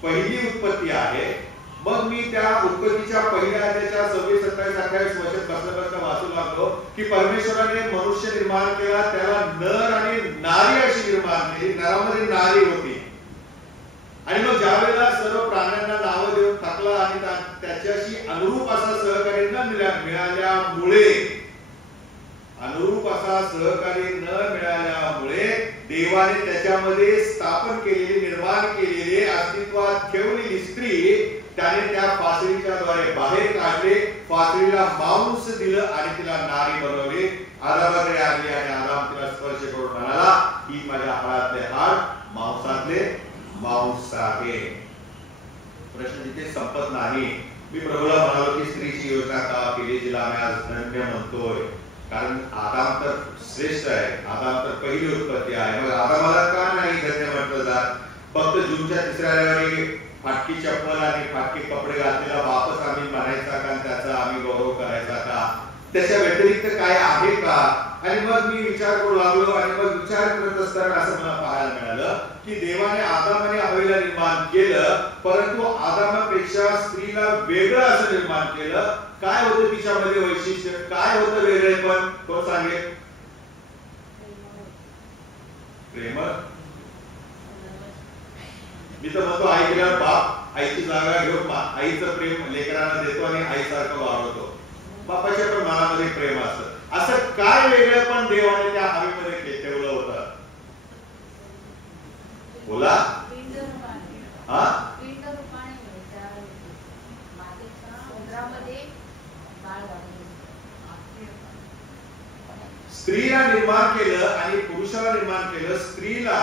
पहिली उत्पत्ती आहे. मग मी त्या उत्पत्तीच्या पहिल्या अध्यायाच्या 26, 27, 28 वचन बसल्या वाचू लागलो की परमेश्वराने मनुष्य निर्माण केला, त्याला नर आणि नारी अशी निर्माण केली, नरामध्ये नारी होती. आणि मग ज्या वेळेला सर्व प्राण्यांना नावं देऊन टाकला आणि त्याच्याशी अनुरूप असा सहकारी न मिळाल्यामुळे देवाने त्याच्यामध्ये स्थापन केलेली, निर्माण केलेली, अस्तित्वात ठेवलेली स्त्री त्याने त्या फासळीच्या द्वारे बाहेर काढले, फासळीला मांस दिलं आणि तिला नारी बनवले. आदामाकडे आली आणि आदाम तिला स्पर्श करून म्हणाला ही माझ्या हाडातले हाड, मांसातले मांस आहे. प्रश्न तिथे संपत नाही. मी प्रभूला म्हणालो की स्त्रीची योजना का केली, जिला आम्ही आज धन्य म्हणतोय, कारण आदाम तर श्रेष्ठ आहे, आदाम तर पहिली उत्पत्ती आहे. मग आदामाला का नाही धन्य म्हटलं जात. फक्त जूनच्या 3ऱ्या रविवारी फाटकी चप्पल आणि फाटकी कपडे घातलेला बापच आम्ही म्हणायचा का, त्याचा आम्ही गौरव करायचा का, त्याच्या व्यतिरिक्त काय आहे का. आणि मग मी विचार करू लागलो आणि मग विचार करत असताना असं मला पाहायला मिळालं की देवाने आदाम आणि हव्वाला निर्माण केलं, परंतु आदामापेक्षा स्त्रीला वेगळं असं निर्माण केलं. काय होतं तिच्यामध्ये वैशिष्ट्य, काय होतं वेगळेपण, कोण सांगेल. प्रेमळ. मी तर म्हणतो आई गेल्यावर बाप आईची जागा घेऊन आईचं प्रेम लेकरांना देतो आणि आईसारखं वाढवतो. बापाच्या पण मनामध्ये प्रेम असतं. असं काय वेगळं पण देवाने त्या हवेमध्ये ठेवलं होतं. बोला. स्त्रीला निर्माण केलं आणि पुरुषाला निर्माण केलं. स्त्रीला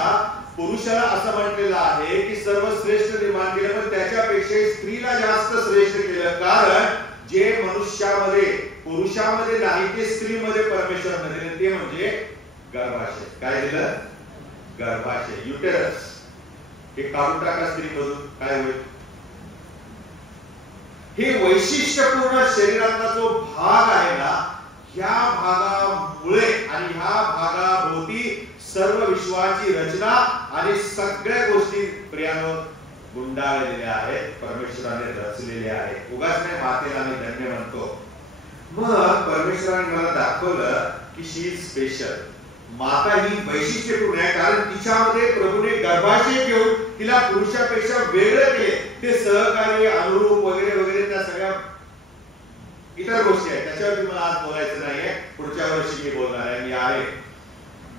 पुरुषाला असं म्हटलेलं आहे की सर्वश्रेष्ठ निर्माण केलं, पण त्याच्यापेक्षा स्त्रीला जास्त श्रेष्ठ केलं. कारण जे मनुष्यामध्ये पुरुषामध्ये नाही ते स्त्रीमध्ये परमेश्वराने दिले, ते म्हणजे गर्भाशय. काय दिलं. गर्भाशय, युटेरस. हे काढून टाका स्त्रीमधून, काय होईल. हे वैशिष्ट्यपूर्ण शरीरातला जो भाग आहे ना, ह्या भागामुळे आणि ह्या भागाभोवती सर्व विश्वाची रचना आणि सगळ्या गोष्टी प्रियानो गुंडाळलेल्या आहेत, परमेश्वराने रचलेल्या आहेत. उगाच नाही मातेला मी धन्य म्हणतो. मग परमेश्वराने मला दाखवलं की शी इज स्पेशल. माता ही वैशिष्ट्यपूर्ण आहे कारण तिच्यामध्ये प्रभूने गर्भाशय घेऊन तिला पुरुषापेक्षा वेगळं केले. ते सहकार्य, अनुरूप वगैरे वगैरे त्या सगळ्या इतर गोष्टी आहेत, त्याच्यावरती मला आज बोलायचं नाहीये. पुढच्या वर्षी मी बोलणार आहे, मी आहे.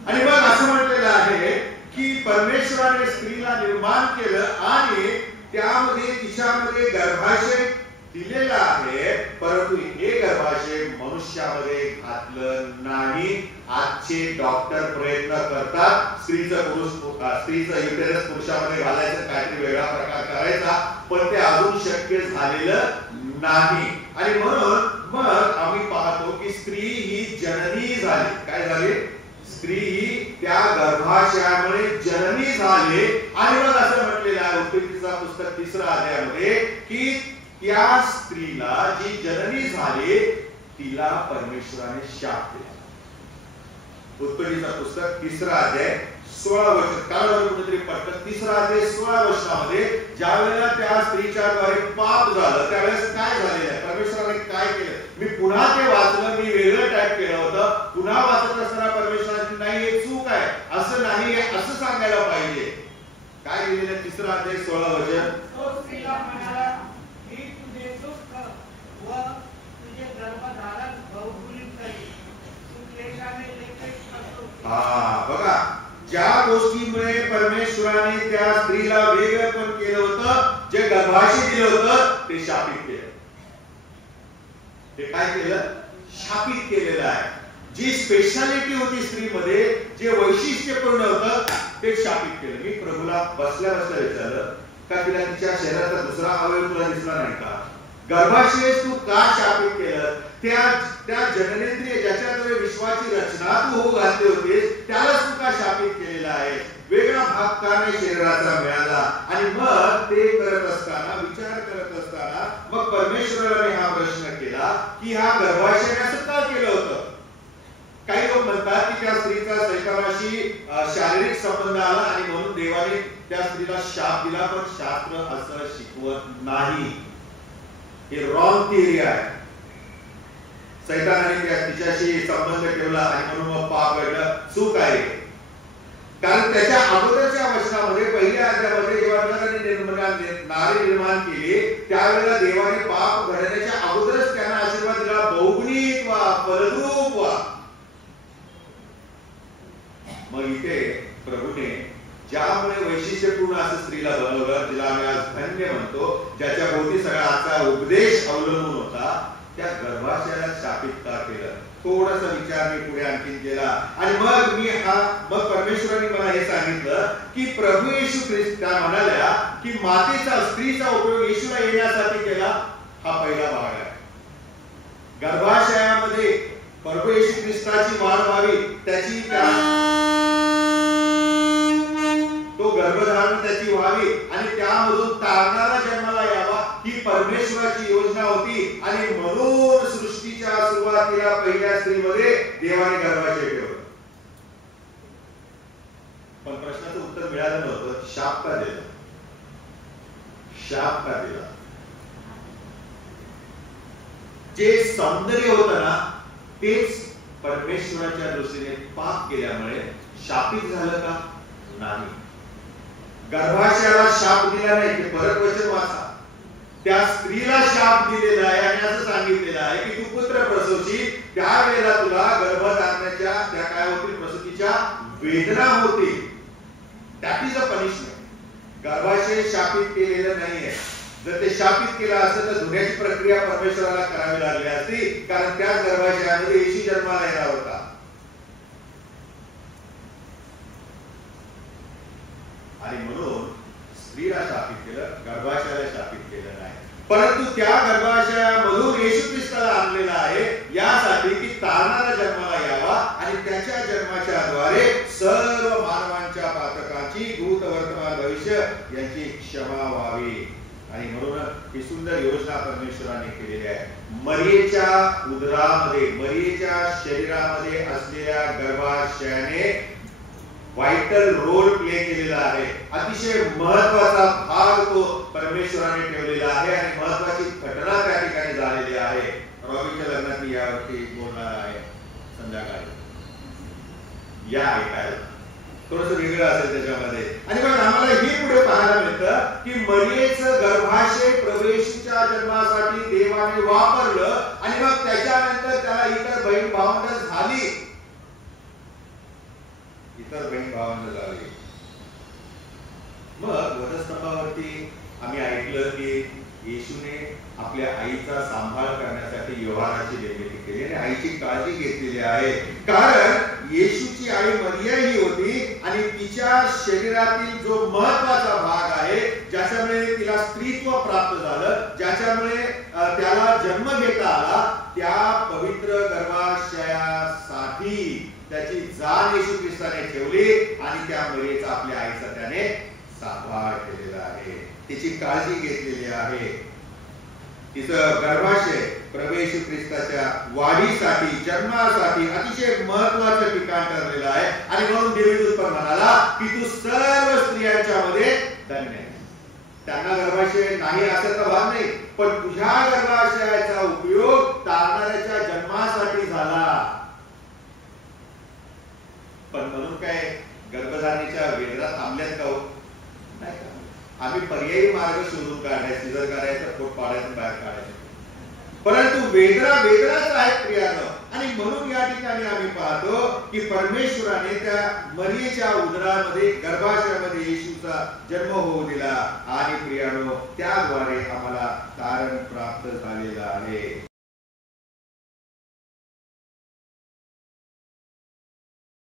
आणि मग असं म्हटलेलं आहे की परमेश्वराने स्त्रीला निर्माण केलं आणि त्यामध्ये तिच्यामध्ये गर्भाशय दिलेला आहे, परंतु हे गर्भाशय मनुष्यामध्ये घातलं नाही. आजचे डॉक्टर प्रयत्न करतात स्त्रीचं युटेरस पुरुषामध्ये घालायचं, काहीतरी वेगळा प्रकार करायचा, पण ते अजून शक्य झालेलं नाही. आणि म्हणून मग आम्ही पाहतो की स्त्री ही जननी झाली. काय झाली. स्त्री ही त्या गर्भाशयामुळे जननी झाले. आणि मग असं म्हटलेलं आहे उत्पत्तीचा पुस्तक 3 अध्यायामध्ये की त्या स्त्रीला जी जननी झाली तिला परमेश्वराने शाप दिला. उत्पत्तीचा पुस्तक 3 अध्याय 16 वचन. काल कुठेतरी पटकन 3 अध्याय 16 वचनामध्ये ज्या वेळेला त्या स्त्रीच्या द्वारे पाप झालं त्यावेळेस काय झालेलं आहे, परमेश्वराने काय केलं. मी पुन्हा ते वाचलं, मी वेगळं टाईप केलं होतं. पुन्हा वाचत असताना परमेश्वराने नाही हे चूक आहे, असं नाही असं सांगायला पाहिजे. काय लिहिलेलं आहे 3 अध्याय 16 वचन. तो स्त्रीला म्हणाला, मी तुझे दुःख व तुझे गर्भधारण बहुगुणित करीन. तू क्लेशाने लेखित असतो. बघा ज्या गोष्टीमुळे परमेश्वराने त्या स्त्रीला वेगळं पण केलं होतं, जे गर्भाशय दिलं होतं ते शापित केलं. ते काय केलं, शापित केलेलं आहे. जी स्पेशालिटी होती स्त्रीमध्ये, जे वैशिष्ट्यपूर्ण होतं ते शापित केलं. मी प्रभूला बसल्या बसल्या विचारलं का तिला तिच्या शरीराचा दुसरा अवयव तुला दिसला नाही का, गर्भाशय तू का शापित केलं. त्या जननेंद्रिय ज्याच्याद्वारे विश्वाची रचना तू होऊ घातली होतीस त्यालाच तू का शापित केलेला आहे. वेगळा भाग का नाही शरीराचा मिळाला. आणि मग ते करत असताना, विचार करत असताना मग परमेश्वराने हा प्रश्न केला की हा गर्भाशय असं का केलं होतं. काही लोक म्हणतात की त्या स्त्रीचा सैतानाशी शारीरिक संबंध आला आणि म्हणून देवाने त्या स्त्रीला शाप दिला. पण शास्त्र असं शिकवत नाही. हे रॉंग थिअरी आहे. सैतानाने तिच्याशी संबंध ठेवला आणि म्हणून मग पाप घडलं, चूक आहे. कारण त्याच्या अगोदरच्या वचनामध्ये पहिल्या अध्यायामध्ये जेव्हा नारी निर्माण केली त्यावेळेला देवाने पाप घडण्याच्या अगोदरच त्यांना आशीर्वाद दिला, बहुगुणित व्हा, फलद्रूप व्हा. मग इथे प्रभूने ज्यामुळे वैशिष्ट्यपूर्ण असं स्त्रीला बनवलं, जिला आम्ही आज धन्य म्हणतो, ज्याच्या भोवती सगळा आजचा उपदेश अवलंबून होता, त्या गर्भाशयाला शापित का केलं. थोडासा विचार मी पुढे आणखीन केला आणि मग परमेश्वराने मला हे सांगितलं की प्रभू येशू ख्रिस्त त्या म्हणाल्या की मातेचा, स्त्रीचा उपयोग येशूला येण्यासाठी केला. हा पहिला भाग आहे. गर्भाशयामध्ये प्रभू येशू ख्रिस्ताची वाढ व्हावी, त्याची तो गर्भधारण त्याची व्हावी आणि त्यामधून तारणारा जन्माला यावा ही परमेश्वराची योजना होती. आणि म्हणून सृष्टीच्या सुरुवातीला पहिल्या स्त्रीमध्ये देवाने गर्भाशय ठेवलं. पण प्रश्नाचं उत्तर मिळालं नव्हतं. शाप का दिला, शाप का दिला. जे सौंदर्य होतं ना तेच परमेश्वराच्या दृष्टीने पाप केल्यामुळे शापित झालं का, नाही. गर्भाशयाला शाप दिला नाही. ते परत वचन वाचा. त्या स्त्रीला शाप दिलेला आहे आणि असं सांगितलेलं आहे की तू पुत्र प्रसवशील, त्यावेळेला तुला गर्भधारणाच्या त्या काय होतील, प्रसूतीच्या वेदना होतील. That is a punishment. गर्भाशय शापित केलेलं नाहीये. जर ते शापित केलं असतं तर धुण्याची प्रक्रिया परमेश्वराला करावी लागली असती, कारण त्याच गर्भाशयामध्ये येशू जन्माला येणार होता. आणि म्हणून स्त्रीला शापित केलं, गर्भाशयाला शापित केलं नाही. परंतु त्या गर्भाशयामधून येशू ख्रिस्ताला आणलेला आहे यासाठी की तारणारा जन्माला यावा आणि त्याच्या जन्माच्या द्वारे सर्व मानवांच्या पातकांची भूत, वर्तमान, भविष्य यांची क्षमा व्हावी. आणि म्हणून ही सुंदर योजना परमेश्वराने केलेली आहे. मरियेच्या उदरामध्ये, मरियेच्या शरीरामध्ये असलेल्या गर्भाशयाने व्हायटल रोल प्ले केलेला आहे. अतिशय महत्वाचा भाग तो परमेश्वराने ठेवलेला आहे आणि महत्वाची घटना त्या ठिकाणी झालेली आहे. रॉबीच्या लग्नात मी यावरती बोलणार आहे संध्याकाळी. या ऐकायला थोडंसं वेगळं असेल त्याच्यामध्ये. आणि मग आम्हाला हे पुढे पाहायला मिळतं की मरियेचं गर्भाशय प्रवेशच्या जन्मासाठी देवाने वापरलं आणि मग त्याच्यानंतर त्याला इतर बहीण भावंड झाली. इतर बहीण भावंड झाली. मग वधस्तंभावरती आम्ही ऐकलं की येशूने आपल्या आईचा सांभाळ करण्यासाठी योहानाची निर्मिती केली आणि आईची काळजी घेतलेली आहे. कारण येशूची आई मरिया ही होती आणि तिच्या शरीरातील जो महत्वाचा भाग आहे, ज्याच्यामुळे तिला स्त्रीत्व प्राप्त झालं, ज्याच्यामुळे त्याला जन्म घेता आला, त्या पवित्र गर्भाशयासाठी त्याची जाण येशू ख्रिस्ताने ठेवली आणि त्या मरियेचा आपल्या आईचा त्याने सांभाळ केलेला आहे, तिची काळजी घेतलेली आहे. तिचं गर्भाशय प्रभू येशू ख्रिस्ताच्या वाढीसाठी, जन्मासाठी अतिशय महत्वाचं ठिकाण ठरलेलं आहे. आणि म्हणून देवदूत पण म्हणाला की तू सर्व स्त्रियांच्या मध्ये धन्य आहे. त्यांना गर्भाशय नाही असं तर भाग नाही, पण तुझ्या गर्भाशयाचा उपयोग तारणाऱ्याच्या जन्मासाठी झाला. पण म्हणून काय गर्भधारणेच्या वेदना थांबल्यात का हो? नाही. आम्ही पर्यायी मार्ग शोधून काढायचे, सिजर करायचं, पोट पाडायचं, बाहेर काढायचं, परंतु वेदनाच आहेत प्रियानं. आणि म्हणून या ठिकाणी आम्ही पाहतो की परमेश्वराने त्या मरियेच्या उदरामध्ये, गर्भाशयामध्ये येशूचा जन्म होऊ दिला आणि प्रियानो त्याद्वारे आम्हाला तारण प्राप्त झालेलं आहे.